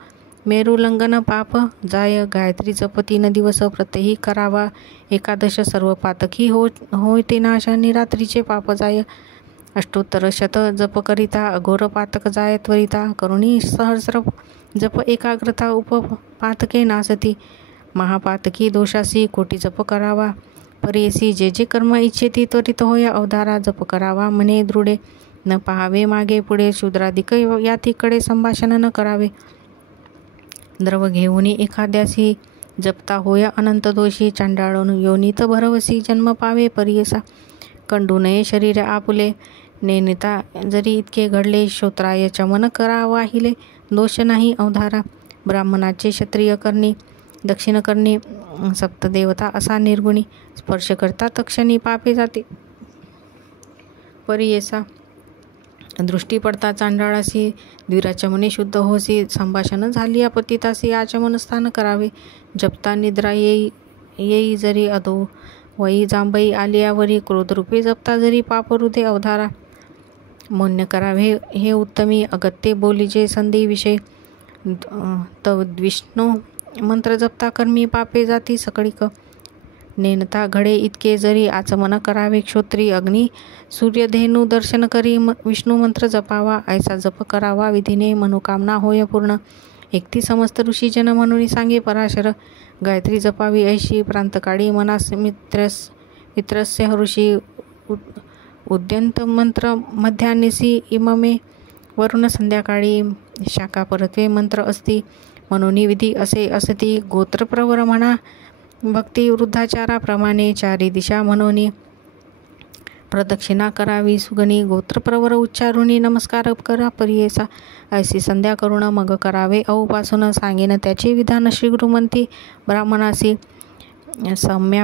मेरू लंघन पाप जाय गायत्री जप 3 दिवस प्रत्यही करावा एकादश सर्व पातकी होय ते नाशानी रात्रीचे पाप जाय अष्टोत्तर शत जप करिता अघोर पातक जाय त्वरिता करुणी सहस्र जप एकाग्रता उपपातके नासती महापातकी दोषासी कोटी जप करावा परियसी जे जे कर्म इच्छेती त्वरित होय अवधारा जप करावा मने दृढे न पाहावे मागे पुढे शूद्राधिक यातीकडे संभाषण न करावे द्रव घेऊनी एखाद्यासी जपता होय अनंत दोषी चांडाळून योनीत भरवसी जन्म पावे परियसा कंडू नये शरीर आपुले नेनिता जरी इतके घडले श्रोत्राय चमन करावाहिले दोष नाही अवधारा ब्राह्मणाचे क्षत्रिय करणी दक्षिण करणी सप्तदेवता असा निर्गुणी स्पर्श करता तक्षणी पापे जाते परियेसा दृष्टी पडता चांडाळासी द्विराचमने शुद्ध होसी संभाषण झाली अपतितासी आचमन स्थान करावे जपता निद्रा येई जरी अधो वई जांबई आलियावरी क्रोधरूपे जपता जरी पाप हृदय अवधारा मौन्य करावे हे उत्तमी अगत्य बोलीचे संधी विषय तव विष्णू मंत्र जपता कर्मी पापे जाती सकळिक नेनता घडे इतके जरी आचमन करावे क्षोत्री अग्नी सूर्यधेनु दर्शन करी विष्णू मंत्र जपावा ऐसा जप करावा विधीने मनोकामना होय पूर्ण एकती समस्त ऋषीजन म्हणून सांगे पराशर गायत्री जपावी ऐशी प्रांतकाळी मनास मित्रस्य ऋषी उद्यंत मंत्र मध्यान्नीसी इममे वरुण संध्याकाळी शाखा परत्वे मंत्र असती म्हणून विधी असे असती गोत्रप्रवर म्हणा भक्ती वृद्धाचाराप्रमाणे चारी दिशा म्हणून प्रदक्षिणा करावी सुगणी गोत्रप्रवर उच्चारुणी नमस्कार करा परियेसा ऐसी संध्या करुण मग करावे औपासून सांगेन त्याचे विधान श्री गुरुमंती ब्राह्मणासी सम्या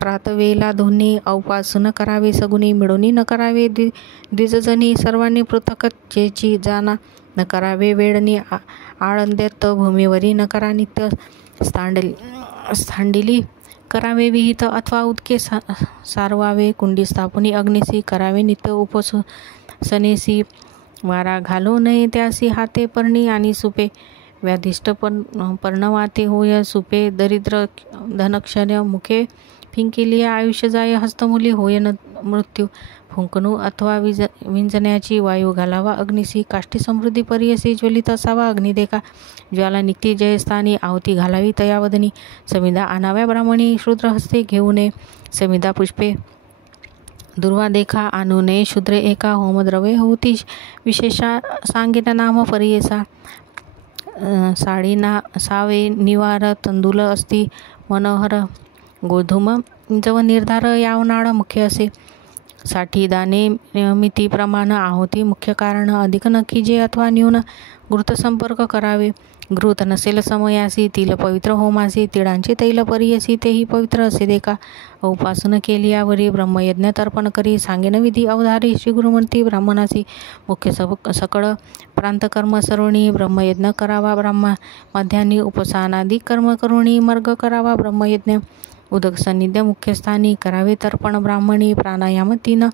प्रातवेला दोन्ही औपासून करावे सगुणी मिळूनी न करावे द्विजजनी सर्वांनी पृथक जेची जाना न करावे वेळनी आळंद्यात भूमीवरी न करा नित्य स्थांडिली करावे विहित अथवा उदके सारवावे कुंडी स्थापनी अग्निसी करावे नित्य उपसनेसी वारा घालो नये त्यासी हाते पर्णी आणि सुपे व्याधिष्ट पर्णवाते होय सुपे दरिद्र धनक्षय मुखे फिंकिलिया आयुष्य जाय हस्तमुली होय न मृत्यू फुंकणू अथवा विंजण्याची वायू घालावा अग्निसी काष्टी समृद्धी परियसी ज्वलित असावा अग्नी देखा ज्वाला निघती जयस्थानी आहुती घालावी तयावदनी समिधा आणाव्या ब्राह्मणी शूद्र हस्ते घेऊ नये समिधा पुष्पे दुर्वा देखा आणू नये शूद्र एका होमद्रव्ये होती विशेषा सांगेन नाम परियेसा साडी सावे निवार तंदुल असती मनोहर गोधूम जव निर्धार यावनाळ मुख्य असे साठी दाने मिती प्रमाण आहुती मुख्य कारण अधिक नखीजे अथवा न्यून घृत संपर्क करावे घृत नसेल समयासी तिल पवित्र होमासी तिळांचे तैल परियसी तेही पवित्र असे देखा उपासन केली यावरी ब्रह्मयज्ञ तर्पण करी सांगेन विधी अवधारी श्री गुरुमंती ब्राह्मणासी मुख्य सकळ प्रांतकर्म सर्वणी ब्रह्मयज्ञ करावा ब्राह्मण मध्यानी उपसानादी कर्म करुणी मर्ग करावा ब्रह्मयज्ञ उदक सान्निध्य मुख्यस्थानी करावे तर्पण ब्राह्मणी प्राणायाम तीन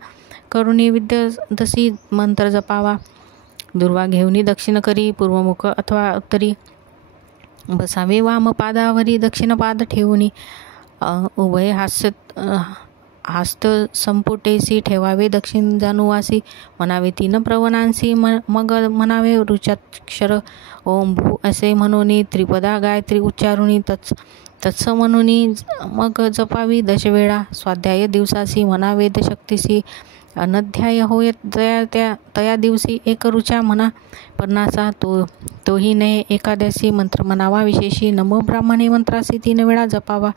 करुणी विद्यदसी मंत्र जपावा दुर्वा घेऊनी दक्षिण करी पूर्वमुख अथवा उत्तरी बसावे वाम पादावरी दक्षिण पाद ठेवूनी उभय हास्त संपुटेसी ठेवावे दक्षिण जानुवासी म्हणावे तीन प्रवणांसी मग म्हणावे रुचाक्षर ओम भू असे म्हणून त्रिपदा गायत्री उच्चारुणी तत्स म्हणून मग जपावी दशवेळा स्वाध्याय दिवसासी म्हणावे दशक्तीसी अनध्याय होय तया दिवशी एक रुचा म्हणा पन्नासा तोही नये एकादशी मंत्र म्हणावा विशेषी नमो ब्राह्मणे मंत्रासी 3 वेळा जपावा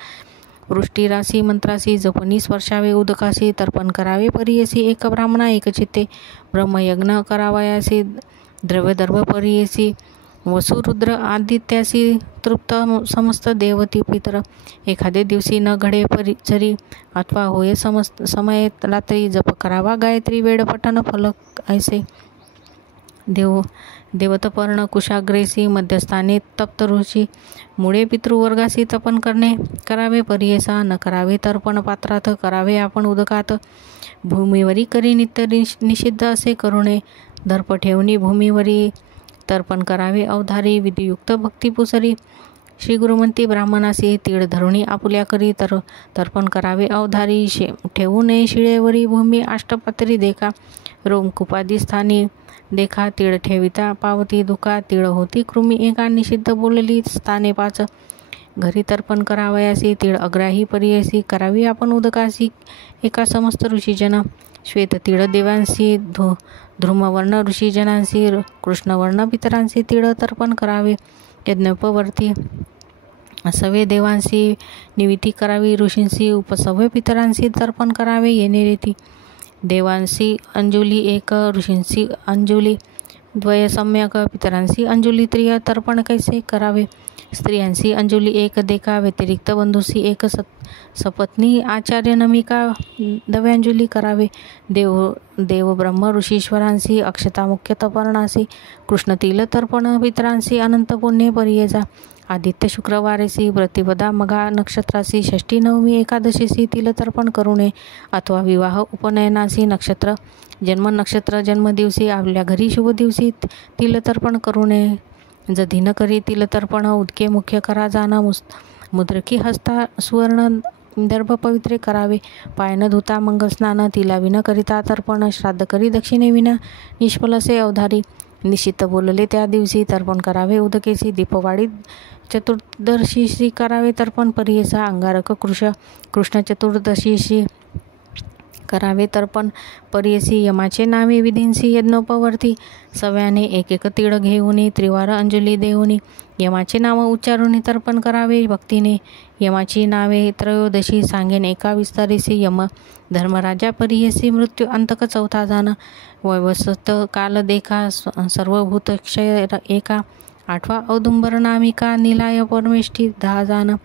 वृष्टीरासी मंत्रासी जपनी स्पर्शावे उदकासी तर्पण करावे परियसी एक ब्राह्मणा एक चित्ते ब्रह्मयज्ञ करावयासी द्रव्यदर्भ परियसी वसुरुद्र आदित्यासी तृप्त समस्त देवती पितर एखादे दिवशी न घडे परिचरी अथवा होय समस्त समय रात्री जप करावा गायत्री वेळ पठन फलक ऐसे देवतपर्ण कुशाग्रेसी मध्यस्थानी तप्त ऋषी मुळे पितृवर्गासी तपन करावे परियेसा न करावे तर्पण पात्रात करावे आपण उदकात भूमीवरी करी नित्य निषिद्ध असे करू नये दर्प ठेवणी भूमीवरी तर्पण करावे अवधारी विधियुक्त भक्तिपुसरी श्री गुरुमंती ब्राह्मणासी तीळ धरुणी आपुल्या करी तर्पण करावे अवधारी ठेवू नये शिळेवरी भूमी अष्टपात्री देखा रोमकुपादी स्थानी देखा तीळ ठेविता पावती दुखा तीळ होती कृमी एका निषिद्ध बोलली स्थाने 5 घरी तर्पण करावयासी तीळ अग्राही परियसी करावी आपण उदकासी एका समस्त ऋषीजन श्वेत तीळ देवांसी ध्रुमवर्ण ऋषीजनांसी कृष्णवर्ण पितरांसी तीळ तर्पण करावे यज्ञोपवर्ती सवे देवांसी निविती करावी ऋषींसी उपसव्य पितरांसी तर्पण करावे येणे रीती देवांसी अंजुली 1 ऋषींसी अंजुली द्वय सम्यक पितरांसी अंजुली 3 तर्पण कैसे करावे स्त्रियांसी अंजुली 1 देखा व्यतिरिक्त बंधूसी 1 सपत्नी आचार्य नमिका दव्यांजुली करावे देव ब्रह्म ऋषीश्वरांसी अक्षता मुख्य तपर्णासी कृष्णतील तर्पण पितरांसी अनंत पुण्य परियेजा आदित्य शुक्रवारेसी प्रतिपदा मघा नक्षत्रासी षष्ठी नवमी एकादशीसी तिल तर्पण करू नये अथवा विवाह उपनयनासी नक्षत्र जन्मदिवशी आपल्या घरी शुभ दिवशी तिल तर्पण करू नये जधी न करी तिल तर्पण उदके मुख्य करा जाना मुद्रकी हस्ता सुवर्ण दर्भ पवित्रे करावे पाय न धुता मंगलस्नान तिला विन करिता तर्पण श्राद्ध करी दक्षिणेविना निष्फलसे अवधारी निश्चित बोलले त्या दिवशी तर्पण करावे उदकेसी दीपवाडी चतुर्दशीशी करावे तर्पण परियेसा अंगारक कृष्ण चतुर्दशीशी करावे तर्पण परियसी यमाचे नावे विधींसी यज्ञोपवर्ती सव्याने 1 तीळ घेऊनी त्रिवार अंजली देऊनी यमाचे नाव उच्चारुनी तर्पण करावे भक्तीने यमाची नावे त्रयोदशी सांगेन एका विस्तारीसी यम धर्मराजा परियसी मृत्यू अंतक 4था जान वैवस्वत काल देखा सर्वभूत क्षय एका 8वा औदुंबर नामिका निलाय परमेष्ठी 10 जान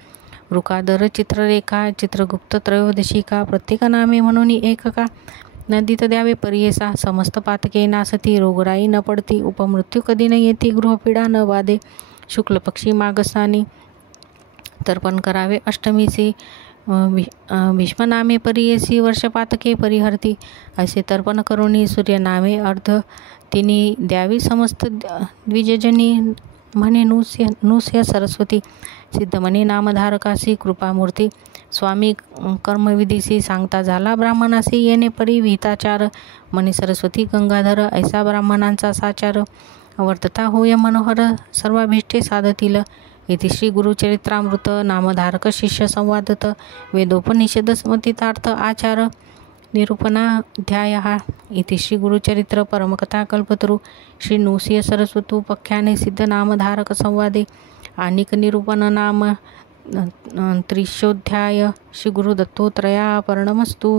वृकादर चित्ररेखा चित्रगुप्त त्रयोदशिका प्रत्येक नामे म्हणून 1 का नदीत द्यावे परियेसा समस्त पातके नासती रोगराई न पडती उपमृत्यू कधी न येती गृहपीडा न बाधे शुक्ल पक्षी मागस्थानी तर्पण करावे अष्टमीसी भीष्मनामे परियेसी वर्षपातके परिहरती असे तर्पण करुणी सूर्यनामे अर्ध तिनी द्यावी समस्त द्विजजनी म्हणे नृस्य सरस्वती सिद्ध म्हणे नामधारकासी कृपामूर्ती स्वामी कर्मविधीसी सांगता झाला ब्राह्मणासी येणे परी विहिताचार म्हणे सरस्वती गंगाधर ऐसा ब्राह्मणांचा साचार वर्तता होय मनोहर सर्वाभीष्टे साधतील इति श्री गुरुचरित्रामृत नामधारक शिष्य संवादत वेदोपनिषद स्मृतितार्थ आचार निरूपणाध्यायः इति श्री गुरुचरित्र परमकथा कल्पतरु श्री नृसिंह सरस्वतोपाख्याने सिद्ध नामधारक संवादे आनिक निरूपण नाम त्रिशोध्याय श्री गुरुदत्तोत्रयापर्णमस्तु।